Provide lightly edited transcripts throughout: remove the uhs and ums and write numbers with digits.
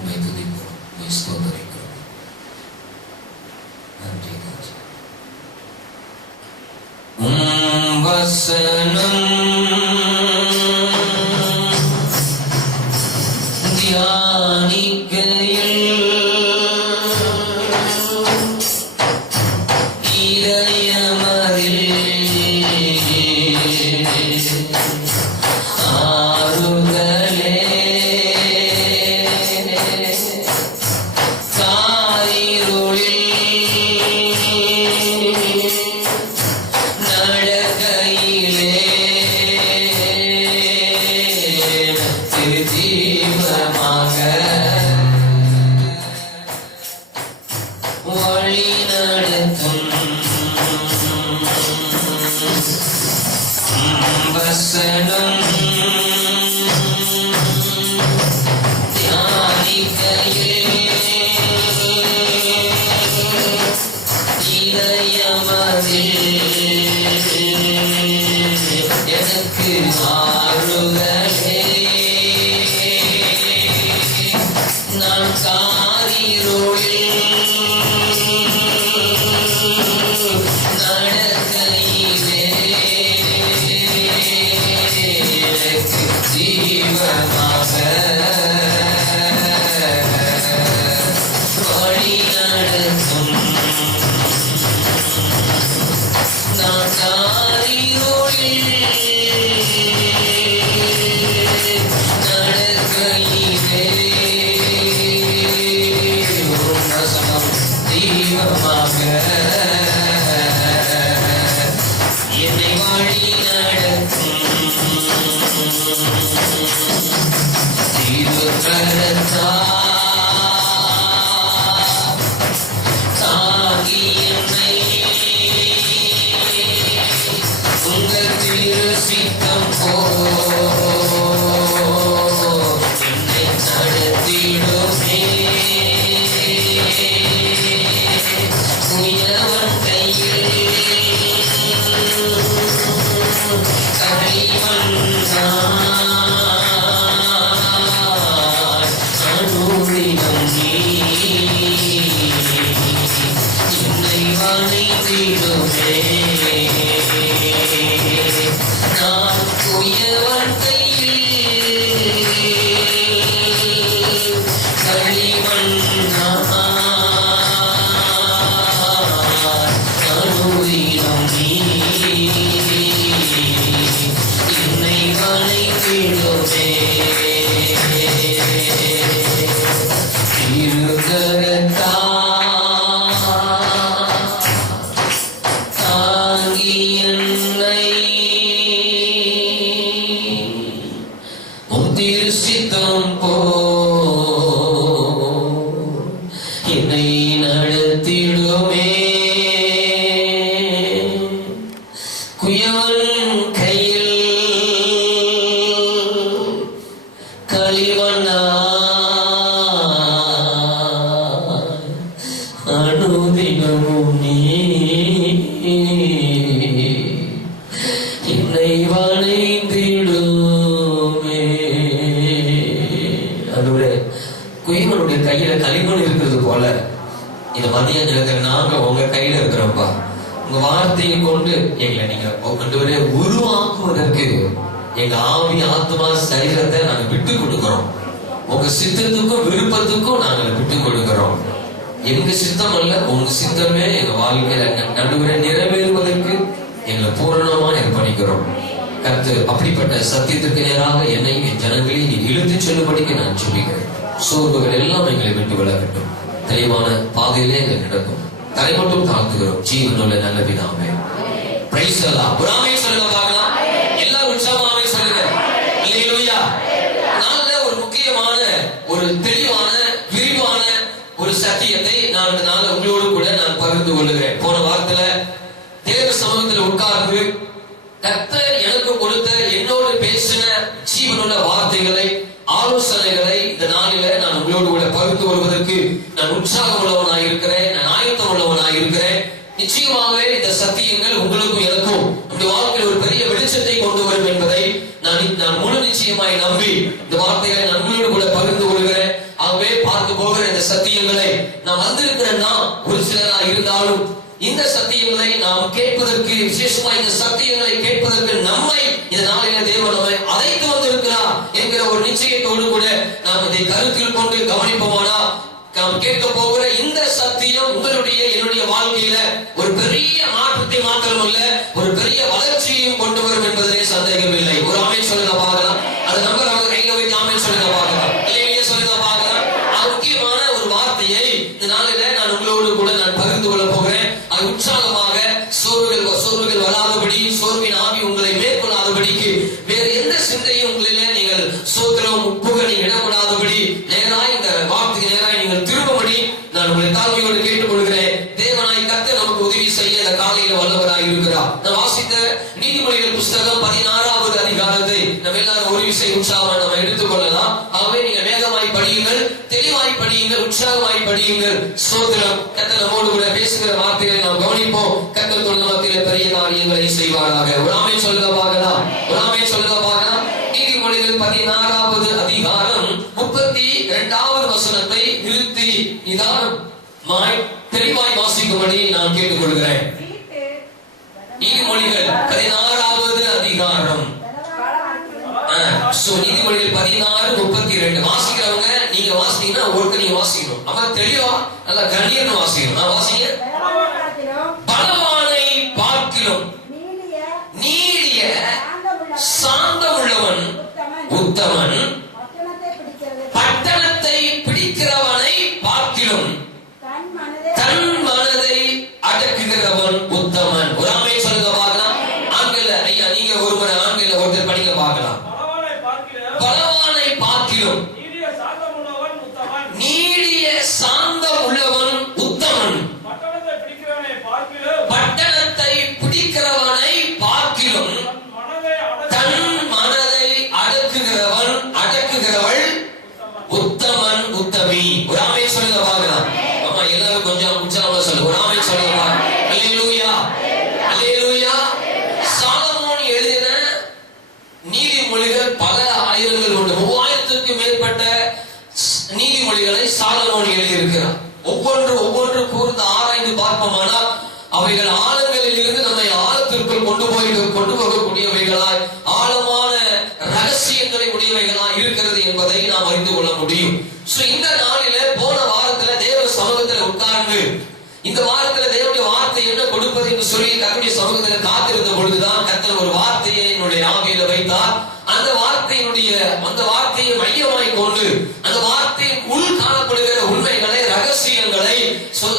உம்மை துதிக்கிறோம், உம்மை ஸ்தோத்திரிக்கிறோம். நன்றி ராஜா. உம் வசனம் உருவாக்குவதற்கு எங்க ஆவி ஆத்மா சரீரத்தை நாங்க விட்டு கொடுக்கிறோம். உங்க சித்தத்துக்கும் விருப்பத்துக்கும் நாங்கள் விட்டு கொடுக்கிறோம். எங்க சித்தம் அல்ல, உங்க சித்தமே எங்க வாழ்க்கையில நடுவரை நிறைவேறுவதற்கு எங்களை பூரணமா அர்ப்பணிக்கிறோம். கர்த்தர் அப்படிப்பட்ட சத்தியத்திற்கு நேராக என்னை என் ஜனங்களை நீ இழுத்து செல்லும்படிக்கு நான் ஜெபிக்கிறேன். சோர்வுகள் எல்லாம் எங்களை விட்டு விலகட்டும். தெளிவான பாதையிலே எங்கள் நடக்கும். தலை மட்டும் தாழ்த்துகிறோம். ஜீவனுள்ள நல்ல பிதாவே. Praise the Lord. புராமே சொல்லுங்க பார்க்கலாம். எல்லாரும் உற்சாகமாவே சொல்லுங்க. அல்லேலூயா. நல்ல ஒரு முக்கியமான ஒரு தெளிவான விரிவான ஒரு சத்தியத்தை நான் இந்த நாள் உங்களோடு கூட நான் பகிர்ந்து கொள்கிறேன். போன வாரத்துல தேவ சமூகத்தில் உட்கார்ந்து கர்த்தர் எனக்கு கொடுத்த என்னோடு பேசின ஜீவனுள்ள வார்த்தைகளை ஆலோசனைகளை இந்த நாளில நான் உங்களோடு கூட பகிர்ந்து கொள்வதற்கு நான் உற்சாகம் உள்ளவனாக இருக்கிறேன். நான் ஆயத்தம் உள்ளவனாக இருக்கிறேன். நிச்சயமாகவே இந்த சத்தியங்கள் உங்களுக்கும் எனக்கும் இந்த வாழ்க்கையில் ஒரு பெரிய வெளிச்சத்தை கொண்டு வரும் என்பதை நான் முழு நிச்சயமாய் நம்பி இந்த வார்த்தைகளை நான் உங்களோடு கூட பகிர்ந்து கொள்கிறேன். ஆகவே நாம் வந்திருக்கிறோம்னா ஒரு சிலரா இருந்தாலும் இந்த சத்தியங்களை நாம் கேட்பதற்கு, விசேஷமா இந்த சத்தியங்களை கேட்பதற்கு நம்மை இந்த நாளில தேவன் நம்மை அழைத்து வந்திருக்கிறார் என்கிற ஒரு நிச்சயத்தோடு கூட நாம் இதை கருத்தில் கொண்டு கவனிப்போமானா, நாம் கேட்க போகிற இந்த சத்தியம் உங்களுடைய என்னுடைய வாழ்க்கையில ஒரு பெரிய மாற்றத்தை மாத்திரமல்ல, ஒரு பெரிய வளர்ச்சியையும் கொண்டு வரும் என்பதிலே சந்தேகம் இல்லை. ஒரு ஆமென் சொல்லுங்க பார்க்கலாம். அது நம்பர் அவங்க கையில வைத்து ஆமென் சொல்லுங்க பார்க்கலாம். இல்லையே சொல்லுங்க பார்க்கலாம். முக்கியமான ஒரு வார்த்தையை இந்த நாளில நான் உங்களோடு கூட நான் பகிர்ந்து கொள்ள போகிறேன். அது உற்சாகமாக சோர்வுகள் வராதபடி, சோர்வின் ஆவி உங்களை மேற்கொள்ளாதபடிக்கு, வேறு எந்த சிந்தையும் உங்களிலே நீங்கள் சோத்திரம் உப்புகளை இடப்படாதபடி நேராய் இந்த வார்த்தைக்கு நேராய் நீங்கள் திரும்பபடி நான் உங்களை தாழ்மையோடு கேட்டுக்கொள்கிறேன். தேவனாய் கர்த்தர் நமக்கு உதவி செய்ய இந்த காலையில வல்லவராய் இருக்கிறார். நான் வாசித்த நீதிமொழிகள் புஸ்தகம் 16வது அதிகாரத்தை நம்ம எல்லாரும் ஒரு விஷயம் உற்சாகமாக நம்ம எடுத்துக்கொள்ளலாம். ஆகவே நீங்க வேகமாய் படியுங்கள், தெளிவாய் படியுங்கள், உற்சாகமாய் படியுங்கள். ஸ்தோத்திரம். கர்த்தர் நம்மோடு கூட பேசுகிற வார்த்தைகளை நாம் கவனிப்போம். கர்த்தர் தொடர்ந்து மத்தியிலே பெரிய காரியங்களை செய்வாராக. ஒரு ஆமென் சொல்லுங்க பார்க்கலாம். ஒரு ஆமென் சொல்லுங்க பார்க்கலாம். நீதிமொழிகள் 16வது அதிகாரம் 32வது வசனத்தை நிறுத்தி நிதானமாய் தெளிவாய் வாசிக்கும்படி நான் கேட்டுக்கொள்கிறேன். நீதிமொழிகள் 16வது அதிகாரம், நீதிமொழிகள் 16:32 வாசிக்கிறவங்க நீங்க வாசித்தீங்கன்னா ஒருத்தர் நீங்க வாசிக்கணும். அப்ப தெளிவா நல்லா கண்ணியர்னு வாசிக்கணும். நான் வாசிங்க. பலவானை பார்க்கிலும் நீடிய சாந்தம் உள்ளவன் உத்தமன், பட்டணத்தை பிடிக்கிறவனை பார்க்கிலும் தன் மனதை அடக்குகிறவன் உத்தமன். ஒரு ஆமென் சொல்லுங்க பார்க்கலாம். ஆண்கள் ஐயா நீங்க ஒரு முறை ஆண்கள் ஒருத்தர் படிக்க பார்க்கலாம். பலவானை பார்க்கிலும் நீடிய சாந்தம் உள்ளவன் உத்தமன், பட்டணத்தை பிடிக்கிறவனை பார்க்கிலும் தன் மனதை அடக்குகிறவள் உத்தமன் உத்தமி. ஒரு ஆமென் சொல்லுங்க பார்க்கலாம். அம்மா எல்லாரும் கொஞ்சம் உற்சாகமா சொல்லுங்க. ஒரு ஆமென் சொல்லுங்க பார்க்கலாம். அல்லேலூயா, அல்லேலூயா. சாலமோன் எழுதின நீதிமொழிகள் பல ஆயிரங்கள் உண்டு. 3000க்கு மேற்பட்ட நீதிமொழிகளை சாலமோன் எழுதியிருக்கிறார். ஒவ்வொன்று கூர்ந்து ஆராய்ந்து பார்ப்போமானால் அவைகள் ஆழங்களில் இருந்து நம்மை ஆழத்திற்குள் கொண்டு போகக்கூடியவைகளாய், ஆழமான ரகசியங்களை உடையவைகளாய் இருக்கிறது என்பதை நாம் அறிந்து கொள்ள முடியும். இந்த நாளில போன வாரத்துல தேவ சமூகத்துல உட்கார்ந்து இந்த வாரத்துல தேவனுடைய வார்த்தை என்ன கொடுப்பது என்று சொல்லி கர்த்தருடைய சமூகத்துல காத்திருந்த பொழுதுதான் கர்த்தர் ஒரு வார்த்தையை என்னுடைய ஆவியில வைத்தார். அந்த வார்த்தையை மையமாய் கொண்டு அந்த வார்த்தையின் உள் காணப்படுகிற உண்மைகளை, ரகசியங்களை,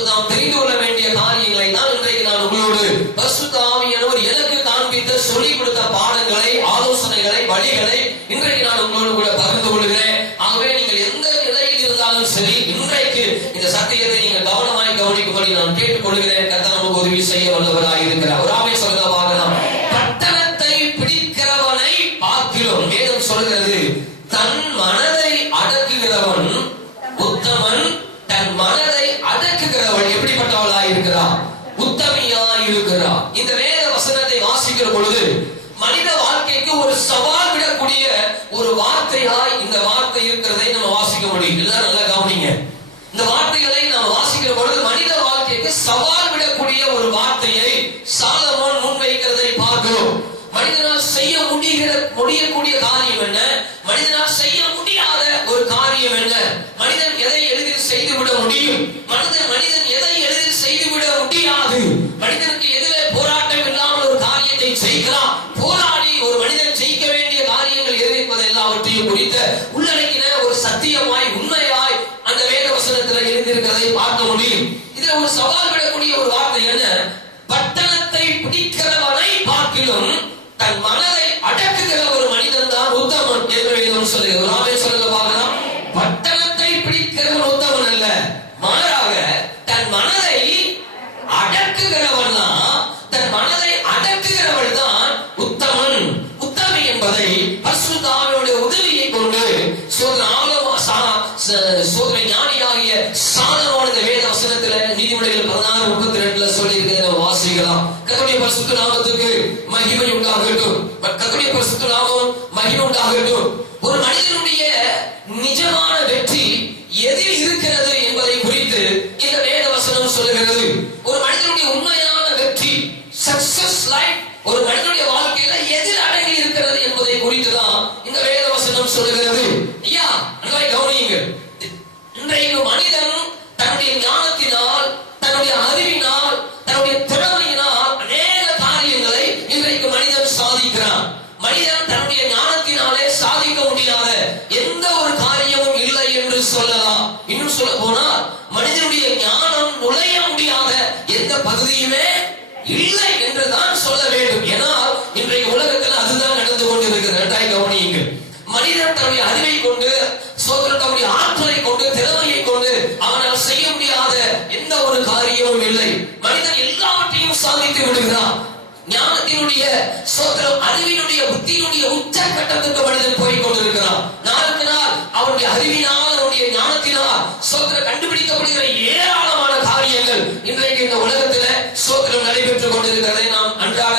நாம் தெரிந்து கொள்ள வேண்டிய காரியங்களை தான் இன்றைக்கு நான் உங்களோடு பரிசுத்த ஆவியானவர் எனக்கு காண்பித்த சொல்லிக் கொடுத்த பாடங்களை, ஆலோசனைகளை, வழிகளை இன்றைக்கு நான் உங்களோடு கூட பகிர்ந்து கொள்கிறேன். ஆகவே நீங்கள் எந்த நிலையில் இருந்தாலும் சரி, இன்றைக்கு இந்த சத்தியத்தை நீங்கள் கவனமாய் கவனிக்கும்படி நான் கேட்டுக்கொள்கிறேன். கர்த்தர் நமக்கு உதவி செய்ய வல்லவராய் இருக்கிறார். ஒரு ஆமென் சொல்லுங்க பார்க்கலாம். பட்டணத்தை பிடிக்கிறவனை பார்க்கிறோம். வேதம் சொல்கிறது தன் மனதை அடக்குகிறவன் உத்தமன், தன் மனதை அடக்குகிறவன் எப்படிப்பட்டவளாய் இருக்கிறார்? உத்தமியாய் இருக்கிறார். இந்த வேத வசனத்தை வாசிக்கிற பொழுது மனித வாழ்க்கைக்கு ஒரு சவால் விடக்கூடிய ஒரு வார்த்தையாய் இந்த வார்த்தை இருக்கிறதை நம்ம வாசிக்க முடியும். எல்லாம் நல்லா கவனிங்க. இந்த வார்த்தைகளை நாம் வாசிக்கிற பொழுது மனித வாழ்க்கைக்கு சவால் விடக்கூடிய ஒரு வார்த்தையை சாலமோன் முன்வைக்கிறதை பார்க்கிறோம். மனிதனால் செய்ய முடியக்கூடிய காரியம் என்ன? மனிதனால் செய்ய முடியாத ஒரு காரியம் என்ன? மனிதன் எதை எளிதில் செய்துவிட முடியும்? மனிதன் எதை எளிதில் செய்துவிட முடியாது? மனிதனுக்கு எதிரே போராட்டம் இல்லாமல் ஒரு காரியத்தை செய்கிறான். போராடி ஒரு மனிதன் ஜெயிக்க வேண்டிய காரியங்கள் எது என்பது எல்லாவற்றையும் குறித்த உள்ளடக்கின ஒரு சத்தியமாய், உண்மையாய் அந்த வேத வசனத்தில் எழுந்திருக்கிறதை பார்க்க முடியும். இதுல ஒரு சவால் விடக்கூடிய ஒரு வார்த்தை என்ன? பட்டணத்தை பிடிக்கிறவனை பார்க்கிலும் தன் மனதை அடக்குகிற ஒரு மனிதன் தான் உத்தமன் என்று வேதம் சொல்லுகிறது. ஆமென் சொல்லுங்க பார்க்கலாம். பட்டணத்தை பிடிக்கிறவன் உத்தமன் அல்ல, மாறாக தன் மனதை அடக்குகிறவன் தான், தன் மனதை அடக்குகிறவள் தான் உத்தமன், உத்தமி என்பதை பரிசுத்த ஆவியுடைய உதவியை கொண்டு சோதனை ஞானியாகிய சாலமோன் இந்த வேத வசனத்துல நீதிமொழிகள் 16:32 சொல்லி இருக்கிறத வாசிக்கலாம். கர்த்தருடைய பரிசுத்த நாமத்துக்கு மகிமை உண்டாகட்டும். கர்த்தருடைய பரிசுத்த நாமம் மகிமை உண்டாகட்டும். ஒரு மனிதனுடைய நிஜமான வெற்றி எதில் இருக்கிறது என்பதை குறித்து வேதம் சொல்லுகிறது. ஐயா நன்றாய் கவனியுங்கள். இன்றைக்கு மனிதன் தன்னுடைய ஞானத்தினால், தன்னுடைய அறிவினால், தன்னுடைய திறமையினால் அநேக காரியங்களை இன்றைக்கு மனிதன் சாதிக்கிறான். மனிதன் தன்னுடைய ஞானத்தினாலே சாதிக்க முடியாத எந்த ஒரு காரியமும் இல்லை என்று சொல்லலாம். இன்னும் சொல்ல போனால் மனிதனுடைய ஞானம் நுழைய முடியாத எந்த பகுதியுமே இல்லை என்றுதான் சொல்ல வேண்டும். ஏனால் இன்றைய உலகத்தில் அதுதான் நடந்து கொண்டிருக்கிறது. கவனியுங்கள். மனிதன் தன்னுடைய அறிவை கொண்டு, தன்னுடைய ஆற்றலை கொண்டு, திறமையை கொண்டு அவனால் செய்ய முடியாத எந்த ஒரு காரியமும் இல்லை. மனிதன் எல்லாவற்றையும் சாதித்து விடுகிறான். ஞானத்தினுடைய அறிவினுடைய புத்தியினுடைய உச்ச கட்டத்துக்கு மனிதன் போய் கொண்டிருக்கிறான். நாளுக்கு நாள் அவனுடைய அறிவினால், அவனுடைய ஞானத்தினால் கண்டுபிடிக்கப்படுகிற ஏராளமான காரியங்கள் இன்றைக்கு இந்த உலகத்தில சோதனம் நடைபெற்றுக் கொண்டிருக்கிறதை நாம் அன்றாட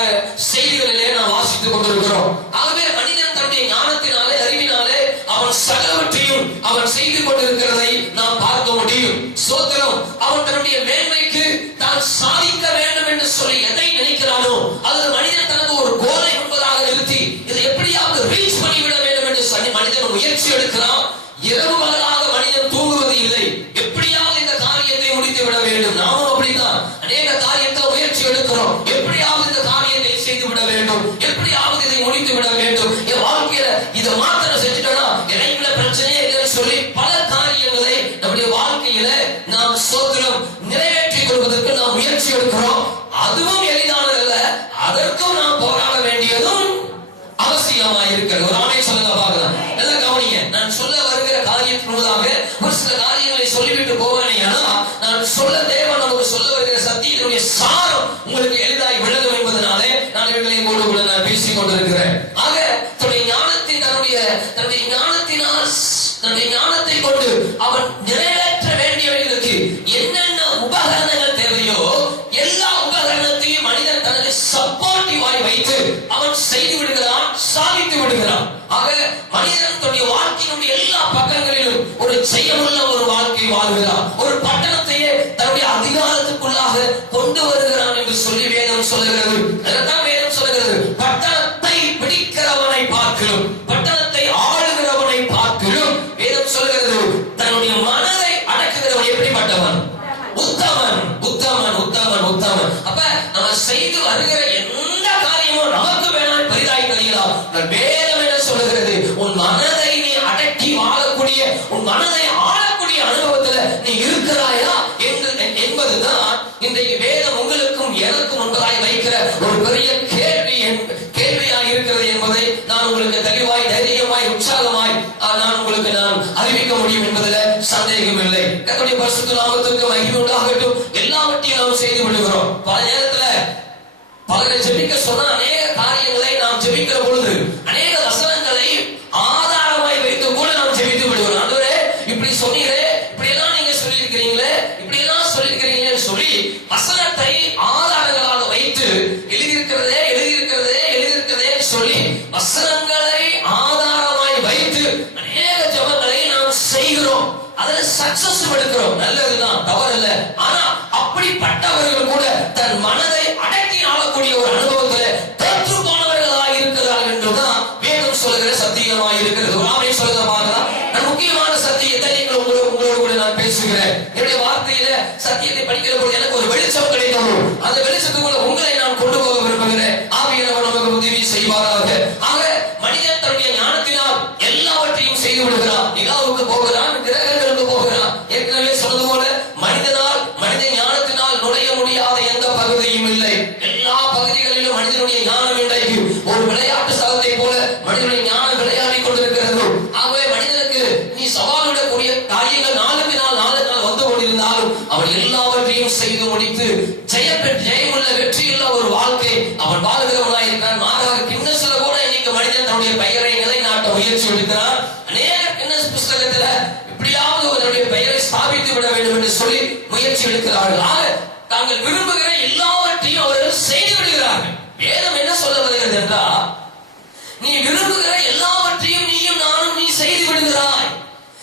செய்திகளிலே நாம் வாசித்துக் கொண்டிருக்கிறோம். ஆகவே மனிதன் தன்னுடைய ஞானத்தினாலே, அறிவினாலே அவன் சகலவற்றையும் அவன் செய்து கொண்டிருக்கிறதை நாம் பார்க்க முடியும். சோதனம் அவன் தன்னுடைய மேன்மைக்கு தான் சாதிக்க வேண்டும் என்று சொல்லி எதை நினைக்கிறானோ அது மனிதன் தனக்கு ஒரு கோலை என்பதாக நிறுத்தி இதை எப்படியாவது ரீச் பண்ணிவிட வேண்டும் என்று சொல்லி மனிதன் முயற்சி எடுக்கிறான். இரவு பகலாக மனிதன் தூங்குவது இல்லை. எப்படியாவது இந்த காரியத்தை முடித்து விட வேண்டும். நாமும் அப்படித்தான் அநேக காரியத்தை முயற்சி எடுக்கிறோம். எப்படியாவது இந்த காரியத்தை செய்து விட வேண்டும், எப்படியாவது இதை முடித்து விட வேண்டும். என் வாழ்க்கையில இதை மாத்திரம் செஞ்சுட்டோம்னா எனக்குள்ள பிரச்சனையே இல்லைன்னு சொல்லி பல காரியங்களை நம்முடைய வாழ்க்கையில நாம் சோத்திரம் நிறைவேற்றிக் கொள்வதற்கு நாம் முயற்சி எடுக்கிறோம். அதுவும் எளிதானதல்ல. அதற்கும் நாம் போராட வேண்டியதும் அவசியமாக இருக்கிறது. ஒரு ஆணை சொல்லுங்க பார்க்கலாம். எல்லாம் கவனிங்க. நான் சொல்ல வருகிற காரியத்தின் முன்னதாக ஒரு சில காரியங்களை சொல்லிவிட்டு போவேனே, நான் சொல்ல தேவன் நமக்கு சொல்ல வருகிற சத்தியத்தினுடைய சாரம் உங்களுக்கு எளிதாய் விளங்கும் என்பதனாலே நான் இவர்களையும் கூட நான் பேசிக் கொண்டிருக்கிறேன். ஆக தன்னுடைய ஞானத்தின் தன்னுடைய ஞானத்தை கொண்டு அவன் நிறைவேற்ற வேண்டியவர்களுக்கு என்னென்ன உபகரணங்கள் தேவையோ எல்லா உபகரணத்தையும் மனிதன் தனது சப்போர்ட்டிவாய் வைத்து அவன் செய்து விடுகிறான், சாதித்து விடுகிறான். ஆக மனிதன் தன்னுடைய வாழ்க்கையினுடைய எல்லா பக்கங்களிலும் ஒரு செயலுள்ள ஒரு வாழ்க்கை வாழ்கிறான். ஒரு பட்டணத்தையே தன்னுடைய அதிகாரத்துக்குள்ளாக கொண்டு வருகிறான் என்று சொல்லி வேதம் சொல்லுகிறது. அதைத்தான் வேதம் சொல்லுகிறது. பட்டணத்தை பிடிக்கிறவனை பார்க்கிறோம், பட்டணத்தை ஆளுகிறவனை பார்க்கிறோம். வேதம் சொல்லுகிறது தன்னுடைய மனதை அடக்குகிறவன் எப்படிப்பட்டவன்? உத்தமன், உத்தமன், உத்தமன், உத்தமன். அப்ப நம்ம செய்து வருகிற எந்த காரியமும் நமக்கு வேணால் பெரிதாய் தெரியலாம். வேதம் என்ன சொல்லுகிறது? உன் மனதை நீ அடக்கி வாழக்கூடிய, உன் மனதை ஆளக்கூடிய அனுபவத்துல நீ இருக்கிறாயா என்பதுதான் இன்றைக்கு வேதம் உங்களுக்கும் எனக்கும் முன்பதாய் வைக்கிற ஒரு பெரிய கேள்வியாய் இருக்கிறது என்பதை நான் உங்களுக்கு தெளிவாய், தைரியமாய், உற்சாகமாய் நான் அறிவிக்க முடியும் என்பதில் சந்தேகம் இல்லை. கர்த்தருடைய பரிசுத்த நாமத்துக்கு மகிமை உண்டாகட்டும். எல்லாவற்றையும் நாம் செய்து விடுகிறோம். பல நேரத்துல பலரை ஜெபிக்க சொன்ன அநேக காரியங்களை நாம் ஜெபிக்கிற பொழுது அநேக வசனங்களை ஆதாரமாய் வைத்து கூட நாம் ஜெபித்து விடுகிறோம். ஆண்டவரே இப்படி சொன்னீரே, இப்படி எல்லாம் நீங்க சொல்லியிருக்கிறீங்களே, இப்படி எல்லாம் சொல்லியிருக்கிறீங்களே சொல்லி வசனத்தை ஆதாரங்களாக வைத்து எழுதியிருக்கிறதே சொல்லி வசனங்களை ஆதாரமாய் வைத்து அநேக ஜெபங்களை நாம் செய்கிறோம். அதுல சக்சஸ் எடுக்கிறோம். நல்லதுதான், தவறல்ல. ஆனா அப்படிப்பட்டவர்கள் கூட தன் மனதை அடக்கி ஆளக்கூடிய ஒரு அனுபவத்தில் தோற்று போனவர்களாக இருக்கிறார்கள் என்றுதான் வேதம் சொல்லுகிற சத்தியமாய் இருக்கிறது. ஒரு ஆமை சொல்லுங்க பார்க்கலாம். நான் முக்கியமான சத்தியத்தை உங்களோடு கூட நான் பேசுகிறேன். என்னுடைய வார்த்தையில சத்தியத்தை படிக்கிற பொழுது எனக்கு ஒரு வெளிச்சம் கிடைக்கும். அந்த வெளிச்சத்துக்குள்ள உங்களை நான் கொண்டு போக விரும்புகிறேன். ஆவியானவர் நமக்கு உதவி செய்வாராக. ஆக மனிதன் தன்னுடைய ஞானத்தினால் எல்லாவற்றையும் செய்து விடுகிறான். நிலாவுக்கு போகிறான், கிரகங்களுக்கு போகிறான். ஏற்கனவே சொன்னது போல மனித ஞானத்தினால் நுழைய முடியாத எந்த பகுதியும் இல்லை. எல்லா பகுதிகளிலும் மனிதனுடைய ஞானம் இன்றைக்கு ஒரு விளையாட்டு ஸ்தலத்தை போல மனிதனுடைய ஞானம் விளையாடி கொண்டிருக்கிறது. ஆகவே மனிதனுக்கு நீ சவால் விடக்கூடிய காரியங்கள் நாளுக்கு நாள் வந்து கொண்டிருந்தாலும் அவன் எல்லாவற்றையும் செய்து முடித்து ஜெயமுள்ள வெற்றியுள்ள ஒரு வாழ்க்கை அவன் வாழ்கிறவனாய் இருக்கிறான். மாறாக கின்னஸ்ல கூட இன்னைக்கு மனிதன் தன்னுடைய பெயரை நிலைநாட்ட முயற்சி எடுக்கிறான். அநேக கின்னஸ் புஸ்தகத்துல எப்படியாவது அவருடைய பெயரை ஸ்தாபித்து விட வேண்டும் என்று சொல்லி முயற்சி எடுக்கிறார்கள். ஆக தாங்கள் விரும்புகிற எல்லாவற்றையும் அவர்கள் செய்து விடுகிறார்கள். வேதம் என்ன சொல்ல வருகிறது என்றால், நீ விரும்புகிற எல்லாவற்றையும் நீயும் நானும் நீ செய்து விடுகிறாய்.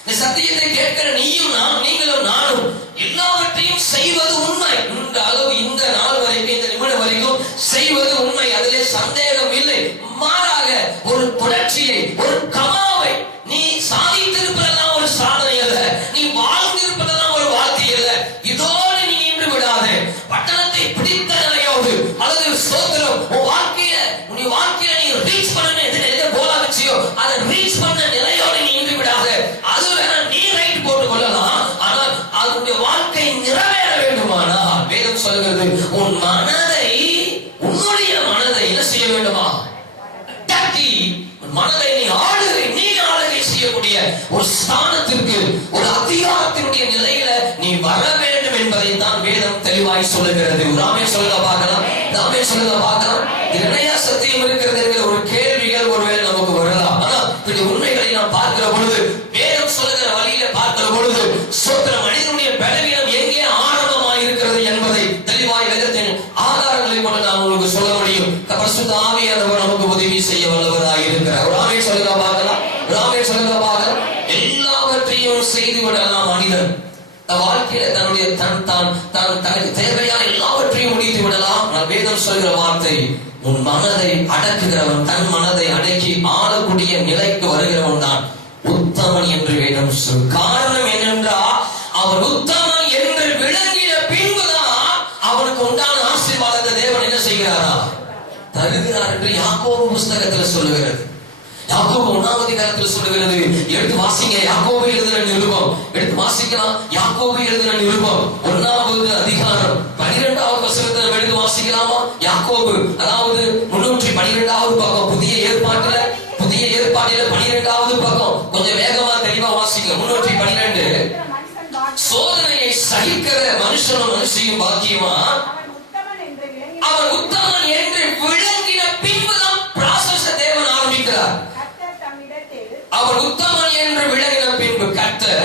இந்த சத்தியத்தை கேட்கிற நீங்களும் நானும் எல்லாவற்றையும் செய்வது உண்மை. இந்த அளவு இந்த நாள் வரைக்கும், இந்த நிமிடம் வரைக்கும் செய்வது உண்மை. அதிலே சந்தேகம் இல்லை. மாறாக ஒரு புரட்சியை, ஒரு கமாவை ஒரு ஸ்தானத்திற்கு, ஒரு அதிகாரத்தினுடைய நிலையில நீ வர வேண்டும் என்பதை தான் வேதம் தெளிவாய் சொல்லுகிறது. ராமே சொல்லுங்க பார்க்கலாம், ராமே சொல்லுங்க பார்க்கலாம். நிறைய சத்தியம் இருக்கிறது என்கிற ஒரு கேள்விகள் ஒருவேளை நமக்கு வரலாம். ஆனா இந்த உண்மைகளை நாம் பார்க்கிற பொழுது, வேதம் சொல்லுகிற வழியில பார்க்கிற பொழுது, சோத்திர மனிதனுடைய பலவீனம் எங்கே ஆரம்பமாக இருக்கிறது என்பதை தெளிவாய் வேதத்தின் ஆதாரங்களை கொண்டு நான் உங்களுக்கு சொல்ல முடியும். பரிசுத்த ஆவியானவர் நமக்கு உதவி செய்ய வல்லவராய் இருக்கிறார். ராமே சொல்லுங்க பார்க்கலாம், ராமே சொல்லுங்க பார்க்கலாம். எல்லாவற்றையும் செய்து விடலாம் மனிதன் வாழ்க்கையில தன்னுடைய தனக்கு தேவையான எல்லாவற்றையும் முடித்து விடலாம். வேதம் சொல்கிற வார்த்தை, உன் மனதை அடக்குகிறவன், தன் மனதை அடக்கி ஆளக்கூடிய நிலைக்கு வருகிறவன் தான் உத்தமன் என்று வேதம் சொல். காரணம் என்னென்றால், அவன் உத்தமன் என்று விளங்கின பின்புதான் அவனுக்கு உண்டான ஆசீர்வாதத்தை தேவன் என்ன செய்கிறாரா தருகிறார் என்று யாக்கோபு புஸ்தகத்தில் சொல்லுகிறது. யாக்கோபு 1ஆம் அதிகாரத்தில் சொல்லுகிறது. எடுத்து வாசிங்க, யாக்கோபு எழுதின நிருபம் எடுத்து வாசிக்கலாம். யாக்கோபு எழுதின நிருபம் 1ஆவது அதிகாரம் 12வது வசனத்தை எடுத்து வாசிக்கலாமா? யாக்கோபு, அதாவது 312வது பக்கம், புதிய ஏற்பாட்டில 12வது பக்கம். கொஞ்சம் வேகமா தெளிவா வாசிங்க. 312. சோதனையை சகிக்கிற மனுஷனும் மனுஷியும் பாக்கியமா, அவன் உத்தமன் என்று விளங்கின பின்புதான் ப்ராசஸ் தேவன் ஆரம்பிக்கிறார். அவர் உத்தமன் என்று விளங்கின பின்பு கர்த்தர்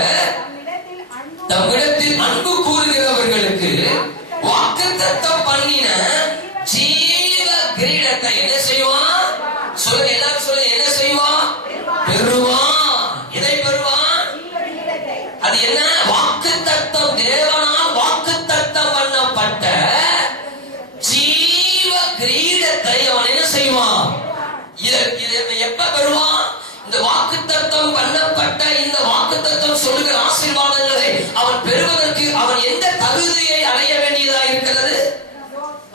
தம்மிடத்தில் அன்பு கூறுகிறவர்களுக்கு வாக்குத்தத்தம் பண்ணின ஜீவ கிரீடத்தை என்ன செய்வான்? சொல்லுங்க, எல்லாரும் சொல்லுங்க, என்ன செய்வான்? பெறுவான். எதை பெறுவான்? அது என்ன? வாக்குத்தத்தம், தேவனால் வாக்குத்தத்தம் பண்ணப்பட்ட ஜீவ கிரீடத்தை அவன் என்ன செய்வான்? இதை எப்ப பெறுவான்? இந்த வாக்குத்தத்தம் பண்ணப்பட்ட இந்த வாக்குத்தத்தம் சொல்லுகிற ஆசீர்வாதங்களை அவன் பெறுவதற்கு அவன் எந்த தகுதியை அடைய வேண்டியதா இருக்கிறது?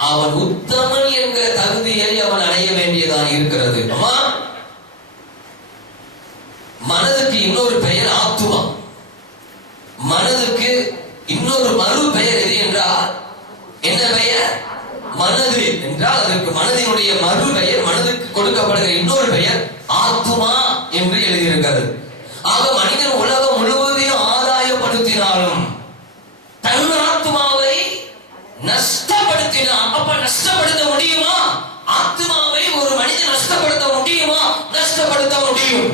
அவன் உத்தமன் என்கிற தகுதியை அவன் அடைய வேண்டியதா இருக்கிறது. மனதுக்கு இன்னொரு பெயர் ஆத்துமா. மனதுக்கு இன்னொரு மறு பெயர் எது என்றால், என்ன பெயர்? மனது என்றால் அதற்கு மனதினுடைய மறு பெயர், மனதுக்கு கொடுக்கப்படுகிற இன்னொரு பெயர் ஆத்துமா என்று எழுதியிருக்கிறது. ஆக மனிதன் உலகம் முழுவதையும் ஆதாயப்படுத்தினாலும் தன் ஆத்மாவை நஷ்டப்படுத்தினான். அப்ப நஷ்டப்படுத்த முடியுமா? ஆத்மாவை ஒரு மனிதன் நஷ்டப்படுத்த முடியுமா? நஷ்டப்படுத்த முடியும்.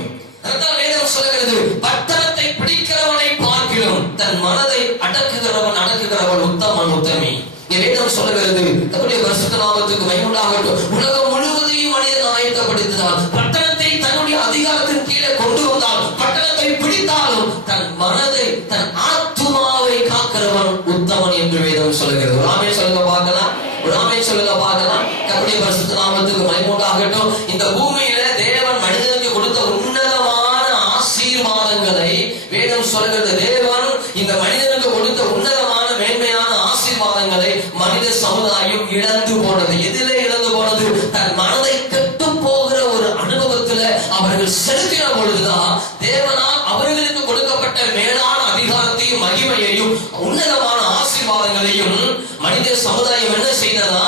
அதான் வேதம் சொல்லுகிறது, பட்டணத்தை பிடிக்கிறவனை பார்க்கிறோம் தன் மனதை அடக்குகிறவன் உத்தமன், உத்தமி. வேதம் சொல்லுகிறது, தன்னுடைய பரிசுத்த நாமத்துக்கு மகிமை உண்டாகட்டும். உலகம் முழுவதையும் மனிதன் ஆயத்தப்படுத்தினால், பட்டணத்தை தன்னுடைய அதிகாரத்தின் கீழே கொண்டு வந்தால், பட்டணத்தை பிடித்தாலும் தன் மனதை, தன் ஆத்துமாவை காக்கிறவன் உத்தமன் என்று வேதம் சொல்லுகிறது. ராமே சொல்லுங்க பார்க்கலாம், ராமே சொல்லுங்க பார்க்கலாம். தன்னுடைய பரிசுத்த நாமத்துக்கு மகிமை உண்டாகட்டும். இந்த பூமியில தேவன் மனிதனுக்கு கொடுத்த உன்னதமான ஆசீர்வாதங்களை வேதம் சொல்லுகிறது. தேவன் இந்த மனிதனுக்கு கொடுத்த உன்னதமான மேன்மையான ஆசீர்வாதங்களை மனித சமுதாயம் இழந்து போனது. எதிலே இழந்து போனது? தன் மனதை கெட்டு போகிற ஒரு அனுபவத்துல அவர்கள் செலுத்தின பொழுதுதான் தேவனால் அவர்களுக்கு கொடுக்கப்பட்ட மேலான அதிகாரத்தையும் மகிமையையும் உன்னதமான ஆசீர்வாதங்களையும் மனித சமுதாயம் என்ன செய்ததா?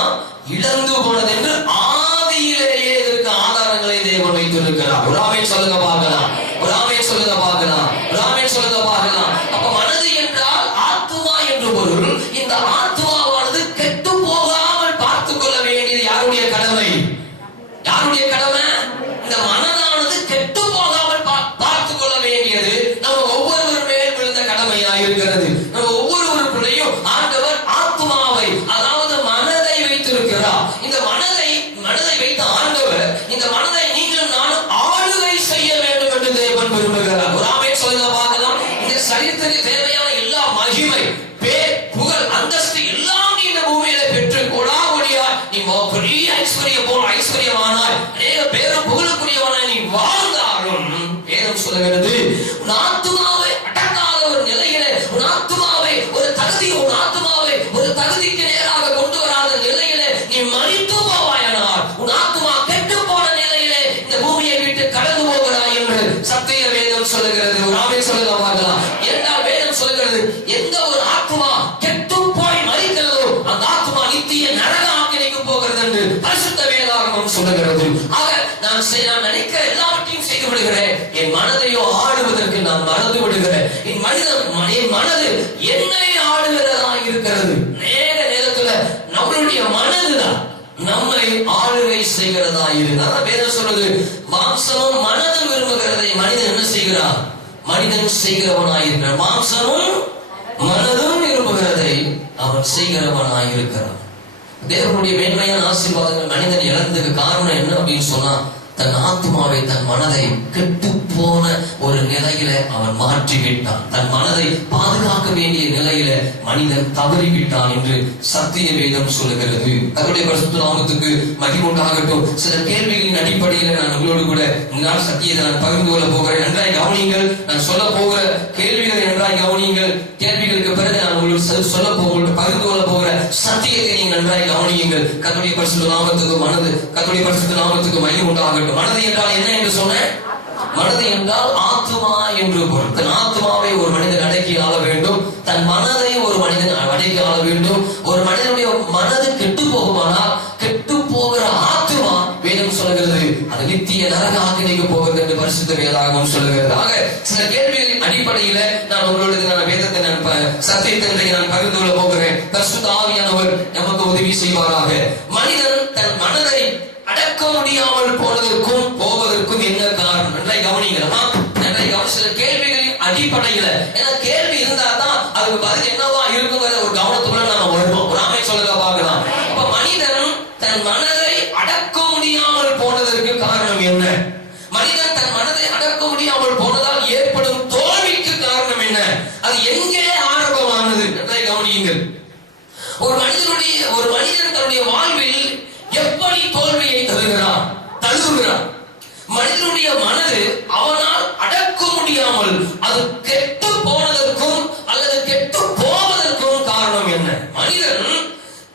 இழந்து போனது என்று ஆதியிலேயே இதற்கு ஆதாரங்களை தேவன் வைத்திருக்கிறார். ராமே சொல்லுங்க பார்க்கலாம், ராமே சொல்லுங்க பார்க்கலாம், ராமே சொல்லுங்க பார்க்கலாம். அப்ப மனது என்றால் ஆத்துமா என்று பொருள். இந்த ஆத்துமாவானது கெட்டு போகாமல் பார்த்துக் கொள்ள வேண்டியது யாருடைய கடமை? யாருடைய கடமை? இந்த மனதானது கெட்டு போகாமல் பார்த்துக் கொள்ள வேண்டியது நம்ம ஒவ்வொருவர் மேல் விழுந்த கடமையா இருக்கிறது. நம்ம ஒவ்வொருவருக்குள்ளேயும் ஆண்டவர் ஆத்துமாவை, அதாவது மனதை வைத்திருக்கிறார். இந்த மனதை வைத்த ஆண்டவர் இந்த மனதை நீங்களும் நானும் ஆளுகை செய்ய வேண்டும் என்று தேவன் விரும்புகிறார். ஒரு ஆமே சொல்லுங்க பார்க்கலாம். இந்த சரீரத்துக்கு தேவையான எல்லா மகிமை, பேர், புகழ், அந்தஸ்து எல்லாம் நீ இந்த பூமியில பெற்று கொடாவடியா நீ பெரிய ஐஸ்வர்யமானாய், அநேக பேரும் புகழுக்குரியவனாய் நீ வாழ்ந்தாலும் வேதம் சொல்லுகிறது, உன் ஆத்துமாவை அடக்காத ஒரு நிலையிலே, உன் ஆத்துமாவை ஒரு தகுதிக்கு நேராக கொண்டு வராத நிலையிலே நீ மரித்து போவாயானால், உன் ஆத்துமா கெட்டு போன நிலையிலே இந்த பூமியை விட்டு கடந்து போகிறாய் என்று சத்திய வேதம் சொல்லுகிறது. ராமே சொல்லுங்க பார்க்கலாம். இரண்டாம் வேதம் சொல்லுகிறது, எந்த ஒரு ஆத்துமா கெட்டு போய் மரிக்கிறதோ அந்த ஆத்துமா நித்திய நரக ஆக்கினைக்கு போகிறது என்று பரிசுத்த வேதாகமம் சொல்லுகிறது. ஆக நான் நினைக்கிற எல்லாவற்றையும் செய்து விடுகிறேன், என் மனதையோ ஆடுவதற்கு என் மனது என்னை ஆளுகிறதா இருக்கிறது. நேரத்துல நம்மளுடைய மனதுதான் நம்மை ஆளுகை செய்கிறதா இருக்கிறது. வேதம் சொல்றது, மாம்சமும் மனதும் விரும்புகிறதை மனிதன் என்ன செய்கிறான்? மனிதன் செய்கிறவனாயிருக்கிறான். மாம்சமும் மனதும் விரும்புகிறதை அவன் செய்கிறவனாயிருக்கிறான். தேவனுடைய மேன்மையான ஆசீர்வாதங்கள் மனிதன் இழந்ததுக்கு காரணம் என்ன அப்படின்னு சொன்னா, தன் ஆத்மாவை, தன் மனதை கெட்டு போன ஒரு நிலையில அவன் மாற்றிவிட்டான். தன் மனதை பாதுகாக்க வேண்டிய நிலையில மனிதன் தவறிவிட்டான் என்று சத்திய வேதம் சொல்லுகிறது. அதனுடைய பரிசுத்த நாமத்துக்கு மகிமை உண்டாகட்டும். சில கேள்விகளின் அடிப்படையில் நான் உங்களோடு கூட நான் சத்தியத்தை நான் பகிர்ந்து கொள்ள போகிறேன். நன்றாய் கவனியுங்கள். நான் சொல்ல போகிற கேள்விகளை நன்றாய் கவனியுங்கள். கேள்விகளுக்கு பிறகு நான் உங்களுக்கு சொல்ல பகிர்ந்து கொள்ள போகிற சத்தியத்தை நீங்கள் நன்றாய் கவனியுங்கள். கர்த்தருடைய பரிசுத்த நாமத்துக்கு கர்த்தருடைய பரிசுத்த நாமத்துக்கு மகிமை உண்டாகட்டும். மனது என்றால் என்ன என்று சொன்னேன்? மனது என்றால் ஆத்மா என்று பொருள். தன் ஆத்மாவை ஒரு மனிதன் அடக்கி ஆள வேண்டும். தன் மனதை ஒரு மனிதன் அடக்கி ஆள வேண்டும். ஒரு மனிதனுடைய மனது கெட்டு போகுமானால், கெட்டு போகிற ஆத்மா வேதம் சொல்லுகிறது அது நித்திய நரக ஆக்கினைக்கு போகிறது என்று பரிசுத்த வேதாகமம் சொல்லுகிறது. ஆக சில கேள்விகளின் அடிப்படையில நான் உங்களோட வேதத்தை சத்தியத்தை நான் பகிர்ந்து கொள்ள போகிறேன். பரிசுத்த ஆவியானவர் நமக்கு உதவி செய்வாராக. மனிதன் தன் மனதை அடக்க முடியாமல் போவதற்கும் என்ன காரணம்? நன்றாய் கவனிங்களா? நன்றாய் கவனி. சில கேள்விகளின் அடிப்படையில, ஏன்னா கேள்வி இருந்தா தான் அதுக்கு பதில் என்னவா இருக்குங்கிற ஒரு கவனத்துக்குள்ள நாம வருவோம். ஒரு ஆமை சொல்லுங்க பார்க்கலாம். அப்ப மனிதன் தன் மனதை அடக்க முடியாமல் போனதற்கு காரணம் என்ன? மனிதன் தன் மனதை அடக்க முடியாமல் போனதால் ஏற்படும் தோல்விக்கு காரணம் என்ன? அது எங்கே ஆரம்பமானது? நன்றாய் கவனியுங்கள். ஒரு மனிதன் தன்னுடைய வாழ்வில் எப்படி தோல்வியை தழுவுகிறான்? மனிதனுடைய மனது அவனால் அடக்க முடியாமல் அது கெட்டு போனதற்கும் அல்லது கெட்டு போவதற்கும் காரணம் என்ன? மனிதன்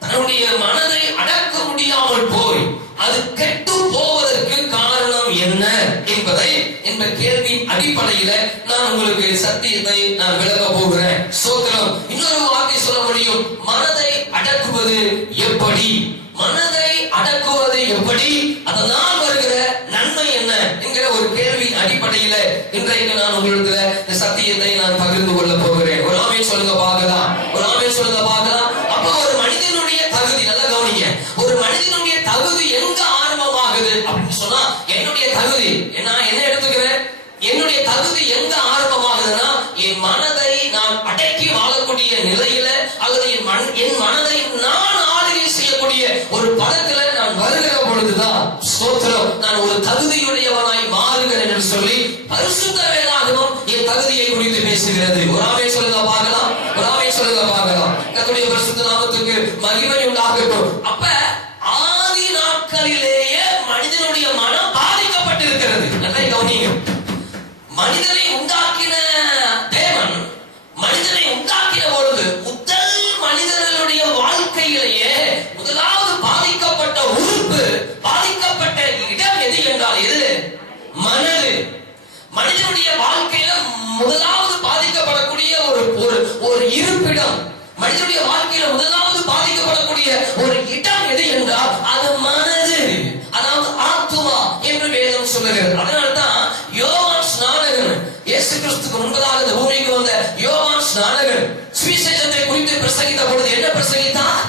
தன்னுடைய மனதை அடக்க முடியாமல் போய் அது கெட்டு போவதற்கு காரணம் என்ன என்ப கேள்வியின் அடிப்படையில நான் உங்களுக்கு சத்தியத்தை நான் விளக்க போகிறேன். சோத்திரம். இன்னொரு வார்த்தை சொல்ல முடியும். மனதை அடக்குவது எப்படி? மனதை அடக்குவது எப்படி? அதனால் வருகிற நன்மை என்ன என்கிற ஒரு கேள்வி அடிப்படையில இன்றைக்கு நான் உங்களுக்கு இந்த சத்தியத்தை நான் பகிர்ந்து கொள்ள போகிறேன். ஒரு ஆமே சொல்லுங்க பார்க்கலாம். ஒரு ஆமே சொல்லுங்க பார்க்கலாம். அப்ப ஒரு மனிதனுடைய தகுதி, நல்லா கவனிங்க, ஒரு மனிதனுடைய தகுதி எங்க ஆரம்பமாகுது அப்படின்னு சொன்னா, என்னுடைய தகுதி நான் என்ன எடுத்துக்கிறேன்? என்னுடைய தகுதி எங்க ஆரம்பமாகுதுன்னா, என் மனதை நான் அடக்கி வாழக்கூடிய நிலையில அல்லது என் மனதை நான் ஆளுகை செய்யக்கூடிய ஒரு பதத்துல நான் வருகிற பொழுதுதான் ஸ்தோத்திரம் நான் ஒரு தகுதியுடையவனாய் மாறுகிறேன் என்று சொல்லி பரிசுத்த வேதாகமம் என் தகுதியை குறித்து பேசுகிறது. ஒரு ஆமே சொல்லுங்க பார்க்கலாம். ஒரு ஆமே சொல்லுங்க பார்க்கலாம். கர்த்தருடைய பரிசுத்த நாமத்துக்கு மகிமை உண்டாகட்டும். அப்ப ஆதி நாட்களிலேயே மனிதனுடைய மனம் பாதிக்கப்பட்டிருக்கிறது. நல்லா கவனிங்க. மனிதனை உண்டாக்கின தேவன் மனிதனை உண்டாக்கின பொழுது முதல் மனிதர்களுடைய வாழ்க்கையிலேயே முதலாவது பாதிக்கப்பட்ட உறுப்பு, பாதிக்கப்பட்ட இடம் எது என்றால் எது? மனது. மனிதனுடைய வாழ்க்கையில முதலாவது பாதிக்கப்படக்கூடிய ஒரு இருப்பிடம், மனிதனுடைய வாழ்க்கையில முதலாவது பாதிக்கப்படக்கூடிய ஒரு இடம் எது என்றால் அது மனது, அதாவது ஆத்துமா என்று வேதம் சொல்லுகிறது. அதனால்தான் யோவான் ஸ்நானகன், இயேசு கிறிஸ்துக்கு முன்பதாக இந்த பூமிக்கு வந்த யோவான் ஸ்நானகன் சுவிசேஷத்தை குறித்து பிரசங்கித்த பொழுது என்ன பிரசங்கித்தார்?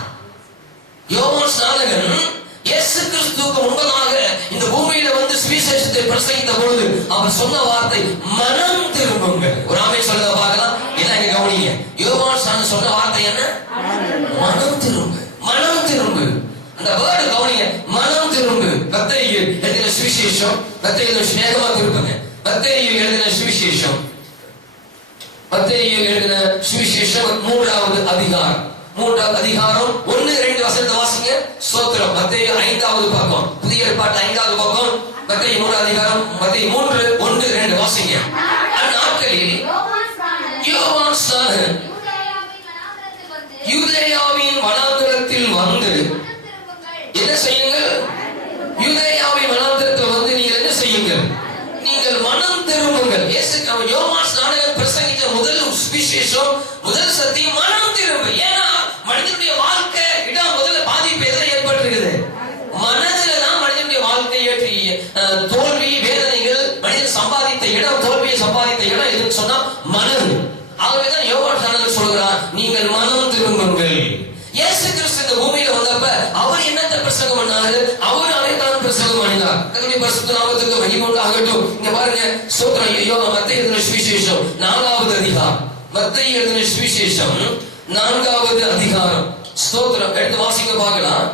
யோவான் ஸ்நானகன் இயேசு கிறிஸ்துவுக்கு முன்பதாக இந்த பூமியில வந்து சுவிசேஷத்தை பிரசங்கித்த பொழுது அவர் சொன்ன வார்த்தை மனம் திரும்புங்கள். ஒரு ஆமை சொல்லுங்க பார்க்கலாம். என்ன கவனிங்க. யோவான் ஸ்நானகன் சொன்ன வார்த்தை என்ன? மனம் திரும்பு, மனம் திரும்பு. அந்த வேர்டு கவனிங்க, மனம் திரும்பு. மத்தேயு எழுதின சுவிசேஷம், மத்தேயுல வேகமா திரும்புங்க. மத்தேயு எழுதின சுவிசேஷம், மத்தேயு எழுதின சுவிசேஷம் 3வது அதிகாரம் 1-2 வசனத்தை வாசிங்க. ஸ்தோத்திரம். மத்தேயு 5வது பக்கம், புதிய ஏற்பாட்டு 5வது பக்கம், மத்தேயு 3வது அதிகாரம், மத்தேயு 3:1-2 வாசிங்க. அந்நாட்களில் யோவான் ஸ்நானகன் யூதேயாவின் வனாந்தரத்தில் வந்து என்ன செய்யுங்கள்? யூதேயாவின் வனாந்தரத்தில் வந்து நீங்கள் என்ன செய்யுங்கள்? நீங்கள் மனம் திரும்புங்கள். யோவான் ஸ்நானகன் பிரசங்கித்த முதல் சுவிசேஷம், முதல் சத்தியம் மனம் திரும்பு. ஏன்னா மனிதனுடைய வாழ்க்கை இடம் முதல்ல பாதிப்பு எதில் ஏற்பட்டிருக்குது? மனதில் தான் மனிதனுடைய வாழ்க்கை தோல்வி, வேதனைகள், மனிதன் சம்பாதித்த இடம், தோல்வியை சம்பாதித்த இடம் எதுன்னு சொன்னா மனது. ஆகவேதான் யோவான் சாணகர் சொல்கிறார், நீங்கள் மனம் திரும்புங்கள். இயேசு கிறிஸ்து இந்த பூமியில வந்தப்ப அவர் என்னத்தை பிரசங்கம் பண்ணாரு? அவர் அதைத்தான் பிரசங்கம் பண்ணினார். கர்த்தருடைய பரிசுத்த நாமத்துக்கு மகிமை உண்டாகட்டும். இங்க பாருங்க, ஸ்தோத்திரம். மத்தேயு எழுதின சுவிசேஷம் 4வது அதிகாரம். மத்தேயு எழுதின சுவிசேஷம் 4வது அதிகாரம். ஸ்தோத்திரம். எடுத்து வாசிக்க பார்க்கலாம்.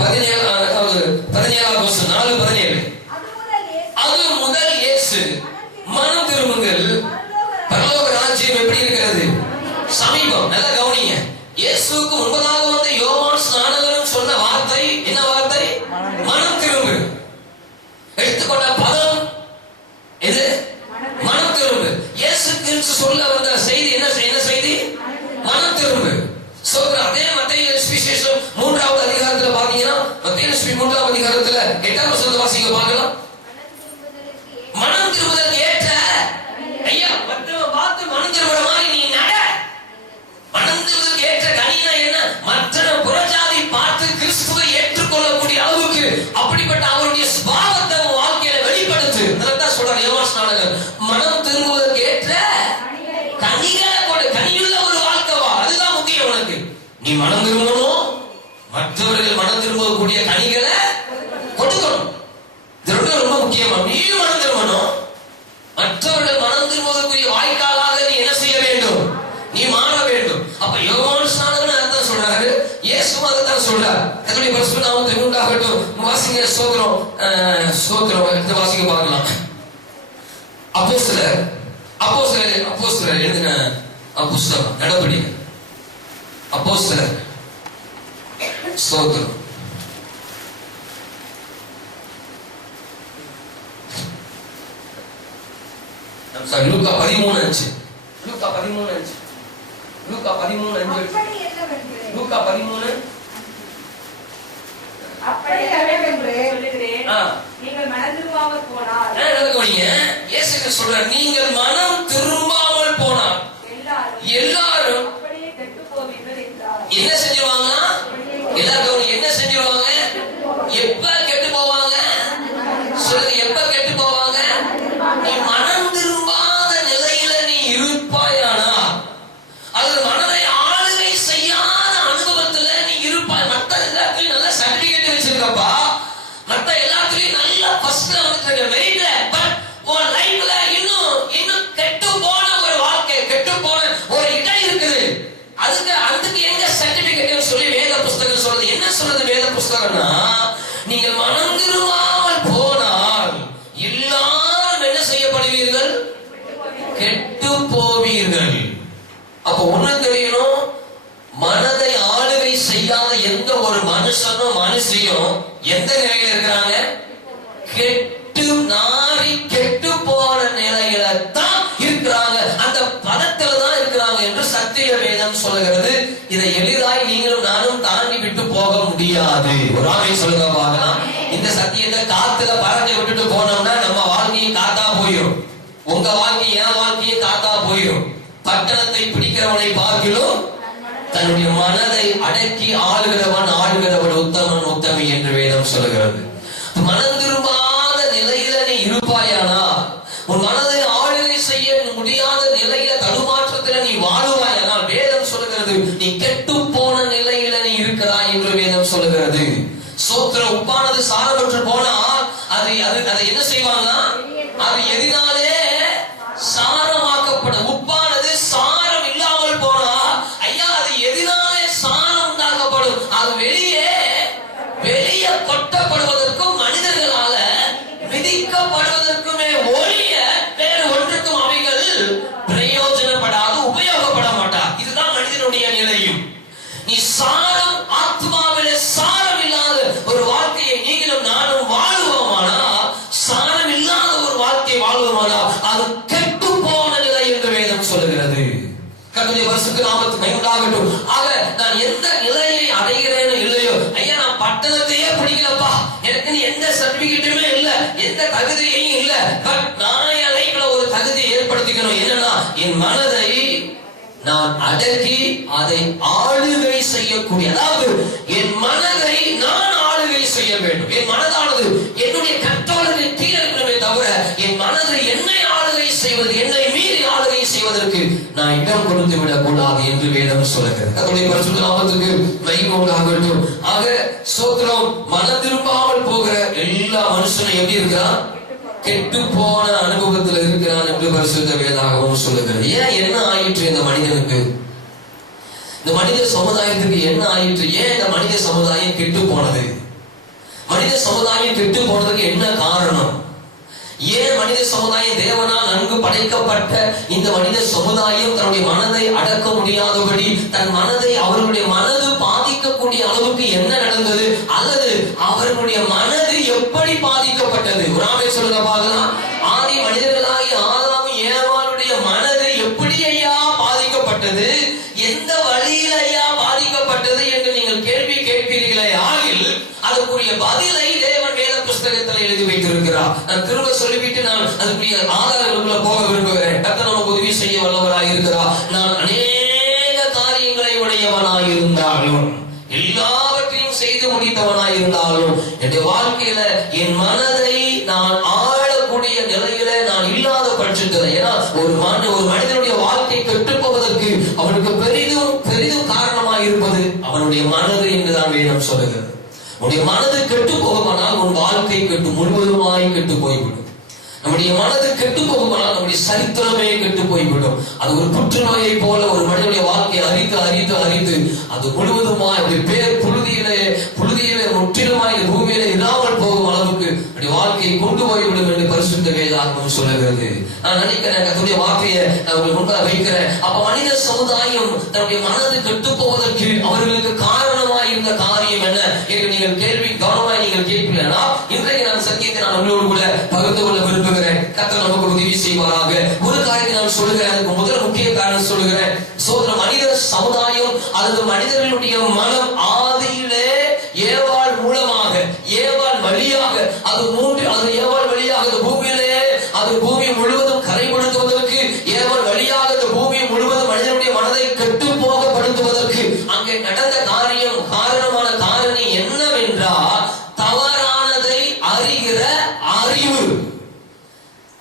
17வது வசனம் 4:17. அது முதல் இயேசு மனம் திரும்புங்கள், பரலோக ராஜ்யம் எப்படி இருக்கிறது? சமீபம். நல்லா கவனிங்க. இயேசுவுக்கு முன்பதாக வந்த யோவான் ஸ்நானகரும் சொன்ன வார்த்தை என்ன வார்த்தை? மனம் திரும்பு. எடுத்துக்கொண்ட பதம் எது? மனம் திரும்பு. இயேசு கிறிஸ்து சொல்ல வந்த செய்தி என்ன செய்தி? மனம் திரும்பு. அதே மத்தேயு சுவிசேஷம் 3வது அதிகாரத்துல பாத்தீங்கன்னா, மத்தேயு 3வது அதிகாரத்துல 8வது வசனத்தை வாசிக்க பார்க்கலாம். மனம் திரும்புதல் ஏற்ற ஐயா மற்றவன் பார்த்து மனம் திரும்புற மாதிரி நீ நட. மனம் திரும்புதல் ஏற்ற கனினா என்ன? மற்ற புறஜாதி பார்த்து கிறிஸ்துவை ஏற்றுக்கொள்ளக்கூடிய அளவுக்கு அப்படிப்பட்ட அவருடைய சுபாவத்தை வாழ்க்கையில வெளிப்படுத்து. அதான் சொல்றார் யோவான் ஸ்நானகர், மனம் திரும்புவதற்கு ஏற்ற கனிகளை கொடு. கனியுள்ள ஒரு வாழ்க்கைவா, அதுதான் முக்கியம் உனக்கு. நீ மனம் திரும்பணும், மற்றவர்கள் மனம் திரும்பக்கூடிய கனிகளை கொடுக்கணும். இது ரொம்ப முக்கியமா. நீ மனம் திரும்பணும், மற்றவர்கள் மனம் திரும்புவதற்குரிய வாய்க்காலாக நீ என்ன செய்ய வேண்டும்? நீ மாற வேண்டும். அப்ப யோவான் ஸ்நானகர் அதான் சொல்றாரு, இயேசுவும் அதான் சொல்றார். கர்த்தருடைய பரிசுத்த நாமத்துக்கு உண்டாகட்டும். வாசிங்க. ஸ்தோத்திரம். எடுத்து வாசிக்க பார்க்கலாம். அப்போஸ்தலர் எழுதின புஸ்தகம் நடபடி. அப்போஸ்தலர். ஸ்தோத்திரம். லூக்கா 13:5. லூக்கா 13:5. லூக்கா 13:5. லூக்கா 13. நீங்கள் மனம் திரும்பாமல் போனால் இயேசு சொல்றார், நீங்கள் மனம் திரும்பாமல் போனால் எல்லாரும் என்ன செஞ்சிருவாங்க? எல்லாரும் என்ன செஞ்சிருவாங்க? எப்ப கெட்டு போவாங்க? சொல்லுங்க, எப்ப கெட்டு போவாங்க? நீ மனம் திரும்பாத நிலையில நீ இருப்பாயானா, அது மனதை ஆளுகை செய்யாத அனுபவத்துல நீ இருப்பாய். மத்த எல்லாத்துலயும் நல்ல சர்டிபிகேட் வச்சிருக்கப்பா, மத்த எல்லாத்துலயும் நல்ல ஃபர்ஸ்ட் வந்துட்டு வெயிட்ல, பட் உன் லைஃப்ல இன்னும் கெட்டு போன ஒரு வாழ்க்கை, கெட்டு போன ஒரு இடம் இருக்குது. அதுக்கு எங்க சர்டிபிகேட் சொல்லி வேத புஸ்தகம் சொல்றது. என்ன சொல்றது வேத புஸ்தகம்னா, நீங்கள் மனம் திரும்பாமல் போனால் எல்லாரும் என்ன செய்யப்படுவீர்கள்? கெட்டு போவீர்கள். அப்ப ஒண்ணு தெரியணும், மனதை ஆளுகை செய்யாத எந்த ஒரு மனுஷனும் மனுஷியும் எந்த நிலையில இருக்கிறாங்க? கெட்டு நாரி கெட்டு போன நிலையில தான் இருக்கிறாங்க. அந்த பதத்துல தான் இருக்கிறாங்க என்று சத்திய வேதம் சொல்லுகிறது. இதை எளிதாய் நீங்களும் நானும் தாண்டி விட்டு போக முடியாது. ஒரு ஆமை சொல்லுங்க பார்க்கலாம். இந்த சத்தியத்தை காத்துல பறக்க விட்டுட்டு போனோம்னா நம்ம வாழ்க்கையும் காத்தா போயிடும். உங்க வாழ்க்கை என் வாழ்க்கையும் காத்தா போயிடும். பட்டணத்தை பிடிக்கிறவனை பார்க்கிலும் தன்னுடைய மனதை அடக்கி ஆளுகிறவன் உத்தமன் உத்தமி என்று வேதம் சொல்லுகிறது. மனம் திரும்பாத நிலையில நீ இருப்பாயானா, உன் மனதை ஆளுகை செய்ய முடியாத நிலையில தடுமாற்றத்துல நீ வாழுவாயானால் வேதம் சொல்லுகிறது நீ கெட்டு போன நிலையில நீ இருக்கிறாய் என்று வேதம் சொல்லுகிறது. சோத்திர உப்பானது சாரமற்று போனா அது என்ன செய்வாங்கன்னா, அது எதினாலே சாரமாக்கப்படும். உப்பானது சாரம் இல்லாமல் போனா ஐயா அது எதினாலே சாரம் உண்டாக்கப்படும். அது வெளியே கொட்டப்படுவதற்கும் மனிதர்களால மிதிக்கப்படுவதற்குமே ஒழிய வேறு ஒன்றுக்கும் அவைகள் பிரயோஜனப்படாது, உபயோகப்பட மாட்டார். இதுதான் மனிதனுடைய நிலையும். நீ சாரம் ஆத்மாவிலே சாரம் இல்லாத ஒரு வாழ்க்கையை நீங்களும் நானும் வாழுவோமானா, சாரம் இல்லாத ஒரு வாழ்க்கையை வாழ்வோமானா அது கெட்டு போன நிலை என்று வேதம் சொல்லுகிறது. கர்த்தருடைய பரிசுத்த நாமத்துக்கு மகிமை உண்டாகட்டும். ஆக நான் எந்த நிலையை அடைகிறேனோ இல்லையோ, ஐயா நான் பட்டணத்தையே பிடிக்கலப்பா, எனக்கு எந்த சர்டிபிகேட்டுமே இல்ல, எந்த தகுதியையும் இல்ல, பட் நான் என் லைஃப்ல ஒரு தகுதியை ஏற்படுத்திக்கணும். என்னன்னா என் மனதை நான் அடக்கி அதை ஆளுகை செய்யக்கூடிய, அதாவது என் மனதை நான் ஆளுகை செய்ய வேண்டும். என் மனதானது என்னுடைய கண்ட்ரோலுக்கு கீழே இருக்கணுமே தவிர என் மனதை என்னை ஆளுகை செய்வது, என்னை மீறி செய்வதற்கு நான் இடம் கொடுத்து விடக்கூடாது என்று வேதம் சொல்லுகிறது. கர்த்தருடைய பரிசுத்த நாமத்துக்கு மகிமை உண்டாகட்டும். ஆக ஸ்தோத்திரம். மனம் திரும்பாமல் போகிற எல்லா மனுஷனும் எப்படி இருக்கிறான்? கெட்டு போன அனுபவத்தில் இருக்கிறான் என்று பரிசுத்த வேதாகமும் சொல்லுகிறது. ஏன் என்ன ஆயிற்று இந்த மனிதனுக்கு? இந்த மனித சமுதாயத்துக்கு என்ன ஆயிற்று? ஏன் இந்த மனித சமுதாயம் கெட்டு போனது? மனித சமுதாயம் கெட்டு போனதுக்கு என்ன காரணம்? ஏன் மனித சமுதாயம் தேவனால் நன்கு படைக்கப்பட்ட இந்த மனித சமுதாயம் தன்னுடைய மனதை அடக்க முடியாதபடி தன் மனதை அவர்களுடைய மனது பாதிக்கக்கூடிய அளவுக்கு என்ன நடந்தது, அல்லது அவர்களுடைய மனது எப்படி பாதிக்கப்பட்டது? ஒரு ஆமை சொல்லுங்க பார்க்கலாம். ஆதி மனிதர்களாகி ஆதாம் ஏவாளுடைய மனது எப்படி ஐயா பாதிக்கப்பட்டது, எந்த வழியில் ஐயா பாதிக்கப்பட்டது என்று நீங்கள் கேள்வி கேட்பீர்களே ஆகில் அதற்குரிய பதிலை தேவன் வேத புஸ்தகத்தில் எழுதி வைத்திருக்கிறார். நான் திரும்ப சொல்லிவிட்டு நான் அதுக்குரிய ஆதாரங்களுக்குள்ள போக விரும்புகிறேன். கர்த்தர் நமக்கு உதவி செய்ய வல்லவராய் இருக்கிறார். நான் அநேக காரியங்களை உடையவனாய் இருந்தாலும், எல்லாவற்றையும் செய்து முடித்தவனாய் இருந்தாலும், என்னுடைய வாழ்க்கையில என் மனதை நான் ஆளக்கூடிய நிலையில நான் இல்லாத பட்சத்தில், ஏன்னா ஒரு மனிதனுடைய வாழ்க்கை கெட்டுப் போவதற்கு அவனுக்கு பெரிதும் காரணமாய் இருப்பது அவனுடைய மனது என்றுதான் வேதம் சொல்லுகிறது. உன்னுடைய மனது கெட்டு போகுமானால் உன் வாழ்க்கை முழுவதுமாய் கெட்டு போய்விடும். நம்முடைய மனது கெட்டு போகுமானால் நம்முடைய சரித்திரமே கெட்டு போய்விடும். அது ஒரு புற்றுநோயை போல ஒரு மனிதனுடைய வாழ்க்கையை அரித்து அது முழுவதுமாய் புழுதியிலே முற்றிலுமாய் பூமியில இல்லாமல் போகும் அளவுக்கு அப்படி வாழ்க்கையை கொண்டு போய்விடும் என்று பரிசுத்த வேதாகமம் சொல்லுகிறது. நான் நினைக்கிறேன், கர்த்தருடைய வார்த்தையை நான் உங்களுக்கு முன்பாக வைக்கிறேன். அப்ப மனித சமுதாயம் தன்னுடைய மனது கெட்டு போவதற்கு அவர்களுக்கு காரணமாய் இருந்த காரியம் என்ன என்று நீங்கள் கவனமாய் நீங்கள் கேட்பீங்கன்னா, இன்றைக்கு நான் சத்தியத்தை நான் உங்களோடு கூட பகிர்ந்து கொள்ள விரும்புகிறேன். கர்த்தர் நமக்கு உதவி செய்வாராக. ஒரு காரியத்தை நான் சொல்லுகிறேன், அதுக்கு முதல் முக்கிய காரணம் சொல்லுகிறேன். சோதர மனித சமுதாயம் அல்லது மனிதர்களுடைய மனம் ஆதியிலே ஏவாள் மூலமாக, ஏவாள் வழியாக, அது ஏவாள் வழியாக அந்த பூமியிலே அது பூமி முழுவதும் கரைப்படுத்துவதற்கு, ஏவாள் வழியாக அந்த பூமி முழுவதும் மனிதனுடைய மனதை கெட்டு போகப்படுத்துவதற்கு அங்கே நடந்த காரணமான காரணி என்னவென்றால் தவறானதை அறிகிற அறிவு.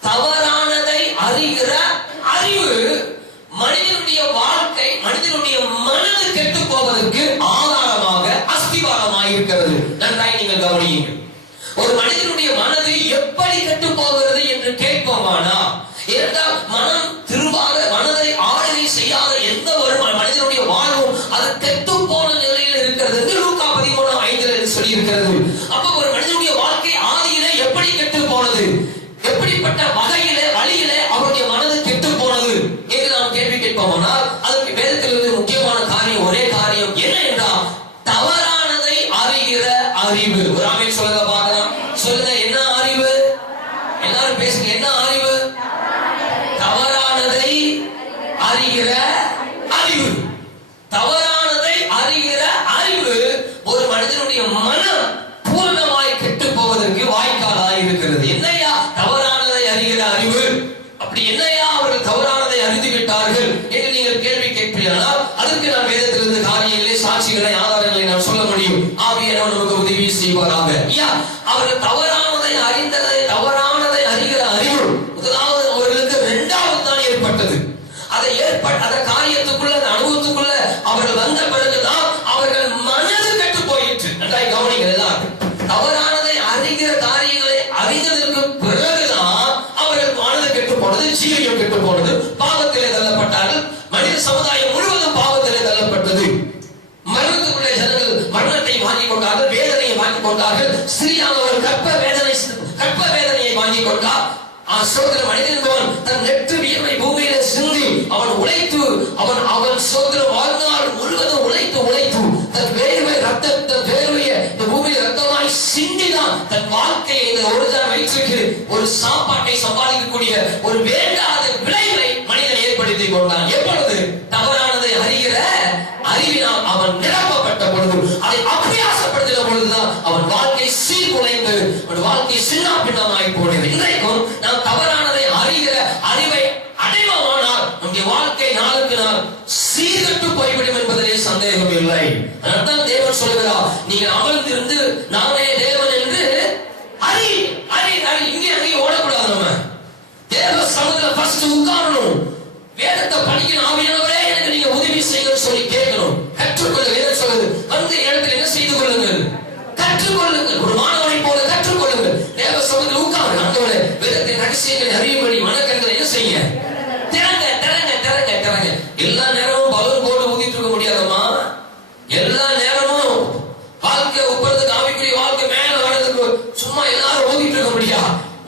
தவறானதை அறிகிற அறிவு மனிதனுடைய வாழ்க்கை, மனிதனுடைய மனது கெட்டு போவதற்கு ஆதாரமாக அஸ்திவாரமாக இருக்கிறது. நன்றாய் நீங்கள் கவனியுங்கள். ஒரு மனிதனுடைய மனது எப்படி கெட்டு போகிறது என்று கேட்போமானா, ஏனென்றால் மனம் திரும்பாத, மனதை ஆளுகை செய்யாத எந்த ஒரு மனிதனுடைய வாழ்வும் அது கெட்டு போன நிலையில் இருக்கிறது என்று லூக்கா 13:5 சொல்லி இருக்கிறது. அப்ப ஒரு மனிதனுடைய வாழ்க்கை ஆதியிலே எப்படி கெட்டு போனது, எப்படிப்பட்ட வழியிலே அவருடைய மனது கெட்டு போனது என்று நாம் கேள்வி கேட்போமானால், அதற்கு வேதத்திலிருந்து முக்கியமான காரியம், ஒரே காரியம் என்ன என்றால் தவறானதை அறிகிற அறிவு. ஒரு ஆமென் சொல்லுங்க பார்க்கலாம். சொல்லுங்க, என்ன அறிவு? எல்லாரும் பேசுங்க, என்ன அறிவு? தவறானதை அறிகிற அறிவு. தவறானதை அறிகிற அறிவு ஒரு மனிதனுடைய மனம் பூர்ணமாய் கெட்டு போவதற்கு வாய்க்காலாய் இருக்கிறது. என்னையா தவறானதை அறிகிற அறிவு? அப்படி என்னையா அவர்கள் தவறானதை அறிந்து விட்டார்கள் என்று நீங்கள் கேள்வி கேட்பீர்களானால், அதற்கு நான் வேதத்திலிருந்து காரியங்களே, சாட்சிகளை, ஆதாரங்களை நான் சொல்ல முடியும். ஆவியானவர் நமக்கு உதவி செய்வாராக. அவர்கள் தவறானதை தவறானதை அறிகிற அறிவு முதலாவது அவர்களுக்கு 2வது தான் ஏற்பட்டது. அந்த காரியத்துக்குள்ள, அந்த அனுபவத்துக்குள்ள அவர்கள் வந்த பிறகுதான் அவர்கள் மனது கெட்டு போயிற்று. நன்றாய் கவனிங்கள் எல்லாரும். தவறானதை அறிகிற காரியங்களை அறிந்ததற்கு பிறகுதான் அவர்கள் மனது கெட்டு போனது, ஜீவியம் கெட்டு போனது, பாவத்திலே தள்ளப்பட்டார்கள். மனித சமுதாயம் முழுவதும் பாவத்திலே தள்ளப்பட்டது. மரணத்துக்குள்ளே ஜனங்கள் மரணத்தை வாங்கிக் கொண்டார்கள், வேதனையை வாங்கிக் கொண்டார்கள். ஸ்திரீயானவர் கற்ப வேதனையை வாங்கிக் கொண்டார். மனிதன் தன் நெற்று வியர்வை பூமியில சிந்தி அவன் உழைத்து அவன் சோதர வாழ்நாள் முழுவதும் உழைத்து தன் வேர்வை இந்த பூமியில் ரத்தமாய் சிந்திதான் தன் வாழ்க்கையை இந்த ஒரு வயிற்றுக்கு ஒரு சாப்பாட்டை சம்பாதிக்கக்கூடிய ஒரு வேண்டாத விளைவை மனிதன் ஏற்படுத்திக் கொண்டான். எப்பொழுது? தவறானதை அறிகிற அறிவினால் அவன் நிரப்பப்பட்ட பொழுது, அதை அபியாசப்படுத்தின பொழுதுதான் அவன் வாழ்க்கை சீர்குலைந்து அவன் வாழ்க்கை சின்ன பின்னமாய் போனது. இன்றைக்கும் நாம் தவறானதை அறிகிற அறிவை அடைவோமானால் நம்முடைய வாழ்க்கை நாளுக்கு நாள் சீர்கட்டு போய்விடும் என்பதிலே சந்தேகம் இல்லை. அதனால்தான் தேவன் சொல்கிறார், நீங்கள் அமர்ந்திருந்து நானே தேவன் என்று அறி. இங்கே அங்கே ஓடக்கூடாது. நம்ம தேவ சமூகத்தில் ஃபர்ஸ்ட் உட்காரணும். வேத வேதத்தை படிக்கணும். ஆவியானவரே எனக்கு நீங்க உதவி செய்யுங்கன்னு சொல்லி கேட்கணும். கற்றுக்கொள்ள வேதம் சொல்லுது. அந்த இடத்துல என்ன செய்து கொள்ளுங்கள்? கற்றுக்கொள்ளுங்கள். ஒரு மாணவனை போல கற்றுக்கொள்ளுங்கள். தேவ சமூகத்தில் உட்கார்ந்து ஆண்டவரே வேதத்தின் ரகசியங்களை அறியும்படி மனக்கண்களை என்ன செய்ய? திறங்க திறங்க திறங்க திறங்க. எல்லா நேரமும் பலூன் போட்டு ஊதிட்டு இருக்க முடியாதம்மா. எல்லா நேரமும் வாழ்க்கை உட்படுறதுக்கு ஆவிக்குரிய வாழ்க்கை மேல வர்றதுக்கு சும்மா எல்லாரும் ஓதிட்டு இருக்க முடியா?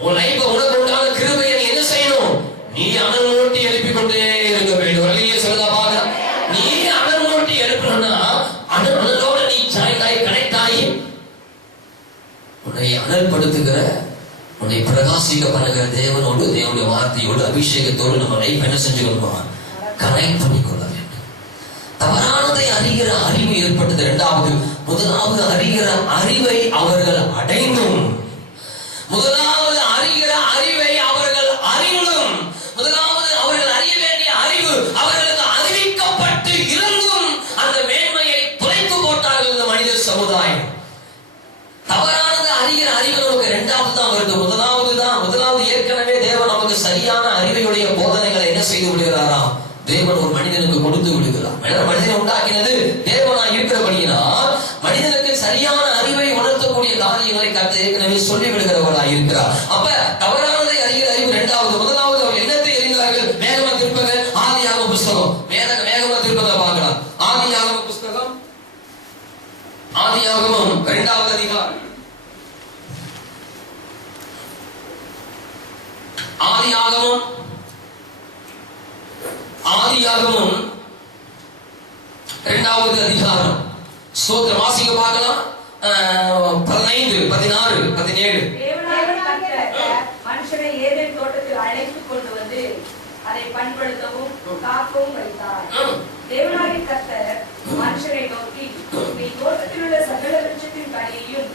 உன் லைஃப் உனக்கு உண்டான கிருபையை நீ என்ன செய்யணும்? நீ அனல் மூட்டி எழுப்பிக் கொண்டே இருக்க வேண்டும். வழியே சொல்லுதா பாக்க. நீ அனல் மூட்டி எழுப்பணும்னா அனலோட நீ ஜாயின் ஆகி கனெக்ட் ஆகி உன்னை அனல் படுத்துகிற, உன்னை பிரகாசிக்க பண்ணுகிற தேவனோடு, தேவனுடைய வார்த்தையோடு, அபிஷேகத்தோடு நம்ம லைஃப் என்ன செஞ்சுக்கணுமா? கனெக்ட் பண்ணிக்கொள்ள வேண்டும். தவறானதை அறிகிற அறிவு ஏற்பட்டது. இரண்டாவது, முதலாவது அறிகிற அறிவை அவர்கள் அடைந்தும், முதலாவது அறிகிற அறிவை அவர்கள் அறிந்தும், முதலாவது அவர்கள் அறிய வேண்டிய அறிவு அவர்களுக்கு அறிவிக்கப்பட்டு இருந்தும் அந்த மேன்மையை துளைத்து போட்டார்கள் இந்த மனித சமுதாயம். தவறானது அறிகிற அறிவு நமக்கு இரண்டாவது தான் வருது. முதலாவது ஏற்கனவே தேவன் நமக்கு சரியான அறிவையுடைய போதனைகளை என்ன செய்து விடுகிறாரா? தேவன் ஒரு மனிதனுக்கு கொடுத்து விடுகிறார். மனிதனை உண்டாக்கினது தேவனா இருக்கிறபடியினால் மனிதனுக்கு சரியான அறிவை உணர்த்தக்கூடிய காரியங்களை கர்த்தர் ஏற்கனவே சொல்லி விடுகிறவர்களாக இருக்கிறார். அப்ப தவறானதை அறிகிற அறிவு இரண்டாவது. முதலாவது அவர் என்னத்தை அறிந்தார்கள்? வேகமா திருப்பங்க ஆதியாகம புஸ்தகம். வேகமா திருப்பங்க பார்க்கலாம். ஆதியாகம புஸ்தகம், ஆதியாகமம் 2வது அதிகாரம். ஆதியாகமம் 2வது அதிகாரம். ஸ்தோத்திரம். வாசிக்க பார்க்கலாம். 15, 16, 17. மனுஷனை ஏதேன் தோட்டத்தில் அழைத்துக் கொண்டு வந்து அதை பண்படுத்தவும் காக்கவும் வைத்தார். தேவனாகிய கர்த்தர் மனுஷனை நோக்கி, நீ தோட்டத்தில் உள்ள சகல விருட்சத்தின் கனியையும்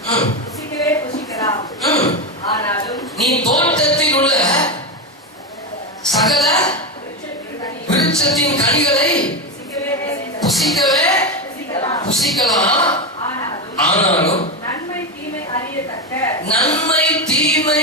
புசிக்கவே புசிக்கலாம், ஆனாலும் நீ தோட்டத்தில் உள்ள சகல விருட்சத்தின் கனிகளை புசிக்கவே புசிக்கலாம், ஆனாலும் நன்மை தீமை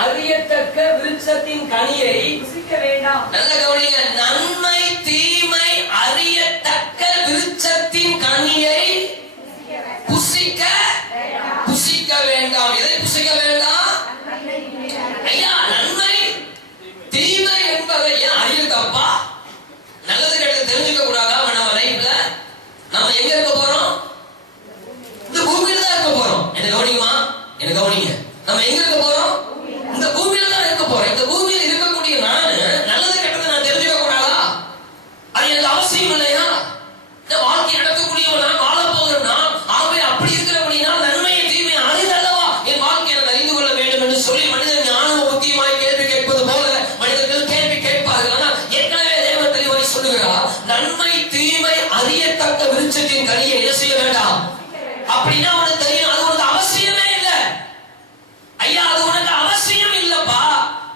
அறியத்தக்க விருட்சத்தின் கனியை புசிக்க வேண்டாம். நல்ல கவனிங்க. நன்மை தீமை அறியத்தக்க விருட்சத்தின் கனியை புசிக்க வேண்டாம். எதை புசிக்க வேண்டாம்? ஐயா, நன்மை தீமை என்பதை ஏன் அறியத்தப்பா? நல்லது கெட்டது தெரிஞ்சுக்க கூடாதா? நம்ம லைஃப்ல நம்ம எங்க இருக்க போறோம்? இந்த பூமியில தான் இருக்க போறோம். என்ன கவனிக்குமா? என்ன கவனிங்க. நம்ம எங்க இருக்க போறோம்? இந்த பூமியில தான் இருக்க போறோம். இந்த பூமியில இருக்கக்கூடிய நானு நல்லது கெட்டது நான் தெரிஞ்சுக்க கூடாதா? அது எனக்கு அவசியம் இல்லையா? இந்த வாழ்க்கை நடக்கக்கூடியவன் நான் வாழ போகிறேன்னா ஆகவே அப்படி இருக்கிறபடினா நன்மையை தீமையை அறிந்தல்லவா என் வாழ்க்கையை நான் அறிந்து கொள்ள வேண்டும் என்று சொல்லி மனிதன் ஞானம் முக்கியமாய் கேள்வி கேட்பது போல மனிதர்கள் கேள்வி கேட்பார்கள். ஆனால் ஏற்கனவே தேவன் தெளிவாய் சொல்லுகிறார், நன்மை தீமை அறியத்தக்க விருட்சத்தின் கனியை என்ன செய்ய வேண்டாம். அப்படின்னா உனக்கு தெரியும், அது உனக்கு அவசியமே இல்லை. ஐயா, அது உனக்கு அவசியம் இல்லப்பா.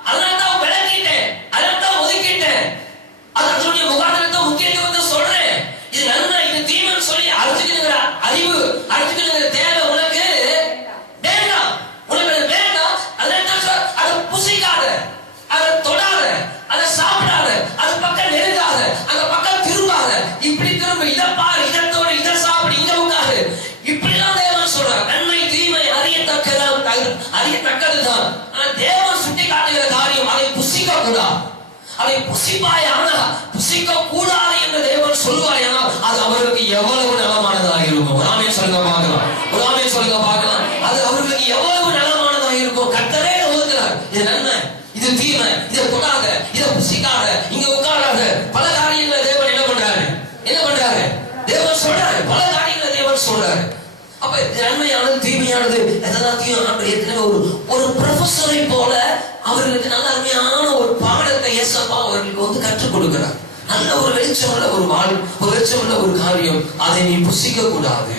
அதனால தான் விளக்கிட்டேன், அதனால தான் ஒதுக்கிட்டேன். அதனுடைய முகாந்திரத்தை முக்கியத்துவத்தை சொல்றேன். இது நன்மை இது தீமைன்னு சொல்லி அறிஞ்சுக்கிற அறிவு, அறிஞ்சுக்கிற தேவை உனக்கு வேண்டாம். உனக்கு வேண்டாம். அதனால அதை புசிக்காத, அதை தொடாத, அதை சாப்பிடாத, அது பக்கம் நெருங்காத, அந்த பக்கம் திரும்பாத. இப்படி திரும்ப இதை பாரு, இதத்தோடு இதை சாப்பிடு, இங்க உட்காரு. இப்படிலாம் தேவன் சொல்றார். நன்மை தீமை அறியத்தக்கதுதான். ஆனா தேவன் சுட்டி காட்டுகிற காரியம் அதை புசிக்க கூடாது. அதை புசிப்பாயானா புசிக்க கூடாது என்று தேவன் சொல்வாயானால் அது அவர்களுக்கு எவ்வளவு நலமானதாக இருக்கும். ஒரு ஆமென் சொல்லுங்க பார்க்கலாம். ஒரு ஆமென் சொல்லுங்க பார்க்கலாம். அது அவர்களுக்கு எவ்வளவு நலமானதாக இருக்கும். கர்த்தரே ஒதுக்கிறார். இது நன்மை, இது தீமை, இதை தொடாத, இதை புசிக்காத, இங்க உட்காராத. பல காரியங்களை தேவன் என்ன பண்றாரு? தேவன் சொல்றாரு. பல காரியங்களை தேவன் சொல்றாரு. அப்ப நன்மையானது தீமையானது எல்லாத்தையும் ஏற்கனவே ஒரு ப்ரொஃபஸரை போல அவர்களுக்கு நல்ல அருமையான ஒரு பாடத்தை இயேசப்பா அவர்களுக்கு கற்றுக் கொடுக்கிறார். நல்ல ஒரு வெளிச்சமுள்ள ஒரு வெளிச்சமுள்ள ஒரு காரியம். அதை நீ புசிக்க கூடாது.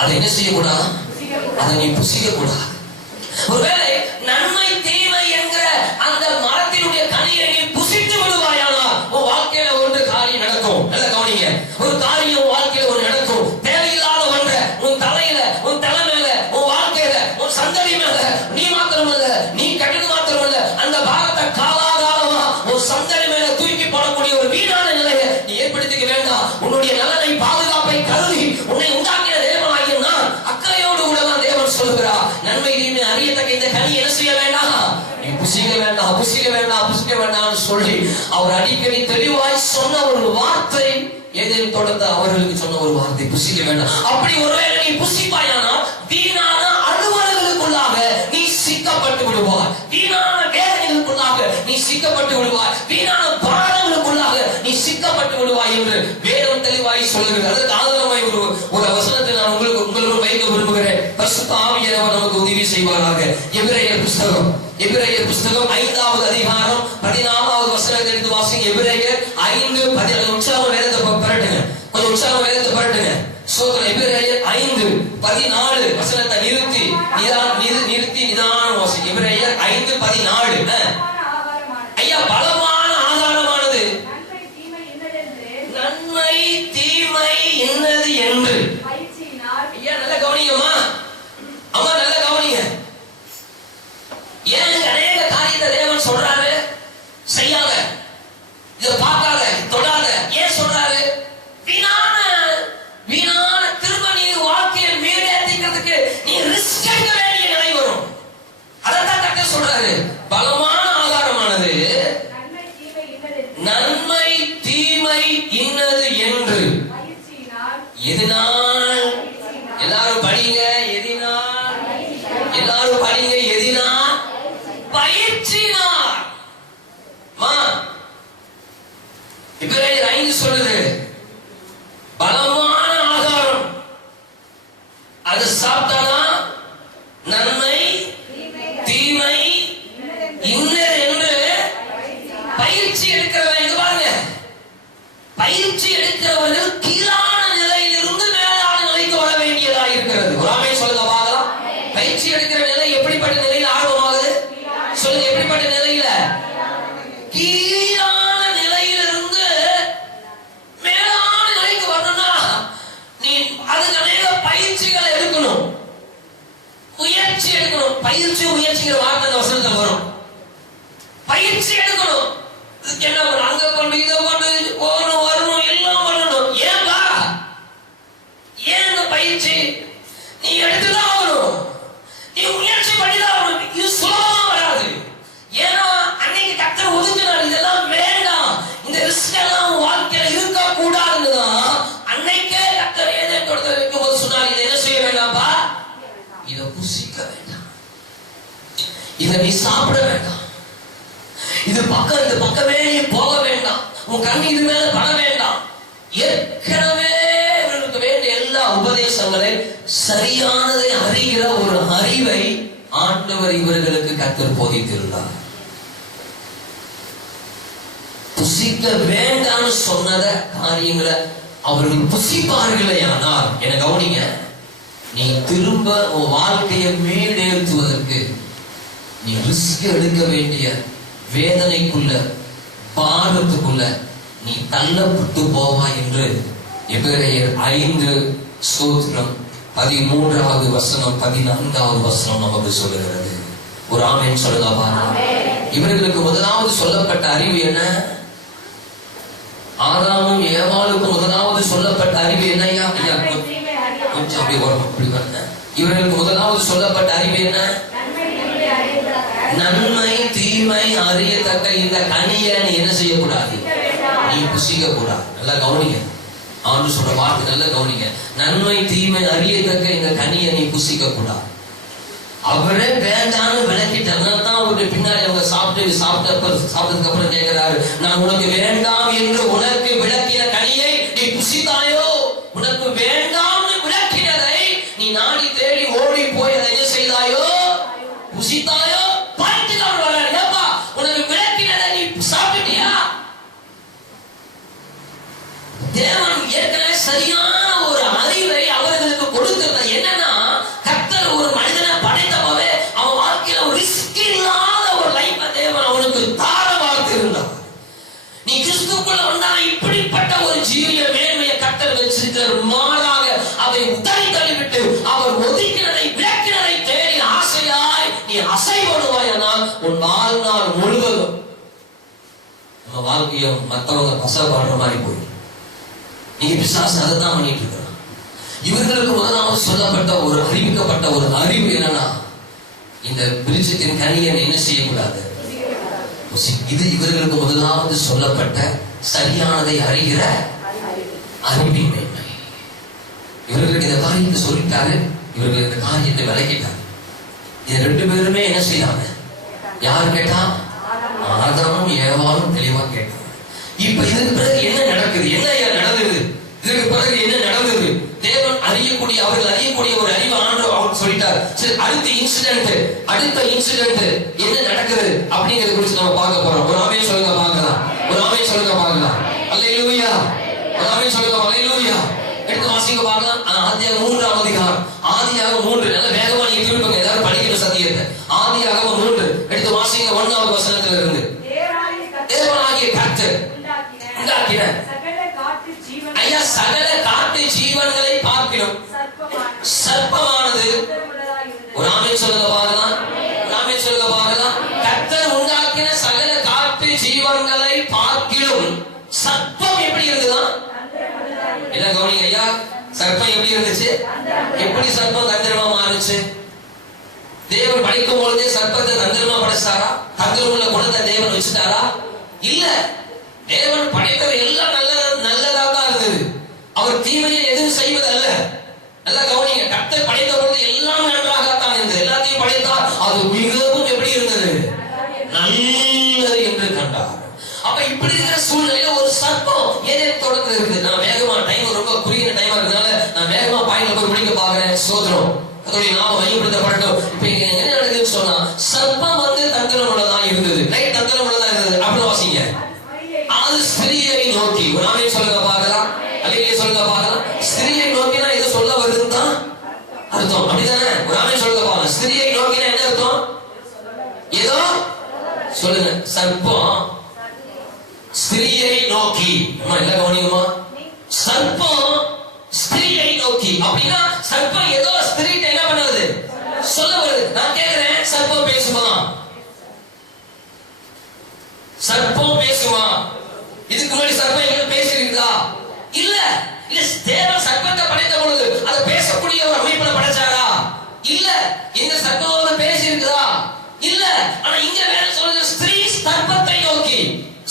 அதை என்ன செய்யக்கூடாது? அதை நீ புசிக்க கூடாது. ஒருவேளை நன்மை தீமை என்கிற அந்த மரத்தினுடைய கனியை நீ புசித்து விடுவாயானா உன் வாழ்க்கையில ஒரு காரியம் நடக்கும். நல்ல கவனிங்க. ஒரு காரியம் வாழ்க்கையில ஒரு நடக்கும். தேவையில்லாத ஒன்ற உன் தலையில, உன் தலை மேல, உன் வாழ்க்கையில, உன் சந்ததி மேல நீ மாத்திரமல்ல, நீ கட்டின கனி என்ன செய்ய வேண்டாம், நீ புசிக்க வேண்டாம், புசிக்க வேண்டாம், புசிக்க வேண்டாம்னு சொல்லி அவர் அடிக்கடி தெளிவாய் சொன்ன ஒரு வார்த்தை, ஏதேன் தொடர்ந்து அவர்களுக்கு சொன்ன ஒரு வார்த்தை, புசிக்க வேண்டாம். அப்படி ஒருவேளை நீ புசிப்பாயானா வீணான அலுவலர்களுக்குள்ளாக நீ சிக்கப்பட்டு விடுவாய், வீணான வேதனைகளுக்குள்ளாக நீ சிக்கப்பட்டு விடுவாய், வீணான பாடங்களுக்குள்ளாக நீ சிக்கப்பட்டு விடுவாய் என்று வேதம் தெளிவாய் சொல்லுகிறது. அதற்கு ஆதாரமாய் ஒரு வசனத்தை நான் உங்களுக்கு வைக்க விரும்புகிறேன். பரிசுத்த ஆவியானவர் நமக்கு உதவி செய்வாராக. எபிரேயர் புஸ்தகம் 5வது அதிகாரம் 14வது வசனத்தை எடுத்து வாசிங்க. எபிரேயர் 5:14. உற்சாகம் வேதத்தை பரட்டுங்க, கொஞ்சம் உற்சாகம் வேதத்தை பரட்டுங்க. சோதனை எபிரேயர் 5:14 வசனத்தை நிறுத்தி நிதானம் வாசிங்க. எபிரேயர் 5:14. ஐயா, பலமான ஆதாரமானது நன்மை தீமை என்னது என்று. ஐயா நல்ல கவனிங்கம்மா, அம்மா நல்ல கவனிங்க. ஏன் அநேக காரியத்தை தேவன் சொல்றாரு, செய்யாத, இத பார்க்காத, தொடாத, ஏன் சொல்றாரு? வீணான திரும்ப நீ வாழ்க்கையை மேலேத்திக்கிறதுக்கு நீ ரிஸ்க் எடுக்க வேண்டிய நிலை வரும். அதான் கரெக்டா சொல்றாரு. பலமான ஆதாரமானது நன்மை தீமை இன்னது என்று. எதனால்? எல்லாரும் படிங்க. எதினால்? எல்லாரும் படிங்க. எதினால்? பயிற்சினார். எபிரேயர் 5 சொல்லுது, பலமான ஆதாரம். அது சாப்பிட்டானா நன்மை தீமை இன்னது என்று பயிற்சி எடுக்கிறவன். இங்க பாருங்க, பயிற்சி எடுக்கிறவர்கள் கீழான நிலையிலிருந்து மேலான நிலைக்கு வர வேண்டியதா இருக்கிறது. ஒரு ஆமென் சொல்லுங்க பார்க்கலாம். பயிற்சி எடுக்கிற நிலை எப்படிப்பட்ட நிலையில் ஆரம்பமாகுது சொல்லுங்க? எப்படிப்பட்ட நிலையில? கீழான நிலையிலிருந்து மேலான நிலைக்கு வரணும்னா நீ அதுக்கு அநேக பயிற்சிகளை எடுக்கணும், முயற்சி எடுக்கணும். பயிற்சி முயற்சிங்கிற வார்த்தை அந்த வசனத்தில் வரும். பயிற்சி எடுக்கணும். என்ன அங்க கொண்டு இதை கொண்டு போகணும், வரணும், எல்லாம் பண்ணணும். ஏன்பா? ஏன் இந்த பயிற்சி? நீ எடுத்துதான் ஆகணும், நீ முயற்சி பண்ணிதான் ஆகணும். இது சுலபமா வராது. ஏன்னா அன்னைக்கு கர்த்தர் ஒதுக்கினார், இதெல்லாம் வேண்டாம், இந்த ரிஸ்க் எல்லாம் வாழ்க்கையில இருக்க கூடாதுன்னுதான் அன்னைக்கே கர்த்தர் ஏதேன் தோட்டத்தில் வைக்கும் போது சொன்னார், இதை என்ன செய்ய வேண்டாம்பா, இதை புசிக்க வேண்டாம், இதை நீ சாப்பிட வேண்டாம், இது பக்கமே போக வேண்டாம், உன் கண் இது மேல பட வேண்டாம். ஏற்கனவே இவர்களுக்கு வேண்டிய எல்லா உபதேசங்களை சரியானதை அறிகிற ஒரு அறிவை ஆண்டவர் இவர்களுக்கு கர்த்தர் போதித்திருந்தார். புசிக்க வேண்டாம்னு சொன்னத காரியங்களை அவர்கள் புசிப்பார்களே. ஆனால் என்ன கவனிங்க, நீ திரும்ப உன் வாழ்க்கையை மேலேற்றுவதற்கு நீ ரிஸ்க் எடுக்க வேண்டிய வேதனைக்குள்ள பாரத்துக்குள்ள நீ தள்ளப்பட்டு போவாய் என்று எபிரேயர் 5 ஸ்தோத்திரம் 13வது வசனம் 14வது வசனம் நமக்கு சொல்லுகிறது. ஒரு ஆமென் சொல்லுங்க பாருங்க. இவர்களுக்கு முதலாவது சொல்லப்பட்ட அறிவு என்ன? ஆதாமும் ஏவாளுக்கும் முதலாவது சொல்லப்பட்ட அறிவு என்னையா? கொஞ்சம் அப்படி வரும், அப்படி வரல. இவர்களுக்கு முதலாவது சொல்லப்பட்ட அறிவு என்ன? நன்மை தீமை அறியத்தக்க இந்த கனியை நீ என்ன செய்யக்கூடாது, நீ புசிக்க கூடாது. நல்லா கவனிங்க, ஆண்டு சொல்ற வார்த்தை நல்லா கவனிங்க. நன்மை தீமை அறியத்தக்க இந்த கனியை நீ புசிக்க கூடாது. அவரே வேண்டான்னு விளக்கிட்டாங்க தான் அவருடைய பின்னாடி அவங்க சாப்பிட்டதுக்கு அப்புறம் கேட்கிறாரு, நான் உனக்கு வேண்டாம் என்று உனக்கு விளக்கின கனியை நீ புசித்தாயோ? உனக்கு வேண்டாம்னு விளக்கினதை நீ நாடி தேடி ஓடி போய் அதை என்ன செய்தாயோ? புசித்தாயோ? உனக்கு விளக்கினதை நீ சாப்பிட்டியா? தேவன் ஏற்கனவே சரியான ஒரு அறிவை அவர்களுக்கு கொடுத்திருந்த. என்னன்னா, கர்த்தர் ஒரு மனிதனை படைத்தப்பவே அவன் வாழ்க்கையில ஒரு ரிஸ்க் இல்லாத ஒரு லைஃப் தேவன் அவனுக்கு தார வாழ்த்திருந்தார். நீ கிறிஸ்துக்குள்ள வந்தா இப்படிப்பட்ட ஒரு ஜீவிய மேன்மையை கர்த்தர் வச்சிருக்கிறார். மாறாக அதை உதறி தள்ளிவிட்டு அவர் ஒதுக்கினதை விளக்கினதை தேடி ஆசையாய் நீ அசைவடுவாயானால் உன் வாழ்நாள் முழுவதும் நம்ம வாழ்க்கையை மற்றவங்க பசப்படுற மாதிரி போய் நீங்க பிசாசு அதை தான் பண்ணிட்டு இருக்கிறான். இவர்களுக்கு முதலாவது சொல்லப்பட்ட ஒரு அறிவிக்கப்பட்ட ஒரு அறிவு என்னன்னா, இந்த விருட்சத்தின் கனியை என்ன செய்யக்கூடாது. இது இவர்களுக்கு முதலாவது சொல்லப்பட்ட சரியானதை அறிகிற அறிவின்மை. இவர்களுக்கு இந்த காரியத்தை சொல்லிட்டாரு, இவர்கள் இந்த காரியத்தை விளக்கிட்டாரு. இது ரெண்டு பேருமே என்ன செய்யறாங்க? யார் கேட்டா? ஆதாமும் ஏவாளும் தெளிவா கேட்டாங்க. இப்ப இதற்கு பிறகு என்ன நடக்குது? என்ன நடந்தது? இதற்கு பிறகு என்ன நடந்தது? தேவன் அறியக்கூடிய, அவர்கள் அறியக்கூடிய ஒரு அறிவு ஆண்டவர் சொல்லிட்டார். சரி, அடுத்த இன்சிடென்ட் என்ன நடக்குது அப்படிங்கறத குறித்து நம்ம பார்க்க போறோம். ஒரு ஆமென் சொல்லுங்க பார்க்கலாம். ஒரு ஆமென் சொல்லுங்க பார்க்கலாம். அல்லேலூயா. ஒரு ஆமென் சொல்லுங்க. அல்லேலூயா. எடுத்து வாசிங்க பார்க்கலாம். ஆதியாகமம் 3ஆம் அதிகாரம். ஆதியாகமம் 3 நல்ல வேகமா நீங்க திரும்புங்க. எல்லாரும் படிக்கிற சத்தியத்தை. ஆதியாகமம் 3 எடுத்து வாசிங்க 1ஆவது வசனத்துல இருந்து. தேவனாகிய கர்த்தர் உண்டாக்கின ஐயா சகல காட்டு ஜீவன்களை பார்க்கிறோம். சர்ப்பமானது, ஒரு ஆமென் சொல்லுங்க பார்க்கலாம். ஒரு ஆமென் சொல்லுங்க பார்க்கலாம். கர்த்தர் உண்டாக்கின சகல காட்டு ஜீவன்களை பார்க்கிறோம். சர்ப்பம் எப்படி இருந்ததா? என்ன கவனிங்க ஐயா, சர்ப்பம் எப்படி இருந்துச்சு? எப்படி சர்ப்பம் தந்திரமா மாறுச்சு? தேவன் படைக்கும் பொழுதே சர்ப்பத்தை தந்திரமா படைச்சாரா? தந்திரமுள்ள குணத்தை தேவன் வச்சுட்டாரா? இல்ல. தேவன் படைத்தது எல்லாம் நல்லதா தான் இருந்தது. அவர் தீமையை எதுவும் செய்வதல்ல. நல்லா கவனிங்க. கர்த்தர் படைத்த பொழுது எல்லாம் நன்றாகத்தான் இருந்தது. எல்லாத்தையும் படைத்தார். அது மிகவும் எப்படி இருந்தது? நல்லது என்று கண்டார். அப்ப இப்படி இருக்கிற சூழ்நிலையில ஒரு சர்ப்பம் ஏதேன் தோட்டத்துல இருக்குது. நான் வேகமா, டைம் ரொம்ப குறுகிய டைமா இருக்கிறதுனால நான் வேகமா பாயிண்ட்ல போய் முடிக்க பாக்குறேன். சோதரம் அதோடைய நாம மையப்படுத்தப்படட்டும். இப்ப என்ன நடக்குதுன்னு சொன்னா, சர்ப்பம் தந்திரம் உள்ளதான் இருந்தது. ரைட், தந்திரம் உள்ளதான் இருந்தது. அப்படின்னு வாசிங்க. அது ஸ்திரியை நோக்கி, ஒரு ஆமென் சொல்லுங்க பார்க்கலாம். அல்லேலூயா சொல்லுங்க பார்க்கலாம். ஸ்திரியை நோக்கினா எது சொல்ல வருதுன்னு தான் அர்த்தம். அப்படிதானே? ஒரு ஆமென் சொல்லுங்க பார்க்கலாம். ஸ்திரியை நோக்கினா என்ன அர்த்தம்? ஏதோ சொல்லுங்க. சர்ப்பம் ஸ்திரியை நோக்கி. எல்லாம் கவனிக்குமா? சர்ப்பம் ஸ்திரியை நோக்கி அப்படின்னா சர்ப்பம் ஏதோ ஸ்திரீட்ட என்ன பண்ணுது? சொல்ல வருது. நான் கேட்கிறேன், சர்ப்பம் பேசுமா? சர்ப்பம் பேசுமா? இதுக்கு முன்னாடி சர்ப்பம் எங்க பேசியிருக்குதா? இல்ல. இல்ல. தேவன் சர்ப்பத்தை படைத்த பொழுது அதை பேசக்கூடிய ஒரு அமைப்புல படைச்சாரா? இல்ல. இந்த சர்ப்பம் பேசியிருக்குதா? இல்ல. ஆனா இங்க வேற சொல்றது, ஸ்திரீ சர்ப்பத்தை நோக்கி.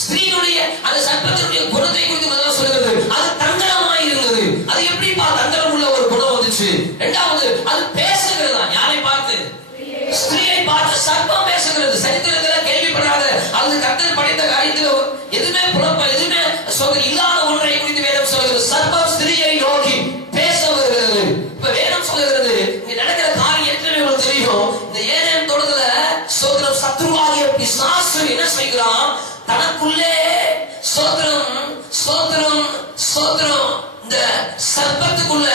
ஸ்திரீனுடைய அந்த சர்ப்பத்தினுடைய குணத்தை குறித்து முதல்ல சொல்லுகிறது. அது தந்திரமாய் இருந்தது. அது எப்படிப்பா தந்திரம் உள்ள ஒரு குணம் வந்துச்சு? இரண்டாவது, அது பேசுகிறதா? யாரை பார்த்து? ஸ்திரீயை பார்த்து சர்ப்பம் பேசுகிறது. சரித்திரத்துல கேள்விப்படாத, அது கர்த்தர் படைத்த காரியத்துல எதுவுமே எதுவுமே இல்லாத ஒன்றை குறித்து வேதம் சொல்கிறது. சர்ப்பம் ஸ்திரீயை நோக்கி பேச வருகிறது. இப்ப வேதம் சொல்லுகிறது, இங்க நடக்கிற காரியம் ஏற்கனவே உங்களுக்கு தெரியும். இந்த ஏதேன் தோட்டத்துல சோதரம் சத்ருவாகிய பிசாசு என்ன செய்கிறான்? தனக்குள்ளே இந்த சர்ப்பத்துக்குள்ள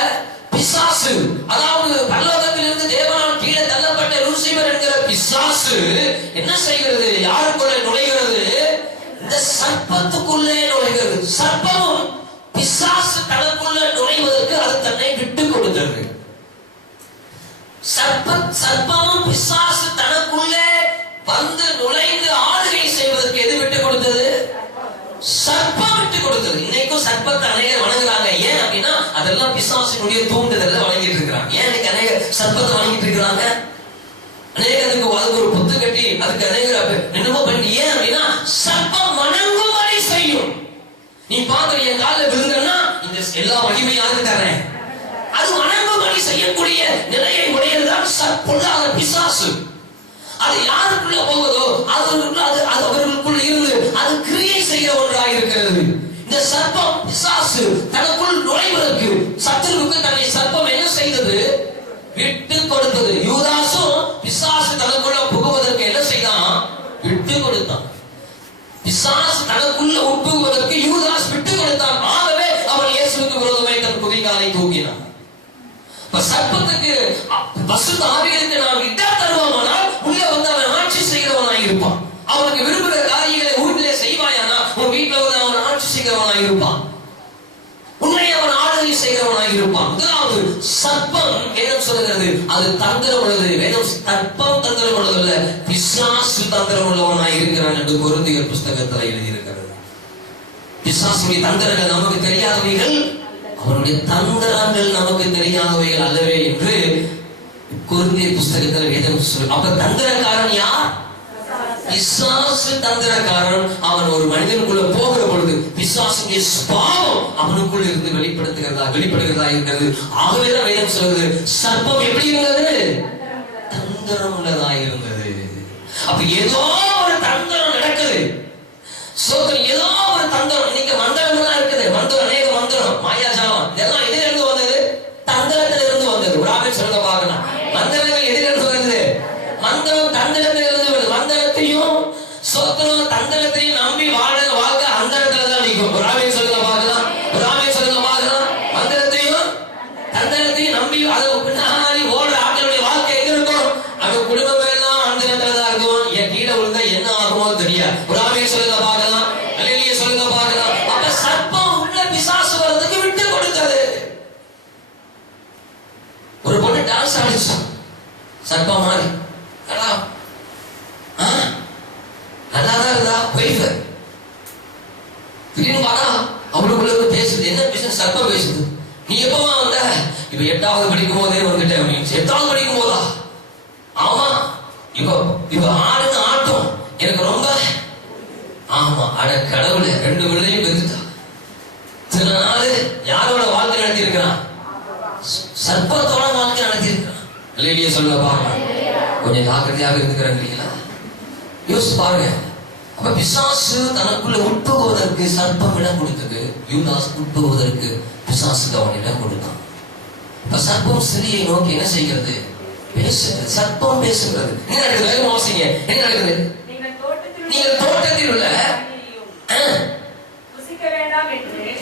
பிசாசு, அதாவது பரலோகத்திலிருந்து தேவனால் கீழே தள்ளப்பட்ட லூசிபர் என்கிற பிசாசு என்ன செய்கிறது? யாருக்குள்ளே நுழைகிறது? இந்த சர்ப்பத்துக்குள்ளே நுழைகிறது. சர்ப்பமும் பிசாசு தனக்குள்ள நுழைவதற்கு அது தன்னை விட்டு கொடுத்தது. சர்ப்பமும் பிசாசு தனக்குள்ளே வந்து நுழைந்து ஆளுகை செய்வதற்கு எது விட்டு கொடுத்தது? சர்ப்பம் விட்டு கொடுத்தது. இன்னைக்கும் சர்ப்பத்தை அநேகர் வணங்குறாங்க. ஏன் அப்படின்னா அதெல்லாம் பிசாசினுடைய தூண்டுதல வணங்கிட்டு இருக்கிறாங்க. ஏன் இன்னைக்கு அநேகர் சர்ப்பத்தை வணங்கிட்டு இருக்கிறாங்க? அநேகருக்கு அதுக்கு ஒரு புத்து கட்டி அதுக்கு அநேகர் என்னமோ பண்ணி. ஏன் அப்படின்னா சர்ப்பம் வணங்கும்படி செய்யும். நீ பாக்குற என் காலில் விழுந்தன்னா இந்த எல்லா மகிமையும் யாருக்கு தரேன்? அது வணங்கும்படி செய்யக்கூடிய நிலையை உடையதுதான் பொல்லாத பிசாசு. அது யாருக்குள்ள போகுதோ அது அவர்களுக்குள்ள இருந்து அது கிரியை செய்ய ஒன்றாக இருக்கிறது. இந்த சர்ப்பம் பிசாசு தனக்குள் நுழைவதற்கு சத்துருவுக்கு தன்னை சர்ப்பம் என்ன செய்தது? விட்டு கொடுத்தது. யூதாசும் பிசாசு தனக்குள்ள புகுவதற்கு என்ன செய்தான்? விட்டு கொடுத்தான். பிசாசு தனக்குள்ள உட்புகுவதற்கு யூதாஸ் விட்டு கொடுத்தான். ஆகவே அவன் இயேசுவுக்கு விரோதமாய் தன் குதிகாலை தூக்கினான். சர்ப்பத்துக்கு பசுத்த ஆவிகளுக்கு நாம் இட்டா தருவோமானால் உள்ளே வந்து அவன் ஆட்சி செய்கிறவனாய் இருப்பான். அவனுக்கு விரும்புகிற காரியங்களை வீட்டிலே செய்வாயானா உன் வீட்டில் வந்து அவன் ஆட்சி செய்கிறவனாய் இருப்பான். உன்னை அவன் ஆளுகை செய்கிறவனாய் இருப்பான். முதலாவது சர்ப்பம் வேதம் சொல்கிறது அது தந்திரம் உள்ளது. வேதம் சர்ப்பம் தந்திரம் உள்ளதல்ல, பிசாசு தந்திரம் உள்ளவனாய் இருக்கிறான் என்று கொரிந்தியர் புஸ்தகத்தில் எழுதியிருக்கிறது. பிசாசுடைய தந்திரங்கள் நமக்கு தெரியாதவைகள், அவருடைய தந்திரங்கள் நமக்கு தெரியாதவைகள் அல்லவே என்று கொரிந்தியர் புஸ்தகத்தில் வேதம் சொல்லு. அப்ப தந்திரக்காரன் யார்? பிசாசு தந்திரக்காரன். அவன் ஒரு மனிதனுக்குள்ள போகிற பொழுது பிசாசுடைய பாவம் அவனுக்குள்ள இருந்து வெளிப்படுகிறதா இருக்கிறது. ஆகவேதான் வேதம் சொல்லுது, சர்ப்பம் எப்படி இருந்தது? தந்திரம் உள்ளதா இருந்தது. அப்ப ஏதோ ஒரு தந்திரம் நடக்குது. ஏதோ ஒரு தந்திரம். இன்னைக்கு மந்திரம் தான் இருக்குது. மந்திரம், அநேக மந்திரம், மாயாஜாலம், இதெல்லாம் எதிலிருந்து வந்தது? தந்திரத்திலிருந்து வந்தது. ஒரு ஆமே சொல்ல பார்க்கலாம். மந்திரங்கள் எதிலிருந்து வருது? மந்திரம் தந்திரத்திலிருந்து வருது. மந்திரத்தையும் சோத்திரம் தந்திரத்தையும் நம்பி வாழ்க்கை அந்த இடத்துல தான் நிற்கும். ஒரு ஆமே சொல்ல பார்க்கலாம். ஒரு ஆமே சொல்ல பார்க்கலாம். மந்திரத்தையும் தந்திரத்தையும் நம்பி அதை பின்னாடி ஓடுற ஆட்களுடைய வாழ்க்கை எங்க இருக்கும்? அது குடும்பம் எல்லாம் அந்த இடத்துல தான் இருக்கும். என் கீழே விழுந்தா என்ன ஆகுமோ தெரியாது. ஒரு ஆமே சொல்ல பார்க்கலாம். அல்லேலூயா சொல்லுங்க பார்க்கலாம். அப்ப சர்ப்பம் உள்ள பிசாசு வரதுக்கு விட்டு கொடுத்தது. ஒரு பொண்ணு டான்ஸ் ஆடிச்சு, சர்ப்பம் மாறி நல்லாதான் இருந்தா வைஃப். திடீர்னு பார்த்தா அவளுக்குள்ள பேசுது. என்ன பேசுது? சர்ப்பம் பேசுது. நீ எப்பவா வந்த? இப்ப 8வது படிக்கும் போதே வந்துட்டேன். 8வது படிக்கும் போதா? ஆமா. இப்ப ஆடுன்னு ஆட்டம் எனக்கு ரொம்ப. ஆமா. அட கடவுளே, 2 பிள்ளையும் பெருத்துட்டா. சில நாள் யாரோட வாழ்க்கை நடத்தி இருக்கிறான்? சர்ப்பத்தோட வாழ்க்கை நடத்தி இருக்கிறான். இல்லையே சொல்ல பாருங்க. கொஞ்சம் ஜாக்கிரதையாக இருந்துக்கிறீங்களா? யோசிச்சு பாருங்க. அப்ப பிசாசு தனக்குள்ள உட்புகுவதற்கு சர்ப்பம் இடம் கொடுத்தது. யூதாஸ் உட்புகுவதற்கு பிசாசுக்கு அவன் இடம் கொடுத்தான். இப்ப சர்ப்பம் ஸ்திரியை நோக்கி என்ன செய்கிறது? பேசுகிறது. சர்ப்பம் பேசுகிறது. என்ன நடக்குது? வேகம் வாசிங்க. என்ன நடக்குது? நீங்கள் தோட்டத்தில் உள்ள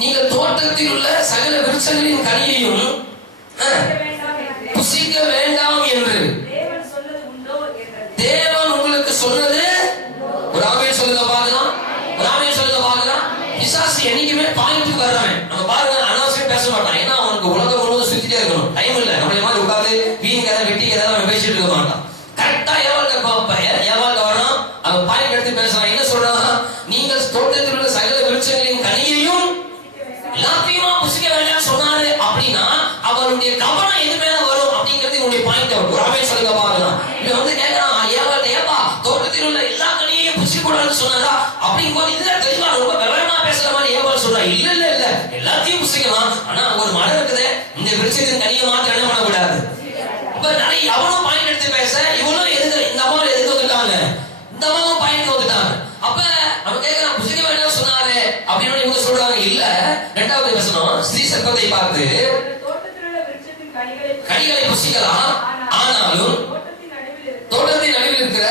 நீங்கள் தோட்டத்தில் உள்ள சகல விருட்சங்களின் கனியையும் புசிக்க வேண்டாம் என்று தேவன் உங்களுக்கு சொன்னது. ஒரு ஆமென் சொல்லுங்க பார்க்கலாம். ஒரு ஆமென் சொல்லுங்க பார்க்கலாம். பிசாசு என்னைக்குமே பாயிண்ட்டுக்கு வர்றவன். நம்ம பாருங்க, அனாவசியம் பேச மாட்டான். ஏன்னா அவனுக்கு உலகம் முழுவதும் சுத்திட்டே இருக்கணும். டைம் இல்லை. நம்மள மாதிரி உட்காந்து வீண் கதை வெட்டி கதை அவன் பேசிட்டு இருக்க மாட்டான். கரெக்டா ஏவாள்கிட்ட வரான். அவன் பாயிண்ட் எடுத்து பேசுறான். என்ன சொல்றான்? நீங்கள் தோட்டத்தில் உள்ள சகல விருட்சங்களின் கனியையும் எல்லாத்தையுமா புசிக்க வேண்டாம் சொன்னாரு அப்படின்னா அவருடைய கவனம் எது மேல வரும் அப்படிங்கிறது என்னுடைய பாயிண்ட். ஒரு ஆமென் சொல்லுங்க பார்க்கலாம். இவன் வந்து கேட்கறான், ஏவாள்கிட்ட, ஏப்பா தோட்டத்தில் உள்ள எல்லா கனியையும் புசிக்க கூடாதுன்னு சொன்னாரா? அப்படிங்கும் போது இதுதான் தெளிவா ரொம்ப விவரமா பேசுற மாதிரி ஏவாள் சொல்றா. இல்ல எல்லாத்தையும் புசிக்கலாம். ஆனா ஒரு மரம் இருக்குது, இந்த விருட்சத்தின் கனியை மாத்திரம் என்ன பண்ணக்கூடாது. இப்ப நிறைய அவனும் பாயிண்ட் எடுத்து பேச, இவனும் எதுக்கு இந்த அம்மா எதுக்கு வந்துட்டாங்க? இந்த அம்மாவும் பாயிண்ட் வந்துட்டாங்க. அப்ப அவன் கேட்கறான், புசிக்க வேண்டாம் சொன்னாரு அப்படின்னு இவங்க சொல்றாங்க. இல்ல, 2வது வசனம், ஸ்ரீ சர்ப்பத்தை பார்த்து கனிகளை புசிக்கலாம், ஆனாலும் தோட்டத்தின் நடுவில் இருக்கிற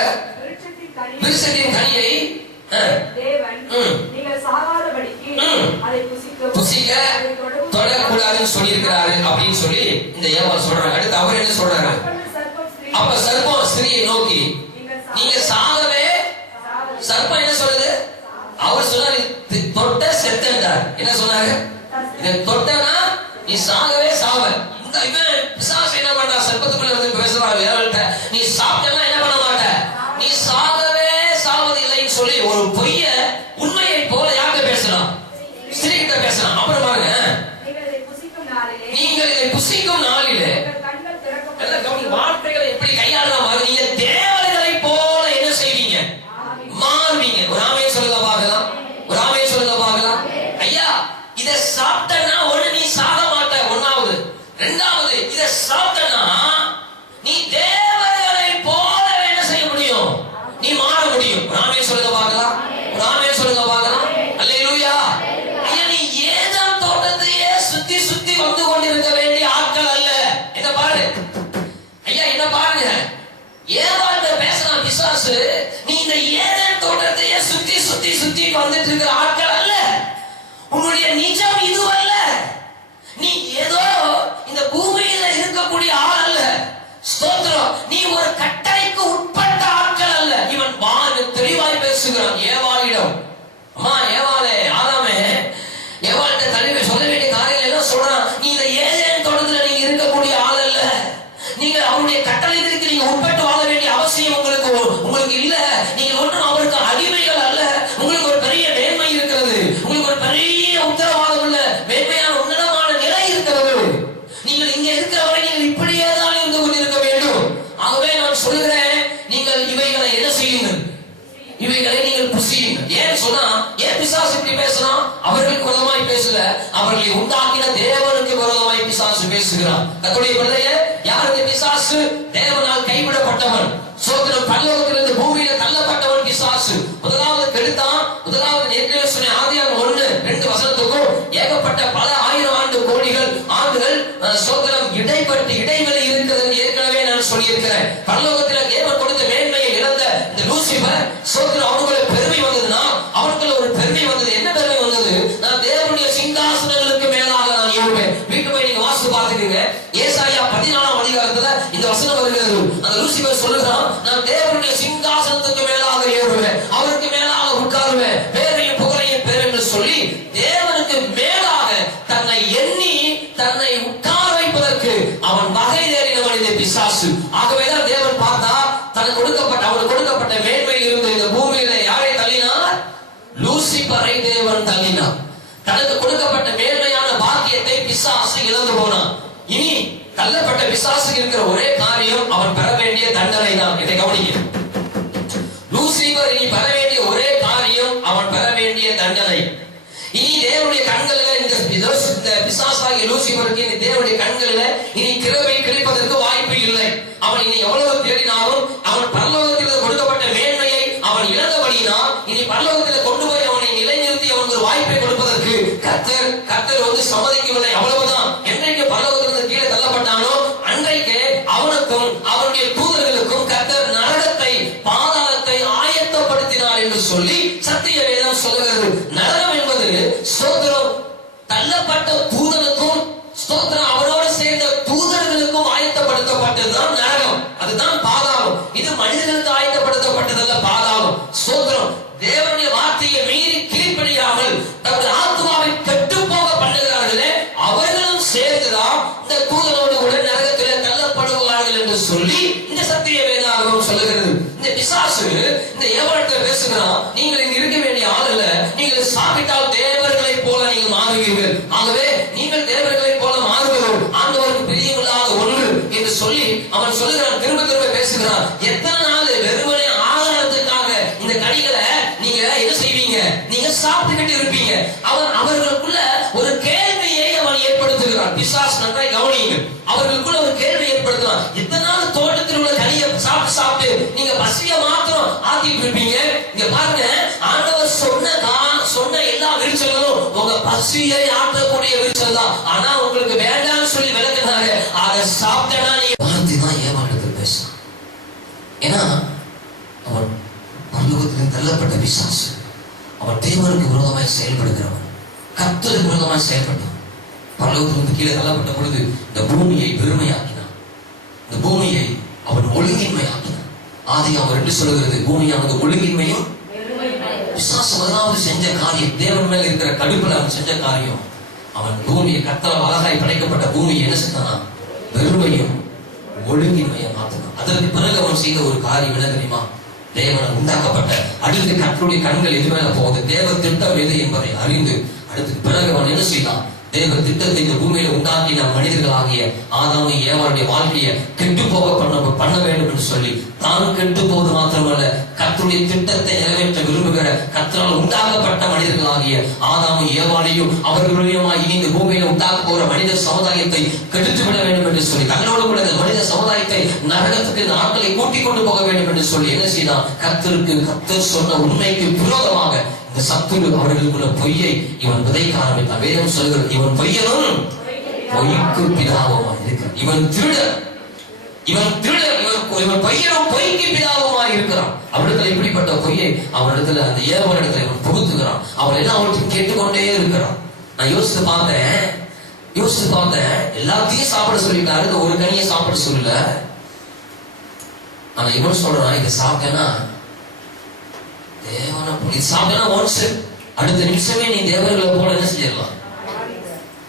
விருட்சத்தின் கனியை புசிக்க தொடக்கூடாதுன்னு சொல்லியிருக்கிறாரு அப்படின்னு சொல்லி இந்த ஏவாள் சொல்றாங்க. அடுத்து அவர் என்ன சொல்றாரு? அப்ப சர்ப்பம் ஸ்திரியை நோக்கி நீங்க சாகவே. சர்ப்பம் என்ன சொல்லுது? அவர் சொன்னாரு, தொட்ட செத்தன்றார். என்ன சொன்னாரு? இதை தொட்டனா நீ சாகவே சாவ. இந்த இவன் பிசாசு என்ன பண்றா? சர்ப்பத்துக்குள்ள வந்து பேசுறாரு ஏவாள்கிட்ட, நீ சாப்பிட்டனா என்ன பண்ண மாட்ட, நீ சாகவே சாவதில்லைன்னு சொல்லி ஒரு பொய்ய உண்மையை போல யார்கிட்ட பேசலாம்? ஸ்திரீகிட்ட பேசலாம். அப்புறம் பாருங்க, நீங்கள் இதை புசிக்கும் நாளிலே வார்த்தைகளை எப்படி கையாளலாம் பாருங்க. நீங்க தேவதைகளை போல என்ன செய்வீங்க? மாறுவீங்க. ஒரு ஆமென் சொல்லுங்க பார்க்கலாம். ஒரு ஆமென் சொல்லுங்க பார்க்கலாம். ஐயா, இதை சாப்பிட்டனா ஒண்ணு நீ சாக மாட்ட. 1வது. 2வது, இதை சாப்பிட்டனா நீ தேவதைகளை போல என்ன செய்ய முடியும்? நீ மாற முடியும். ஒரு ஆமென் சொல்லுங்க பார்க்கலாம். ஒரு ஆமென் சொல்லுங்க பார்க்கலாம். அல்லேலூயா. ஐயா, நீ ஏதேன் தோட்டத்தையே சுத்தி சுத்தி வந்து கொண்டிருக்க வேண்டிய ஆட்கள் அல்ல. என்ன பாரு ஐயா, என்ன பாருங்க, ஏவாள்கிட்ட பேசலாம் பிசாசு. நீ இந்த ஏதேன் தோட்டத்தையே சுத்தி சுத்தி சுத்தி வந்துட்டு இருக்கிற ஆட்கள் அல்ல. உன்னுடைய நிஜம் இது அல்ல. நீ ஏதோ இந்த பூமியில இருக்கக்கூடிய ஆள் அல்ல. ஸ்தோத்திரம். நீ ஒரு கட்டளைக்கு உட்பட்ட ஆட்கள் அல்ல. இவன் தெளிவாய் பேசுகிறான் ஏவாளிடம். அம்மா ஏவாளே, ஆதாமே, ஏவாள்கிட்ட தலைமை சொல்ல வேண்டிய காரியங்கள் எல்லாம் சொல்றான். நீ இந்த ஏதேன் தோட்டத்துல நீங்க இருக்கக்கூடிய ஆள் அல்ல. நீங்க அவருடைய கட்டளைகளுக்கு நீங்க உட்பட்டு வாழ வேண்டிய அவசியம் உங்களுக்கு இல்ல. நீங்க ஒன்றும் அவருக்கு அடிமைகள் அல்ல. உங்களுக்கு ஒரு பெரிய மேன்மை இருக்கிறது. உங்களுக்கு ஒரு பெரிய உத்தரவாதம் உள்ள மேன்மையான உன்னதமான நிலை இருக்கிறது. நீங்கள் இங்க இருக்கிறவரை நீங்கள் இப்படியே தான் இருந்து கொண்டிருக்க வேண்டும். இவைகளை நீங்கள் புசியுங்கள். ஏன் சொன்னா, ஏன் பிசாசு இப்படி பேசுறான்? அவர்களுக்கு விரோதமாய் பேசல, அவர்களை உண்டாக்கின தேவனுக்கு விரோதமாய் பிசாசு பேசுகிறான். கர்த்தருடைய பிள்ளையே, யார் இந்த பிசாசு? தேவனால் கைவிடப்பட்டவன், சோதனை பரலோகத்திலிருந்து பூமியில தள்ளப்பட்டவன் பிசாசு. முதலாவது கெடுத்தான். முதலாவது நேற்று சொன்ன ஆதியாகமம் 1:2 வசனத்துக்கும் ஏகப்பட்ட பல ஆயிரம் ஆண்டுகள் சோதனம் இடைவெளி இருக்கிறது. ஏற்கனவே நான் சொல்லியிருக்கிறேன். பரலோகத்தில் தேவன் கொடுத்த மேன்மையை இழந்த இந்த லூசிபர் சோதனம் அவனுக்குள்ள பெருமை வந்ததுன்னா, அவனுக்குள்ள ஒரு பெருமை வந்தது. என்ன பெருமை வந்தது? நான் தேவனுடைய சிங்காசனங்களுக்கு மேலாக நான் ஏறுவேன். வீட்டு போய் நீங்க வாசித்து பார்த்துக்கீங்க. ஏசாயா 14ஆம் அதிகாரத்துல இந்த வசனம் வருகிறது. அந்த லூசிபர் சொல்லுகிறான், நான் தேவனுடைய சிங்காசனத்துக்கு மேலாக ஏறுவேன், அவருக்கு மேலாக உட்காருவேன், பேரையும் புகழையும் பெறுவேன் என்று சொல்லி தேவனுக்கு மேலாக தன்னை எண்ணி தன்னை உட்கார வைப்பதற்கு அவன் வகை தேடினவன் இந்த பிசாசு. ஆகவேதான் தேவன் பார்த்தா அவனுக்கு கொடுக்கப்பட்ட மேன்மையில் இருந்து இந்த பூமியில யாரை தள்ளினார்? லூசிபரை தேவன் தள்ளினார். தனக்கு கொடுக்கப்பட்ட மேன்மையான பாக்கியத்தை பிசாசு இழந்து போனான். இனி தள்ளப்பட்ட பிசாசுக்கு இருக்கிற ஒரே காரியம், அவன் பெற வேண்டிய தண்டனை தான். இதை கவனிக்க. லூசிபர் இனி பெற வேண்டிய ஒரே காரியம், அவன் பெற வேண்டிய தண்டனை. இனி தேவனுடைய கண்களில் இந்த பிசாசாகிய லூசிபருக்கு இனி தேவனுடைய கண்களில் இனி கிருபை கிடைப்பதற்கு வாய்ப்பு இல்லை. அவன் இனி எவ்வளவு தேடினாலும் அவன் பரலோகத்தில் கொடுக்கப்பட்ட மேன்மையை அவன் இழந்தபடியினால் இனி பரலோகத்தில் கொண்டு போய் அவனை நிலைநிறுத்தி அவனுக்கு ஒரு வாய்ப்பை கொடுப்பதற்கு கர்த்தர் சம்மதிக்கவில்லை. அவ்வளவுதான். என்றைக்கு பரலோகத்திலிருந்து கீழே தள்ளப்பட்டானோ அன்றைக்கு அவனுக்கும் அவனுடைய தூதர்களுக்கும் கர்த்தர் நரகத்தை பாதாளத்தை ஆயத்தப்படுத்தினார் என்று சொல்லி சத்திய வேதம் சொல்லுகிறது. நரகம் என்பது ஸ்தோத்திரம் தள்ளப்பட்ட தூதனுக்கும் ஸ்தோத்திரம் அவனோடு சேர்ந்த தூதர்களுக்கும் ஆயத்தப்படுத்தப்பட்டதுதான் நரகம். அதுதான் பாதாளம். இது மனிதர்களுக்கு ஆயத்தப்படுத்தப்பட்டதல்ல பாதாளம். ஸ்தோத்திரம் தேவனுடைய வார்த்தையை மீறி கீழ்ப்படியாமல் தங்கள் ஆத்மாவை கெட்டு போக பண்ணுகிறார்களே, அவர்களும் சேர்ந்துதான் இந்த தூதனோடு கூட நரகத்திலே தள்ளப்படுவார்கள் என்று சொல்லி இந்த சத்திய வேதாகமம் சொல்லுகிறது. இந்த பிசாசு இந்த ஏவலத்தில் பேசுகிறான், நீங்கள் இங்க இருக்க வேண்டிய ஆள் இல்ல, நீங்கள் சாப்பிட்டால் தேவர்களை போல நீங்கள் மாறுவீர்கள். ஆகவே நீங்கள் தேவர்களை போல மாறுவீர்கள், ஆண்டவருக்கு பிரியமில்லாத ஒன்று என்று சொல்லி அவன் சொல்லுகிறான். திரும்ப பேசுகிறான். எத்தனை நாள் வெறுமனே ஆகாரத்துக்காக இந்த கனிகளை நீங்க என்ன செய்வீங்க? நீங்க சாப்பிட்டுக்கிட்டு இருப்பீங்க. அவர்களுக்குள்ள ஒரு கேள்வியை அவன் ஏற்படுத்துகிறான். பிசாசு நன்றாய் கவனியுங்க. அவர்களுக்குள்ள ஒரு கேள்வி ஏற்படுத்துறான். எத்தனை நாள் தோட்டத்தில் உள்ள கனியை சாப்பிட்டு நீங்க பசிய மாத்திரம் ஆத்திட்டு இருப்பீங்க. இங்க பாருங்க, ஆண்டவர் சொன்ன எல்லா விரிச்சல்களும் உங்க பசியை ஆற்றக்கூடிய விரிச்சல் தான். ஆனா உங்களுக்கு வேண்டாம்னு சொல்லி விளக்குனாங்க. அதை சாப்பிட்டா நீங்க தான் ஏமாற்றத்தில் பேசலாம். ஏன்னா அவன் பரலோகத்தில் தள்ளப்பட்ட பிசாசு. அவன் தேவனுக்கு விரோதமாய் செயல்படுகிறவன், கர்த்தருக்கு விரோதமாய் செயல்பட்டான். பரலோகத்திலிருந்து கீழே தள்ளப்பட்ட பொழுது இந்த பூமியை பெருமையாக்கினான். இந்த பூமியை அவன் ஒழுங்கின்மையாக்கினான். ஆதியாகமம் 2 சொல்லுகிறது, பூமியானது ஒழுங்கின்மையும். பிசாசு முதலாவது செஞ்ச காரியம், தேவன் மேல இருக்கிற கடுப்புல அவன் செஞ்ச காரியம், அவன் பூமியை கர்த்தரால் அழகாய் படைக்கப்பட்ட பூமியை என்ன செஞ்சான்? பெருமையும் ஒழுங்கின்மையை மாற்றினான். அதற்கு பிறகு அவன் செய்த ஒரு காரியம் என்ன தெரியுமா? தேவனால் உண்டாக்கப்பட்ட அடுத்து கர்த்தருடைய கண்கள் எது மேல போகுது, தேவ திட்டம் எது என்பதை அறிந்து அடுத்து பிறகு அவன் என்ன செய்தான்? தேவ திட்டத்தை இந்த பூமியில உண்டாக்கின மனிதர்களாகிய ஆதாமு ஏவாளுடைய வாழ்க்கையை கெட்டு போக பண்ண வேண்டும் என்று சொல்லி தான் கெட்டு போவது மாத்திரமல்ல, கர்த்தருடைய திட்டத்தை நிறைவேற்ற விரும்புகிற கர்த்தரால் உண்டாக்கப்பட்ட மனிதர்களாகிய ஆதாமு ஏவாளையும் அவர்களுடைய இனி இந்த பூமியில உண்டாக்க போகிற மனித சமுதாயத்தை கெடுத்து விட வேண்டும் என்று சொல்லி தங்களோடு கூட மனித சமுதாயத்தை நரகத்துக்கு இந்த ஆட்களை கூட்டிக் கொண்டு போக வேண்டும் என்று சொல்லி என்ன செய்தான்? கர்த்தர் சொன்ன உண்மைக்கு விரோதமாக இந்த சத்துரு அவர்களுக்குள்ள பொய்யை இவன் விதைக்க ஆரம்பித்தான். வேதம் சொல்கிறது, இவன் பொய்யனும் பொய்க்கு பிதாவுமா இருக்கிறான். இவன் திருடன், இவன் பொய்யனும் பொய்க்கு பிதாவுமா இருக்கிறான். அவனிடத்துல இப்படிப்பட்ட பொய்யை அவனிடத்துல அந்த ஏவனிடத்துல இவன் புகுத்துகிறான். அவன் எல்லாம் அவனுக்கு கேட்டுக்கொண்டே இருக்கிறான். நான் யோசித்து பார்த்தேன், எல்லாத்தையும் சாப்பிட சொல்லிட்டாரு, இந்த ஒரு கனியை சாப்பிட சொல்லல. ஆனா இவன் சொல்றான், இதை சாப்பிட்டேன்னா தேவனை சாப்பிட்டா ஒன்ஸ் அடுத்த நிமிஷமே நீ தேவர்களை போல என்ன செய்யலாம்.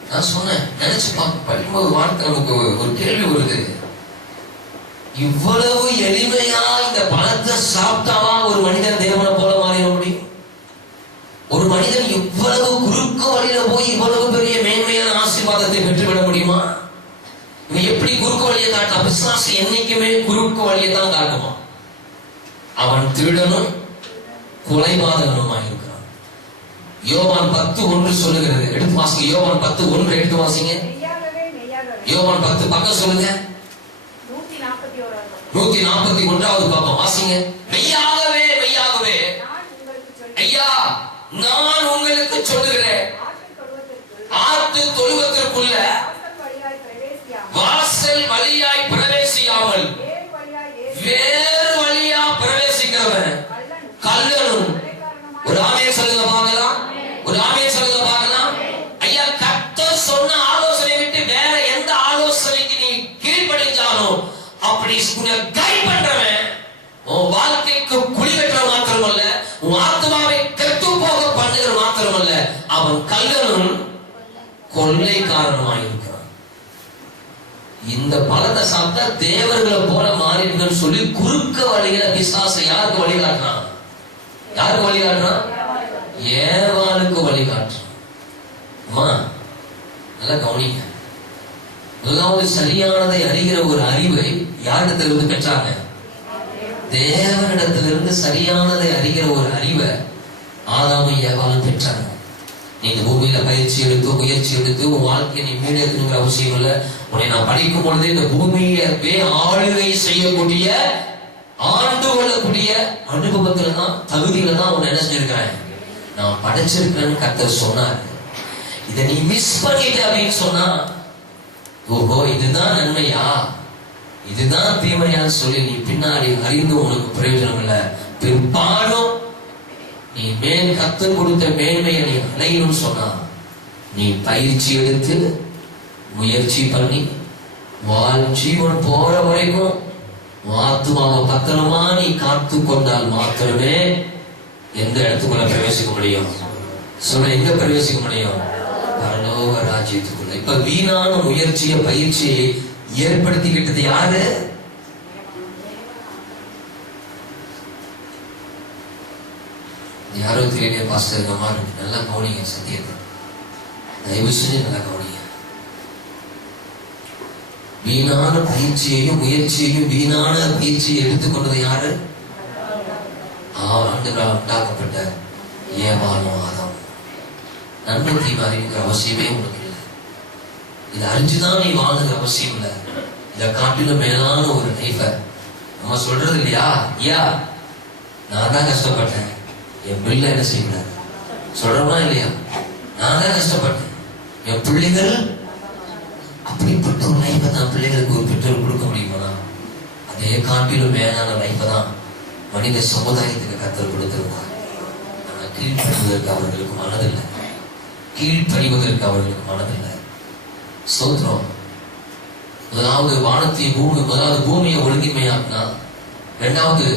நான் சொன்னேன், நினைச்சு படிக்கும்போது வார்த்தை நமக்கு ஒரு கேள்வி வருது, இவ்வளவு எளிமையா இந்த பழத்தை சாப்பிட்டாவா ஒரு மனிதன் தேவனை போல மாறிட முடியும்? ஒரு மனிதன் இவ்வளவு குறுக்கு வழியில போய் இவ்வளவு பெரிய மேன்மையான ஆசீர்வாதத்தை பெற்றுவிட முடியுமா? இவன் எப்படி குறுக்கு வழியை காட்டான்? பிசாசு என்னைக்குமே குறுக்கு வழியை தான் காட்டுவான். அவன் திருடனும் கொலைபாதகனுமாய் இருக்கிறான். யோவான் 10:1 சொல்லுகிறது. எடுத்து வாசிங்க. யோவான் 10:1 எடுத்து வாசிங்க. யோவான் 10 பக்கம் சொல்லுங்க. 141வது பக்கம் வாசிங்க. மெய்யாகவே மெய்யாகவே ஐயா நான் உங்களுக்கு சொல்லுகிறேன், ஆட்டு தொழுவத்திற்குள்ள வாசல் வழியாய் பிரவேசியாமல் வேறு வழியா பிரவேசிக்கிறவன் கல்லனும். ஒரு ஆமென் சொல்லுங்க பார்க்கலாம். ஒரு ஆமென் சொல்லுங்க பார்க்கலாம். ஐயா கர்த்தர் சொன்ன ஆலோசனை விட்டு வேற எந்த ஆலோசனைக்கு நீ கீழ்ப்படிஞ்சாலும் அப்படி கைட் பண்றவன் உன் வாழ்க்கைக்கு குழி வெற்ற மாத்திரமல்ல, உன் ஆத்மாவை கெட்டு போக பண்ணுகிற மாத்திரமல்ல, அவன் கல்லனும் கொள்ளைக்காரனுமாய் இருக்கிறான். இந்த பழத்தை சாப்பிட்டா தேவர்களை போல மாறிடுங்கன்னு சொல்லி குறுக்க வழியில பிசாசை யாருக்கு வழிகாட்டுறான்? யாருக்கு வழிகாட்டுறான்? ஏவாளுக்கு வழிகாட்டுறான். அம்மா நல்லா கவனிங்க. முதலாவது சரியானதை அறிகிற ஒரு அறிவை யாரிடத்திலிருந்து பெற்றாங்க? தேவனிடத்திலிருந்து சரியானதை அறிகிற ஒரு அறிவை ஆதாமும் ஏவாளும் பெற்றாங்க. நீங்க பூமியில பயிற்சி எடுத்து முயற்சி எடுத்து உன் வாழ்க்கையை நீ மீடெடுக்கணுங்கிற அவசியம் இல்லை. உன்னை நான் படிக்கும் பொழுது இந்த பூமியை ஆளுகை செய்யக்கூடிய ஆண்டு கொள்ளக்கூடிய அனுபவத்துல தான் தகுதியில தான் உன்னை என்ன செஞ்சிருக்கிறேன் நான் படைச்சிருக்கிறேன்னு கர்த்தர் சொன்னார். இதை நீ மிஸ் பண்ணிட்ட அப்படின்னு சொன்னா, ஓஹோ இதுதான் நன்மையா இதுதான் தீமையான்னு சொல்லி நீ பின்னாடி அறிந்து உனக்கு பிரயோஜனம் இல்லை. பிற்பாடும் நீ கர்த்தர் கொடுத்த மேன்மையை நீ அடையணும்னு சொன்னா, நீ பயிற்சி எடுத்து முயற்சி பண்ணி ஜீவன் போற வரைக்கும் ஆத்துமாவை பத்திரமா நீ காத்து கொண்டால் மாத்திரமே எந்த இடத்துக்குள்ள பிரவேசிக்க முடியும்? சொல்ல எங்க பிரவேசிக்க முடியும்? பரலோக ராஜ்யத்துக்குள்ள. இப்ப வீணான முயற்சியை பயிற்சியை ஏற்படுத்திக்கிட்டது யாரு? யாரோ தெரியல பாஸ்டர் இந்த மாதிரி நல்லா கவனிங்க. சத்தியத்தை தயவு செஞ்சு நல்லா கவனிங்க. வீணான பயிற்சியையும் முயற்சியையும் வீணான பயிற்சியை எடுத்துக்கொண்டது யாரு? ஆண்டுகளால் உண்டாக்கப்பட்ட ஏமாலும் ஆதாம். நன்மை தீமை அறிவிக்கிற அவசியமே உனக்கு இல்லை. இதை அறிஞ்சுதான் நீ வாங்குற அவசியம் இல்லை. இதை காட்டிலும் மேலான ஒரு லைஃபை நம்ம சொல்றது இல்லையா? ஐயா நான் தான் கஷ்டப்பட்டேன், என் பிள்ளை என்ன செய்யல சொல்றோமா இல்லையா? நான் தான் கஷ்டப்பட்டேன், என் பிள்ளைகள் அப்படிப்பட்ட ஒரு லைஃபை தான் பிள்ளைகளுக்கு ஒரு பெற்றோர் கொடுக்க முடியுமா? அதே காட்டிலும் மேலான லைஃபை தான் மனித சமுதாயத்துக்கு கர்த்தர் கொடுத்திருந்தார். ஆனால் கீழ்ப்படிவதற்கு அவர்களுக்கு மனதில்லை. கீழ்ப்படிவதற்கு அவர்களுக்கு மனதில்லை. ஸ்தோத்திரம். முதலாவது முதலாவது பூமியை ஒழுங்கின்மையாக்குனா, இரண்டாவது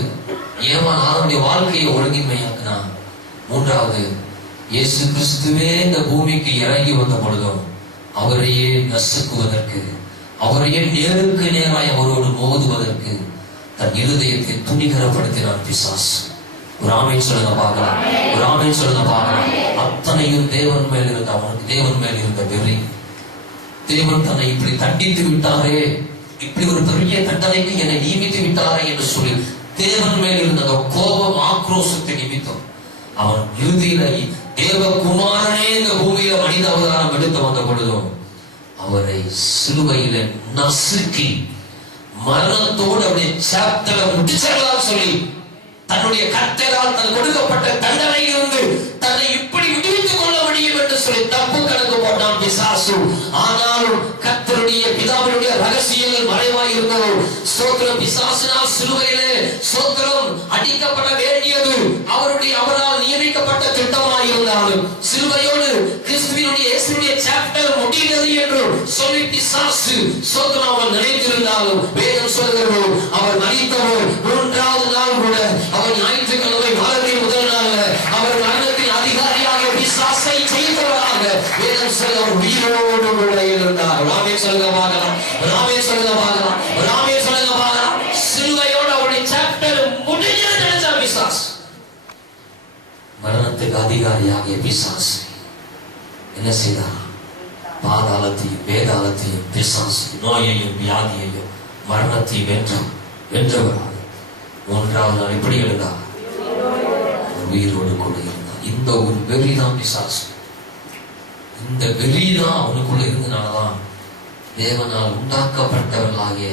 ஏவான் ஆதாமுடைய வாழ்க்கையை ஒழுங்கின்மையாக்குனா, மூன்றாவது இயேசு கிறிஸ்துவே இந்த பூமிக்கு இறங்கி வந்த பொழுதும் அவரையே நசுக்குவதற்கு, அவரையே நேருக்கு நேராய் அவரோடு மோதுவதற்கு தன் இருதயத்தை துணிகரப்படுத்தினான் பிசாசு. ஒரு ஆமென் சொல்லுங்க பார்க்கலாம். ஒரு ஆமென் சொல்லுங்க பார்க்கலாம். அத்தனையும் தேவன் மேல் இருந்த அவனுக்கு தேவன் மேல் இருந்த வெறி. தேவன் தன்னை இப்படி தண்டித்து விட்டாரே, இப்படி ஒரு பெரிய தண்டனைக்கு என்னை நியமித்து விட்டாரே என்று சொல்லி தேவன் மேல் இருந்த அந்த கோபம் ஆக்ரோஷத்தை நிமித்தம் அவன் இறுதியில தேவகுமாரனே இந்த பூமியில மனித அவதாரம் எடுத்து வந்த பொழுதும் அவரை சிலுவையில நசுக்கி மரணத்தோடு அவருடைய சாப்டரை முடிச்சிடலாம் சொல்லி தன்னுடைய கர்த்தரால் தன் கொடுக்கப்பட்ட தண்டனையிலிருந்து தன்னை இப்படி விடுவித்துக் கொள்ள முடியும் என்று சொல்லி தப்பு கணக்கு போட்டான் பிசாசு. ஆனாலும் கர்த்தருடைய பிதாவினுடைய ரகசியங்கள் மறைவாய் இருந்தது. ஸ்தோத்திரம். பிசாசினால் சிலுவையிலே ஸ்தோத்திரம் அடிக்கப்பட வேண்டியது அவரால் நியமிக்கப்பட்ட திட்டமாய் இருந்தாலும் சிலுவையோடு கிறிஸ்துவினுடைய இயேசுவினுடைய சாப்டர் முடிகிறது என்று சொல்லி பிசாசு ஸ்தோத்திரம் அவன் நினைத்திருந்தாலும் வேதம் சொல்கிறது அவர் மரித்தவர் மூன்றாவது நாள் கூட அவர் ஞாயிற்றுக்கிழமை வாரத்தின் முதல் நாள் அவர் மரணத்தின் அதிகாரியாக பிசாசை ஜெயித்தவராக வேதம் சொல்ல அவர் உயிரோடு கூட இருந்தார். ராமே சொல்லுங்க பார்க்கலாம். ராமே சொல்லுங்க பார்க்கலாம். ராமே சொல்லுங்க பார்க்கலாம். சிலுவையோடு அவருடைய சாப்டர் முடிஞ்சது நினைச்சா பிசாசு. மரணத்துக்கு அதிகாரியாக பிசாசு என்ன செய்தார்? பாதாளத்தையும் வேதாளத்தையும் பிசாசு நோயையும் வியாதியையும் மரணத்தையும் வென்றவராக மூன்றாவது நாள் எப்படி எழுந்தார்? உயிரோடு கூட இருந்தான். இந்த ஒரு வெறிதான் பிசாசு. இந்த வெறிதான் அவனுக்குள்ள இருந்தனாலதான் தேவனால் உண்டாக்கப்பட்டவர்களாகிய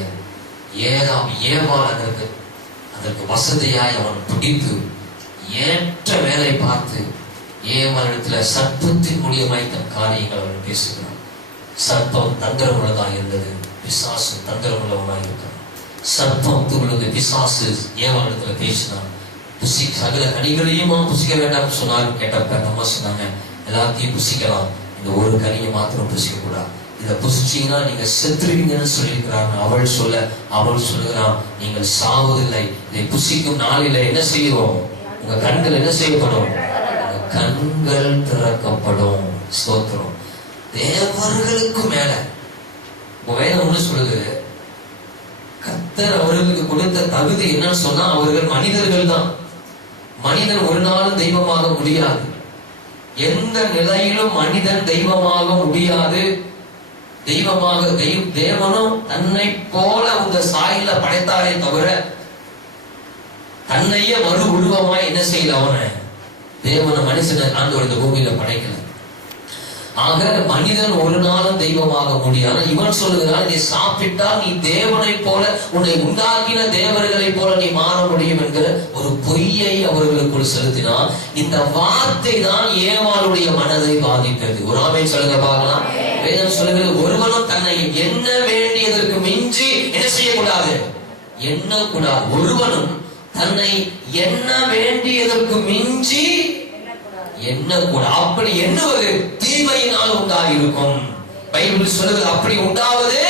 ஏவாள் அதற்கு வசதியாய் அவன் பிடித்து ஏற்ற வேலை பார்த்து ஏவாளிடத்துல சர்ப்பத்தின் மூலியமாய் தன் காரியங்கள் அவன் பேசுகிறான். சர்ப்பம் தந்திரமுள்ளதாக இருந்தது, பிசாசு தந்திரமுள்ளவனாக இருக்கிறான். சர்ப்பம் துகளுக்கு பிசாசு ஏவாளிடத்துல பேசினான். சகல கனிகளையுமா புசிக்க வேண்டாம் சொன்னாலும் கேட்டப்ப நம்ம சொன்னாங்க, எல்லாத்தையும் புசிக்கலாம், இந்த ஒரு கனியை மாத்திரம் புசிக்க கூடாது, இதை புசிச்சீங்கன்னா நீங்க செத்துருவீங்கன்னு சொல்லியிருக்கிறாங்க. அவள் சொல்லுகிறான், நீங்கள் சாவதில்லை, இதை புசிக்கும் நாளில என்ன செய்வோம், உங்க கண்கள் என்ன செய்யப்படும், கண்கள் திறக்கப்படும். ஸ்தோத்திரம். தேவர்களுக்கு மேல வேதம் ஒண்ணு சொல்லுது, கர்த்தர் அவர்களுக்கு கொடுத்த தகுதி என்னன்னு சொன்னா அவர்கள் மனிதர்கள் தான். மனிதன் ஒரு நாளும் தெய்வமாக முடியாது. எந்த நிலையிலும் மனிதன் தெய்வமாக முடியாது. தேவனும் தன்னை போல இந்த சாயில படைத்தாரே தவிர தன்னையே மறு உருவமாய் என்ன செய்யல அவனை தேவனை மனுஷனை ஆண்டவர் இந்த பூமியில படைக்கல. ஆக மனிதன் ஒரு நாளும் தெய்வமாக முடியாது. இவன் சொல்லுகிறான், நீ சாப்பிட்டால் நீ தேவனை போல, உன்னை உண்டாக்கின தேவர்களை போல நீ மாற முடியும் என்கிற ஒரு பொய்யை அவர்களுக்குள் செலுத்தினான். இந்த வார்த்தை தான் ஏவாளுடைய மனதை பாதித்தது. ஒரு ஆமென் சொல்லுங்க பார்க்கலாம். வேதம் சொல்லுகிறது, ஒருவனும் தன்னை எண்ண வேண்டியதற்கு மிஞ்சி என்ன செய்யக்கூடாது, எண்ணக்கூடாது. ஒருவனும் தன்னை எண்ண வேண்டியதற்கு மிஞ்சி எண்ணக்கூடாது. அப்படி எண்ணுவது தீமையினால் உண்டாயிருக்கும். பைபிள் சொல்லுது, அப்படி உண்டாவது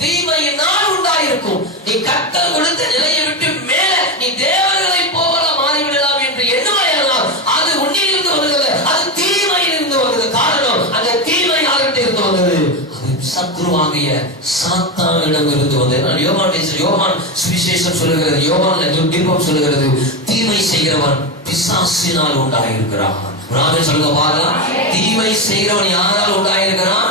தீமையினால் உண்டாயிருக்கும். நீ கர்த்தர் கொடுத்த நிலையை விட்டு மேல நீ தேவர்களை போல மாறிவிடலாம் என்று எண்ணுமையானால் அது உன்னிலிருந்து வருகிறது, அது தீமையிலிருந்து வருகிறது. காரணம், அந்த தீமை யார்கிட்ட இருந்து வந்தது, அது சத்ருவாகிய சாத்தானிடம் இருந்து வந்தது. யோவான் சுவிசேஷம் சொல்லுகிறது, யோவான் தீபம் சொல்லுகிறது, தீமை செய்கிறவன் பிசாசினால் உண்டாயிருக்கிறான். சொல்லுங்க பாருங்க, தீமை செய்கிறவன் யாரால் உண்டாயிருக்கிறான்?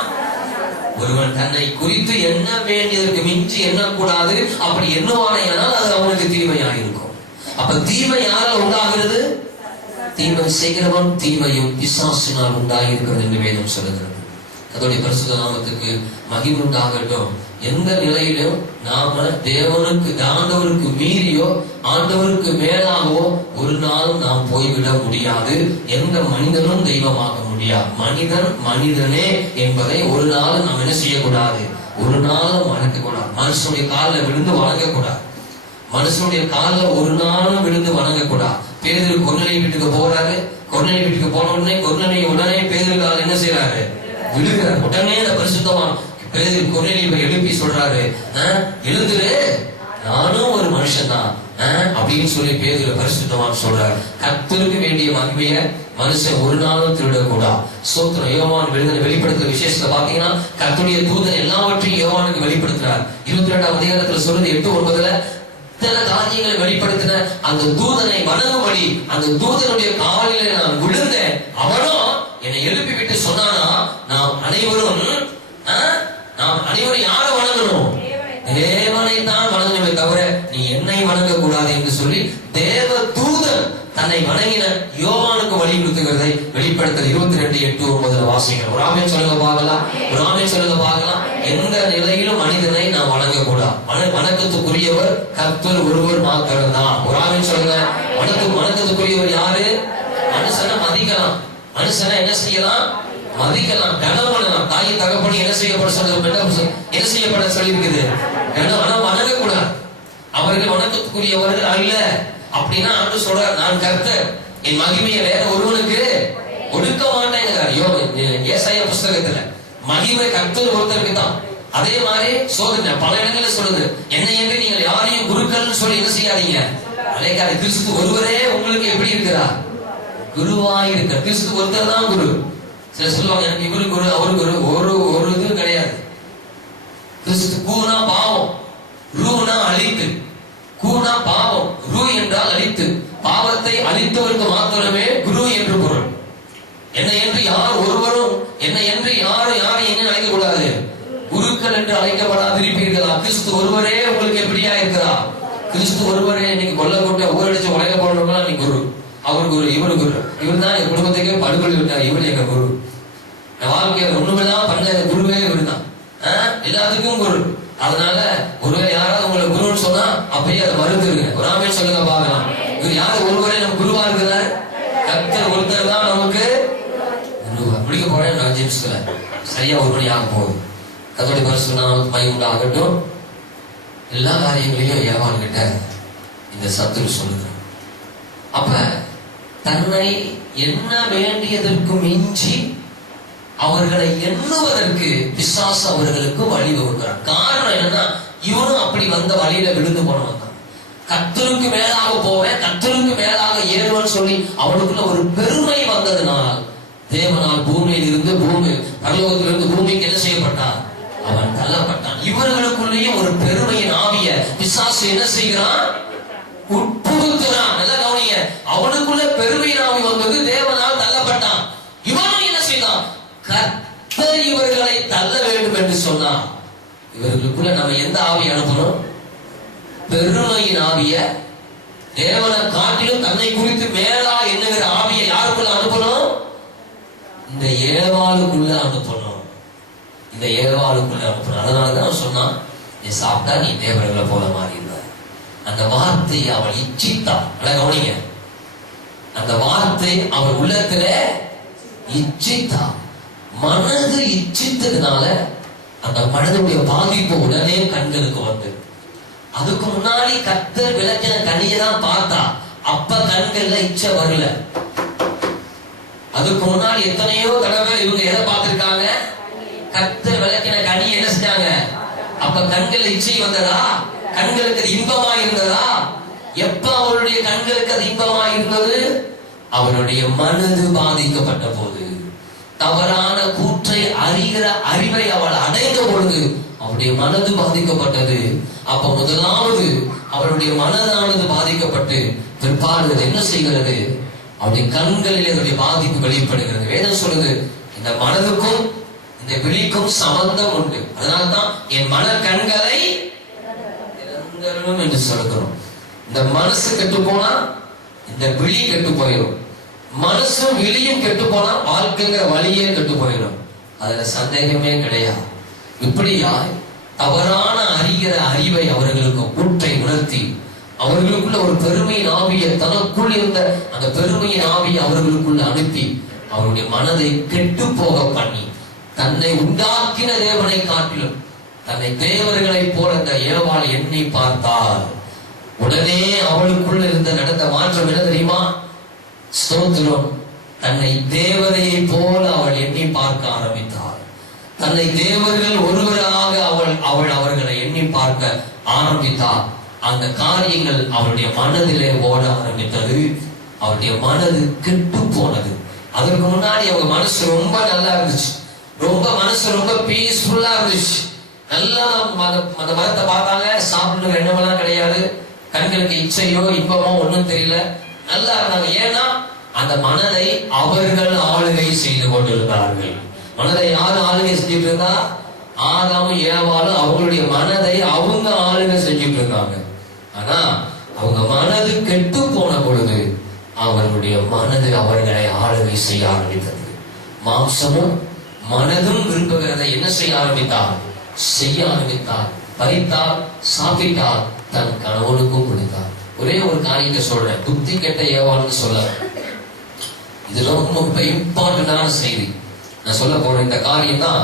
ஒருவன் தன்னை குறித்து எண்ண வேண்டியதற்கு மிஞ்சி எண்ணக்கூடாது. அப்படி எண்ணுவானால் அது அவனுக்கு தீமையாயிருக்கும். அப்ப தீமை யாரால் உண்டாகிறது? தீமை செய்கிறவன் தீமையும் பிசாசினால் உண்டாயிருக்கிறது என்று வேதம் சொல்லுகிறது. அதோடைய பரிசுத்த நாமத்துக்கு மகிமை உண்டாகட்டும். எந்த நிலையிலும் நாம தேவனுக்கு ஆண்டவருக்கு மீறியோ ஆண்டவருக்கு மேலாகவோ ஒரு நாளும் நாம் போய்விட முடியாது. எந்த மனிதனும் தெய்வமாக முடியாது. மனிதன் மனிதனே என்பதை ஒரு நாளும் நாம் என்ன செய்யக்கூடாது, ஒரு நாளும் வணங்கக்கூடாது. மனுஷனுடைய காலில் விழுந்து வணங்கக்கூடாது. மனுஷனுடைய காலில் ஒரு நாளும் விழுந்து வணங்கக்கூடாது. பேதுரு கொர்நேலிய வீட்டுக்கு போறாரு. கொர்நேலிய வீட்டுக்கு போன உடனே பேதுரு காலில் என்ன செய்யறாரு, விழுகிறார். உடனே அந்த பரிசுத்தவான் பேதுரு கொர்நேலியை எழுப்பி சொல்றாரு, எழுந்துரு, நானும் ஒரு மனுஷன் தான் அப்படின்னு சொல்லி பேதுரு பரிசுத்தவான் சொல்றாரு. கர்த்தருக்கு வேண்டிய மகிமையை மனுஷன் ஒரு நாளும் திருடக்கூடாது. சோத்திரம். யோவான் வெளிப்படுத்துற விசேஷத்தை பாத்தீங்கன்னா கர்த்தருடைய தூதன் எல்லாவற்றையும் யோவானுக்கு வெளிப்படுத்துறார். 22ஆம் அதிகாரத்துல சொல்றது 8:9 இத்தனை காரியங்களை வெளிப்படுத்தின அந்த தூதனை வணங்கும்படி அந்த தூதனுடைய காலில நான் விழுந்தேன். அவனும் என்னை எழுப்பி விட்டு சொன்னானா, நாம் அனைவரும் யாரை வணங்கணும், தேவனை தான் வணங்கணுமே தவிர நீ என்னை வணங்க கூடாது என்று சொல்லி தேவ தூதன் தன்னை வணங்கின யோவானுக்கு வலியுறுத்துகிறதை வெளிப்படுத்தல் 22:8-9 வாசிக்கிறோம். ஒரு ஆமென் சொல்லுங்க பார்க்கலாம். ஒரு ஆமென் சொல்லுங்க பார்க்கலாம். எந்த நிலையிலும் மனிதனை நாம் வணங்கக்கூடாது. வணக்கத்துக்குரியவர் கர்த்தர் ஒருவர் மாத்திரம் தான். ஒரு ஆமென் சொல்லுங்க. வணக்கத்துக்குரியவர் யாரு? மனுஷனை மதிக்கலாம். மனுஷனை என்ன செய்யலாம், மதிக்கலாம், கனம் பண்ணலாம். தாயின் தகப்பனி என்ன செய்யப்பட சொல்லி இருக்குது, ஆனா வணங்கக்கூடாது. அவர்கள் வணக்கத்துக்குரியவர்கள் அல்ல அப்படின்னா ஆண்டு சொல்றார், நான் கர்த்தர், என் மகிமையை வேற ஒருவனுக்கு ஒடுக்க மாட்டேங்கிறார். ஏசாயா புஸ்தகத்துல மகிமை கர்த்தர் ஒருத்தருக்கு தான். அதே மாதிரி சோதனை பல இடங்கள்ல சொல்லுது, என்னை என்று நீங்கள் யாரையும் குருக்கள்னு சொல்லி என்ன செய்யாதீங்க, அழைக்காது. கிறிஸ்து ஒருவரே உங்களுக்கு எப்படி இருக்கிறார், குருவாய் இருக்க. கிறிஸ்து ஒருத்தர் தான் குரு. சில சொல்லுவாங்க, எனக்கு இவரு குரு அவரு குரு, ஒரு இது கிடையாது. கிறிஸ்து கூனா பாவம், ரூனா அழித்து. கூனா பாவம், ரூ என்றால் அழித்து. பாவத்தை அழித்தவருக்கு மாத்திரமே குரு என்று பொருள். என்னை என்று யார் ஒருவரும், என்னை என்று யாரும் என்ன அழைக்க கூடாது, குருக்கள் என்று அழைக்கப்படாதிருப்பீர்களா? கிறிஸ்து ஒருவரே உங்களுக்கு எப்படியா இருக்கிறார்? கிறிஸ்து ஒருவரே. இன்னைக்கு கொல்ல கொட்ட ஊரடிச்சு உலக போறவங்க இன்னைக்கு குரு, அவர் குரு, இவர் குரு, இவர் தான் என் குடும்பத்துக்கே படுகொலை விட்டார், இவர் எங்க குரு. என் வாழ்க்கையில ஒண்ணுமெல்லாம் பண்ண குருவே இவர் தான், எல்லாத்துக்கும் குரு. அதனால ஒருவேளை யாராவது உங்களை குருன்னு சொன்னா அப்பயே அதை மறுத்துருங்க. ஒரு ஆமென் சொல்லுங்க பார்க்கலாம். இவர் யாரு ஒருவரே நம்ம குருவா இருக்கிறார்? கர்த்தர் ஒருத்தர் தான் நமக்கு குருவா. முடிக்க போறேன் நான் ஜெபிச்சுக்கல, சரியா ஒரு மணி ஆக போகுது. கர்த்தருடைய பரிசுத்த நாமத்துக்கு மகிமை உண்டாகட்டும். எல்லா காரியங்களையும் ஏவாள் கிட்ட இந்த சத்துரு சொல்லுங்க. அப்ப தன்னை என்ன வேண்டியதற்கு மிஞ்சி அவர்களை எண்ணுவதற்கு பிசாசு அவர்களுக்கு வழி வகுக்கிறார். காரணம் என்னன்னா, இவனும் அப்படி வந்த வழியில விழுந்து போனவன் தான். கர்த்தருக்கு மேலாக போவேன், கர்த்தருக்கு மேலாக ஏறுவன்னு சொல்லி அவனுக்குள்ள ஒரு பெருமை வந்ததுனால் தேவனால் பூமியில் இருந்து பரலோகத்திலிருந்து பூமிக்கு என்ன செய்யப்பட்டான்? அவன் தள்ளப்பட்டான். இவர்களுக்குள்ளேயும் ஒரு பெருமையின் ஆவிய பிசாசு என்ன செய்கிறான்? உட்புகுத்துறான். நல்லா கவனிங்க, அவனுக்குள்ள பெருமையின் ஆவி வந்தது, தேவனால் தள்ளப்பட்டான். இவனும் என்ன செய்தான்? கர்த்தர் இவர்களை தள்ள வேண்டும் என்று சொன்னார். இவர்களுக்குள்ள நம்ம எந்த ஆவி அனுப்பணும்? பெருமையின் ஆவிய, தேவனை காட்டிலும் தன்னை குறித்து மேலா எண்ணுகிற ஆவியை யாருக்குள்ள அனுப்பணும்? இந்த ஏவாளுக்குள்ள அனுப்பணும். இந்த ஏவாளுக்குள்ள அனுப்பணும். அதனாலதான் சொன்னான், நீ சாப்பிட்டா நீ தேவர்களை போல மாறிடுவார். அந்த வார்த்தையை அவள் இச்சித்தான். கவனிங்க, அந்த வார்த்தை அவள் உள்ளத்துல இச்சித்தான். மனது இச்சித்ததுனால அந்த மனதுடைய பாதிப்பு உடனே கண்களுக்கு வந்து, அதுக்கு முன்னாடி கர்த்தர் விளக்கின கனியை தான் பார்த்தா, அப்ப கண்கள்ல இச்சை வரல. அதுக்கு முன்னாடி எத்தனையோ தடவை இவங்க எதை பார்த்திருக்காங்க? கர்த்தர் விளக்கின கனி என்ன செஞ்சாங்க? அப்ப கண்கள் இச்சை வந்ததா? கண்களுக்கு அது இன்பமா இருந்ததா? எப்ப அவருடைய கண்களுக்கு அது இன்பமா இருந்தது? அவருடைய மனது பாதிக்கப்பட்ட போது, தவறான கூற்றை அறிகிற அறிவை அவள் அடைந்த பொழுது அவருடைய மனது பாதிக்கப்பட்டது. அப்ப முதலாவது அவருடைய மனதானது பாதிக்கப்பட்டு பிற்பாடு என்ன செய்கிறது? அவருடைய கண்களில் அதனுடைய பாதிப்பு வெளிப்படுகிறது. வேதம் சொல்லுது, இந்த மனதுக்கும் இந்த விழிக்கும் சம்பந்தம் உண்டு. அதனால்தான் என் மன கண்களை திறந்தருளும் என்று சொல்கிறோம். இந்த மனசு கெட்டு போனா இந்த விழி கெட்டு போயிடும். மனசும் விழியும் கெட்டு போனா வாழ்க்கைங்கிற வழியே கெட்டு போயிடும். அதுல சந்தேகமே கிடையாது. இப்படியா தவறான அறிகிற அறிவை அவர்களுக்கு கூற்றை உணர்த்தி, அவர்களுக்குள்ள ஒரு பெருமையின் ஆவியை, தனக்குள் இருந்த அந்த பெருமையின் ஆவியை அவர்களுக்குள்ள அனுப்பி அவருடைய மனதை கெட்டு போக பண்ணி, தன்னை உண்டாக்கின தேவனை காட்டிலும் தன்னை தேவர்களை போல அந்த ஏவாள் எண்ணி பார்த்தால், உடனே அவளுக்குள்ள இருந்த நடந்த மாற்றம் என்ன தெரியுமா? ஸ்தோத்திரம், தன்னை தேவதையை போல அவள் எண்ணி பார்க்க ஆரம்பித்தாள். தன்னை தேவர்கள் ஒருவராக அவள் அவர்களை எண்ணி பார்க்க ஆரம்பித்தாள். அந்த காரியங்கள் அவளுடைய மனதிலே ஓட ஆரம்பித்தது. அவருடைய மனது கெட்டு போனது. அதற்கு முன்னாடி அவங்க மனசு ரொம்ப நல்லா இருந்துச்சு, மனசு ரொம்ப பீஸ்ஃபுல்லா இருந்துச்சு. நல்லா அந்த மரத்தை பார்த்தாங்க, சாப்பிடுற எண்ணமெல்லாம் கிடையாது, கண்களுக்கு இச்சையோ இன்பமோ ஒன்றும் தெரியல, நல்லா இருந்தாங்க. ஏன்னா அந்த மனதை அவர்கள் ஆளுகை செய்து கொண்டிருந்தார்கள். மனதை யாரு ஆளுகை செஞ்சுட்டு இருந்தா? ஆதாமும் ஏவாளும் அவங்களுடைய மனதை அவங்க ஆளுகை செஞ்சுட்டு இருந்தாங்க. ஆனா அவங்க மனது கெட்டு போன பொழுது அவர்களுடைய மனது அவர்களை ஆளுகை செய்ய ஆரம்பித்தது. மாம்சமும் மனதும் விரும்புகிறதை என்ன செய்ய ஆரம்பித்தார்? செய்ய ஆரம்பித்தார். பறித்தார், சாப்பிட்டார், தன் கணவனுக்கும் கொடுத்தார். ஒரே ஒரு காரியத்தை சொல்றேன், புத்தி கெட்ட ஏவாள்னு சொல்ல, இது ரொம்ப இம்பார்ட்டன்டான செய்தி. நான் சொல்ல போற இந்த காரியம் தான்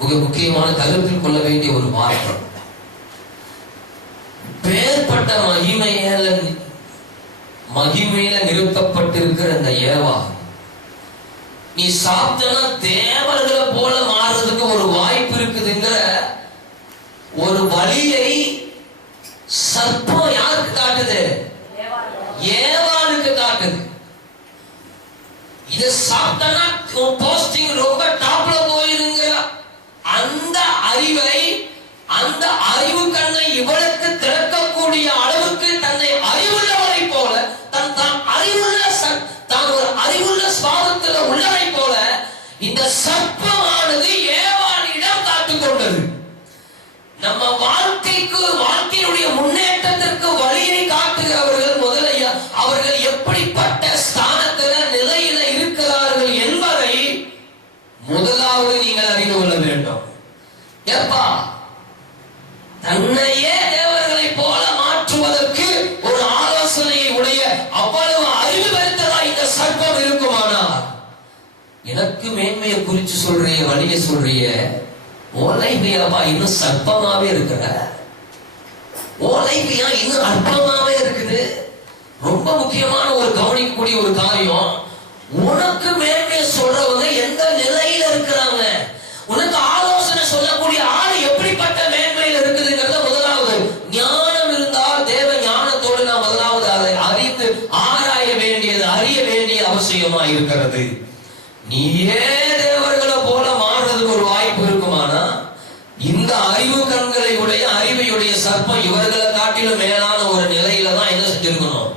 மிக முக்கியமான, கருத்தில் கொள்ள வேண்டிய ஒரு வார்த்தை. பேர்பட்ட மகிமையில நிறுத்தப்பட்டிருக்கிற இந்த ஏவா, நீ சாப்பிட்டனா தேவர்களை போல மாறுறதுக்கு ஒரு வாய்ப்பு இருக்குதுங்கிற ஒரு வழியை சர்ப்பம் யாருக்கு காட்டுது? ஏவாளுக்கு காட்டுது. இத சாப்பிட்டனா போஸ்டிங் ரொம்ப டாப்ல போயிருங்கிற அந்த அறிவை, அந்த அறிவு கண்ணை இவளுக்கு திறக்கக்கூடிய அளவுக்கு தன்னை அறிவுள்ளவரை போல, தான் ஒரு அறிவுள்ள சுவாபத்தில் உள்ளவரை போல இந்த சர்ப்பமானது ஏவாளிடம் காத்துக் கொண்டது. நம்ம வாழ்க்கையினுடைய முன்னேற்றத்திற்கு வழியை காட்டுகிறவர்கள் முதலையா, அவர்கள் எப்படிப்பட்ட எப்படிப்பட்ட ஸ்தானத்துல நிலையில இருக்கிறார்கள் என்பதை முதலாவது நீங்கள் அறிந்து கொள்ள வேண்டும். ஏப்பா, தன்னையே தேவர்களை போல மாற்றுவதற்கு ஒரு ஆலோசனையை உடைய அவ்வளவு அறிவு பெற்றதா இந்த சர்ப்பம் இருக்குமானா, எனக்கு மேன்மையை குறிச்சு சொல்றிய, வழியை சொல்றிய, ஓலைபியாப்பா இன்னும் சர்ப்பமாவே இருக்கிற, ஓலைபியா இன்னும் அற்பமாவே இருக்குது. ரொம்ப முக்கியமான ஒரு கவனிக்கக்கூடிய ஒரு காரியம், உனக்கு மேன்மையை சொல்றவங்க எந்த நிலையில இருக்கிறாங்க, உனக்கு ஆலோசனை சொல்லக்கூடிய ஆளு எப்படிப்பட்ட மேன்மையில இருக்குதுங்கிறத முதலாவது ஞானம் இருந்தால், தேவ ஞானத்தோடு நாம் முதலாவது அதை அறிந்து ஆராய வேண்டியது, அறிய வேண்டிய அவசியமா இருக்கிறது. நீயே தேவர்களை போல மாறுறதுக்கு ஒரு வாய்ப்பு இருக்குமானா, இந்த அறிவு கண்களை உடைய அறிவையுடைய சர்ப்பம் இவர்களை காட்டிலும் மேலான ஒரு நிலையில தான் என்ன செஞ்சிருக்கணும்,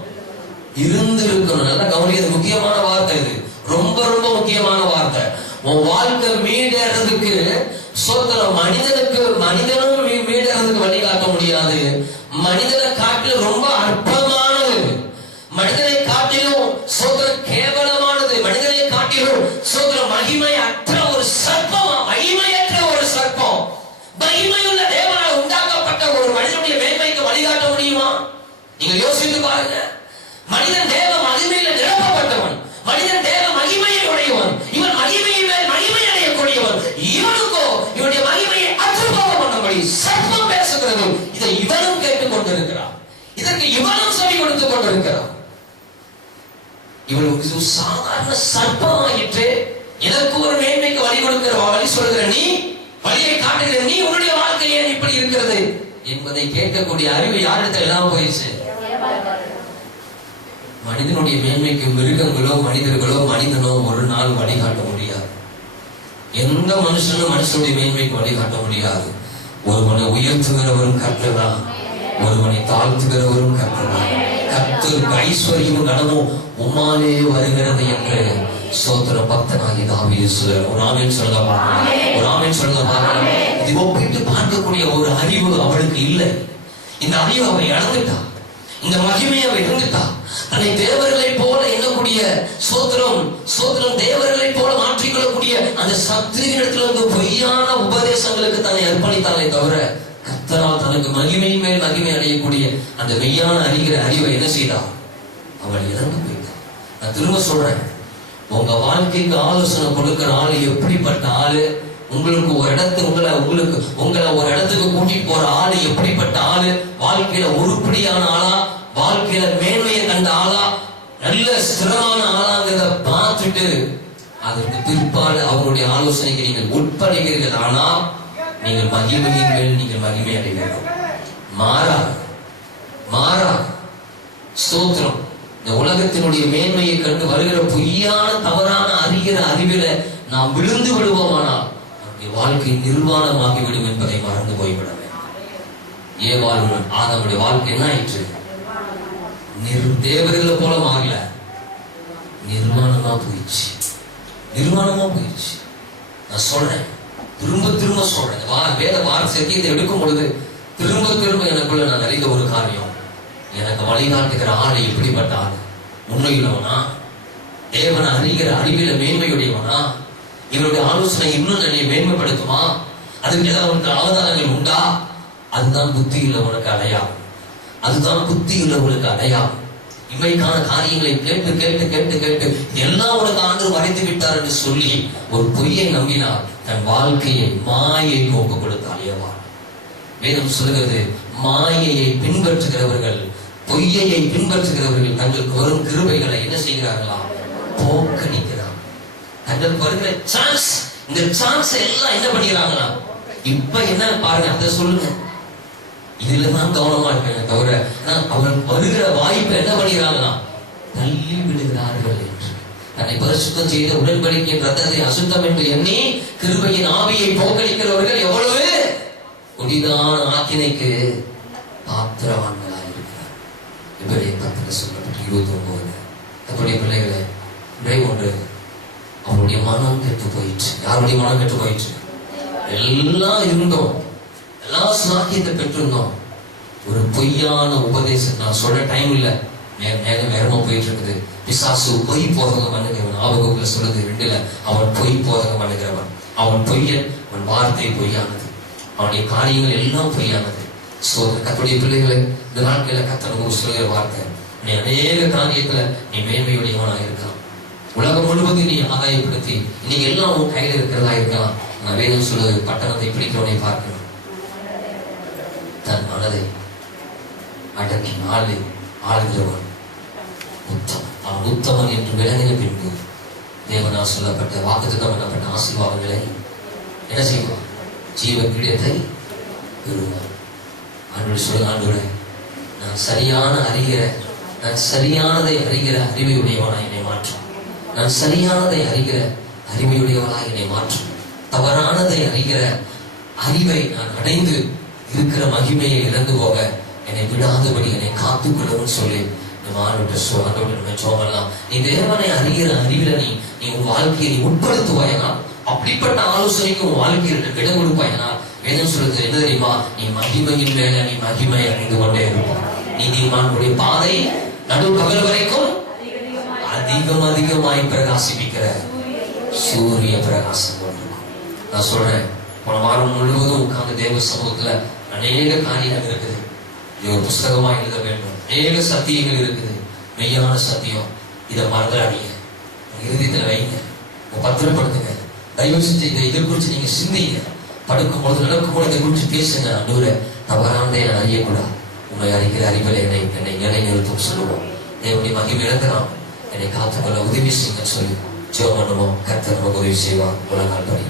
இருந்திருக்கணும். நல்லா கவனிக்கிறது முக்கியமான வார்த்தை இது, ரொம்ப ரொம்ப முக்கியமான வார்த்தை. உன் வாழ்க்கை மீடறதுக்கு சோதனம் மனிதனும் மீடறதுக்கு வழிகாட்ட முடியாது. மனிதனை காட்டிலும் ரொம்ப அற்பமானது, மனிதனை காட்டிலும் சோதனம் கேவலமானது, மனிதனை காட்டிலும் சோதனம் மகிமை அற்ற ஒரு சர்ப்பம், மகிமையற்ற ஒரு சர்ப்பம். மகிமையுள்ள தேவனால் உண்டாக்கப்பட்ட ஒரு மனிதனுடைய மேன்மைக்கு வழிகாட்ட முடியுமா? நீங்க யோசித்து பாருங்க. மனிதன் தேவ மகிமையில நிரப்பப்பட்டவன், மனிதன் தேவ மகிமையை உடையவன், இவன் மகிமையின் மேல் மகிமை அடையக்கூடியவன். இவனுக்கோ இவனுடைய மகிமையை அற்றுப்போக பண்ணும்படி சர்ப்பம் பேசுகிறது. இதை இவனும் கேட்டுக் கொண்டிருக்கிறான், இதற்கு இவனும் செவி கொடுத்துக் கொண்டிருக்கிறான். இவனுக்கு சாதாரண சர்ப்பமாயிற்று. இதற்கு ஒரு மேன்மைக்கு வழி கொடுக்கிற, வழி சொல்கிற நீ, வழியை காட்டுகிற நீ, உன்னுடைய வாழ்க்கை ஏன் இப்படி இருக்கிறது என்பதை கேட்கக்கூடிய அறிவு யாரிடத்தில் எல்லாம் போயிடுச்சு? மனிதனுடைய மேன்மைக்கு மிருகங்களோ மனிதர்களோ மனிதனோ ஒரு நாள் வழிகாட்ட முடியாது. எந்த மனுஷனும் மனுஷனுடைய மேன்மைக்கு வழிகாட்ட முடியாது. ஒருவனை உயர்த்துகிறவரும் கர்த்தர்தான், ஒருவனை தாழ்த்துகிறவரும் கர்த்தர்தான். கர்த்தருக்கு ஐஸ்வர்யமும் கனமும் உம்மாலே வருகிறது என்று சோத்திர பக்தனாகி தாவீது சொல்றார். ஒரு ஆமென் சொல்லுங்க, ஒரு ஆமென் சொல்லுங்க பாருங்க. இது ஒப்பிட்டு பார்க்கக்கூடிய ஒரு அறிவு அவளுக்கு இல்லை. இந்த அறிவு அவரை இழந்துட்டா, இந்த மகிமையை அவரை இழந்துட்டா. தன்னை தேவர்களை போல எண்ணக்கூடிய சோத்திரம் தேவர்களை போல மாற்றிக்கொள்ளக்கூடிய அந்த சத்துருவினிடத்தில் வந்து பொய்யான உபதேசங்களுக்கு தன்னை அர்ப்பணித்தாலே தவிர, கர்த்தரால் தனக்கு மகிமையின் மேல் மகிமை அடையக்கூடிய அந்த மெய்யான அறிகிற அறிவை என்ன செய்தா? அவள் இழந்து போயிட்டான். நான் திரும்ப சொல்றேன், உங்க வாழ்க்கைக்கு ஆலோசனை கொடுக்கிற ஆளு எப்படிப்பட்ட ஆளு, உங்களுக்கு ஒரு உங்களை ஒரு இடத்துக்கு கூட்டிட்டு போற ஆளு எப்படிப்பட்ட ஆளு, வாழ்க்கையில உருப்படியான ஆளா, வாழ்க்கையில மேன்மையை கண்ட ஆளா, நல்ல ஸ்திரமான ஆளாங்கிறத பார்த்துட்டு அதற்கு பிற்பாடு அவங்களுடைய ஆலோசனைக்கு நீங்கள் உட்படுகிறீர்கள். ஆனால் நீங்கள் மகிமையின் மேல் நீங்கள் மகிமை அடைவீர்கள். மாறா ஸ்தோத்திரம். இந்த உலகத்தினுடைய மேன்மையை கண்டு வருகிற பொய்யான தவறான அறிகிற அறிவில நாம் விழுந்து விடுவோமானால் நம்முடைய வாழ்க்கை நிர்வாணமாகிவிடும் என்பதை மறந்து போய்விடவே. ஏவாளுடன் ஆதாமுடைய வாழ்க்கை என்ன ஆயிற்று? தேவர்களை போல மாறல, நிர்வாணமா போயிடுச்சு. நான் சொல்றேன், திரும்ப சொல்றேன், வேத சத்தியத்தை எடுக்கும் பொழுது திரும்ப எனக்குள்ள நான் அறிந்த ஒரு காரியம், எனக்கு வழிகாட்டுகிற ஆளை எப்படிப்பட்ட ஆளு, உண்மையுள்ளவனா, தேவனை அறிகிற அறிவில மேன்மையுடையவனா, இவருடைய ஆலோசனை இன்னும் என்னை மேன்மைப்படுத்துமா, அதுக்கு ஏதாவது அவதானங்கள் உண்டா? அதுதான் புத்தி உள்ளவனுக்கு அடையாளம், அதுதான் புத்தி உள்ளவர்களுக்கு அடையாளம். இவைக்கான காரியங்களை கேட்டு கேட்டு கேட்டு கேட்டு எல்லாம் உனக்கு ஆண்டு மறைத்து விட்டார் என்று சொல்லி ஒரு பொய்யை நம்பினார், தன் வாழ்க்கையை மாயைக்கு ஒப்பு கொடுத்தால் ஏவாள். வேதம் சொல்கிறது, மாயையை பின்பற்றுகிறவர்கள், பொய்யை பின்பற்றுகிறவர்கள் தங்களுக்கு வரும் கிருபைகளை என்ன செய்கிறார்களா? போக்கடிக்கிறார். தங்களுக்கு வருகிற சான்ஸ், இந்த சான்ஸ் எல்லாம் என்ன பண்ணிக்கிறாங்களா? இப்ப என்ன பாருங்க, அதை சொல்லுங்க. இதுலதான் கவனமா இருப்பேன் தவிர அவன் வருகிற வாய்ப்பை என்ன பண்ணிக்கிறாங்களா? தள்ளி விடுகிறார்கள் என்று. தன்னை பரிசுத்தம் செய்த உடன்படிக்கை ரத்தத்தை அசுத்தம் என்று எண்ணி கிருபையின் ஆவியை போக்கடிக்கிறவர்கள் எவ்வளவு கொடிதான ஆக்கினைக்கு பாத்திரவான்களாக இருக்கிறார். இவரையை பத்திர சொல்லப்பட்டு 29. தன்னுடைய பிள்ளைகளை இறை ஒன்று, அவனுடைய மனம் கெட்டு போயிற்று. யாருடைய மனம் கெட்டு போயிற்று? எல்லாம் இருந்தோம், எல்லா சாக்கியத்தை பெற்றிருந்தோம், ஒரு பொய்யான உபதேசம். நான் சொல்ற டைம் இல்ல, வேகமா போயிட்டு இருக்குது. பிசாசு பொய் போதகம் பண்ணுகிறவன். ஆபகுல சொல்லுது 2 அவன் பொய் போதகம் பண்ணுகிறவன். அவன் பொய்யன், அவன் வார்த்தை பொய்யானது, அவனுடைய காரியங்கள் எல்லாம் பொய்யானது. கர்த்தருடைய பிள்ளைகளை இந்த நாட்களில் கர்த்தர் உங்களுக்கு சொல்லுகிற வார்த்தை, நீ அநேக காரியத்துல நீ மேன்மையுடையவனாக இருக்கலாம். உலகம் முழுவதும் நீ ஆதாயப்படுத்தி இன்னைக்கு எல்லாம் உன் கையில இருக்கிறதா இருக்கலாம். நான் வேதம் சொல்லுவது பட்டணத்தை பிடிக்கிறவனை பார்க்கணும். தன் மனதை அடக்கி ஆளுகிறவன் உத்தமன். அவன் உத்தமன் என்று விளங்கின பின்பு தேவனால் சொல்லப்பட்ட வாக்குத்தத்தம் பண்ணப்பட்ட ஆசீர்வாதங்களை என்ன செய்வான்? ஜீவ கிரீடத்தை பெறுவான். ஆண்டவரே, நான் சரியானதை அறிகிற அறிவையுடையவனாய் என்னை மாற்றும். நான் சரியானதை அறிகிற அறிவையுடையவனாய் என்னை மாற்றும். தவறானதை அறிகிற அறிவை நான் அடைந்து இருக்கிற மகிமையை இழந்து போக என்னை விடாதபடி என்னை காத்துக்கொள்ளவும் சொல்லி நம்ம ஆண்டவர்கிட்ட நம்ம ஜெபம். நீ தேவனை அறிகிற அறிவில நீ உன் வாழ்க்கையை நீ உட்படுத்துவாயனா, அப்படிப்பட்ட ஆலோசனைக்கு உன் வாழ்க்கையில் இடம் கொடுப்பாயனா, வேதம் சொல்றது என்ன தெரியுமா? நீ மகிமையின் மேல நீ மகிமை அடைந்து கொண்டே இருப்பாய். நீதிமானுடைய பாதை நடு பகல் வரைக்கும் அதிகமாய் பிரகாசிப்பிக்கிற சூரிய பிரகாசம் கொண்டிருக்கும். நான் சொல்றேன், போன வாரம் முழுவதும் உட்கார்ந்து தேவ சமூகத்துல அநேக காரியங்கள் இருக்குது. இது ஒரு புஸ்தகமா எழுத வேண்டும். அநேக சத்தியங்கள் இருக்குது, மெய்யான சத்தியம். இதை மறந்துடாதீங்க, இறுதியத்துல வைங்க, பத்திரப்படுத்துங்க. தயவு செஞ்சு இதை குறிச்சு நீங்க சிந்திங்க. படுக்கும் பொழுது நடக்கும் பொழுது இதை குறிச்சு பேசுங்க. அன்றுவரே, தவறானதை நான் அறியக்கூடாது, உண்மை அறிகிற அறிவில் என்னை நிலைநிறுத்தும் சொல்லுவோம். தேவனுடைய மகிமை இழக்கிறான், என்னை காத்துக்கொள்ள உதவி செய்யுங்க சொல்லி ஜெபம் பண்ணுவோம். கர்த்தர் நமக்கு உதவி செய்வார். உலகால் படி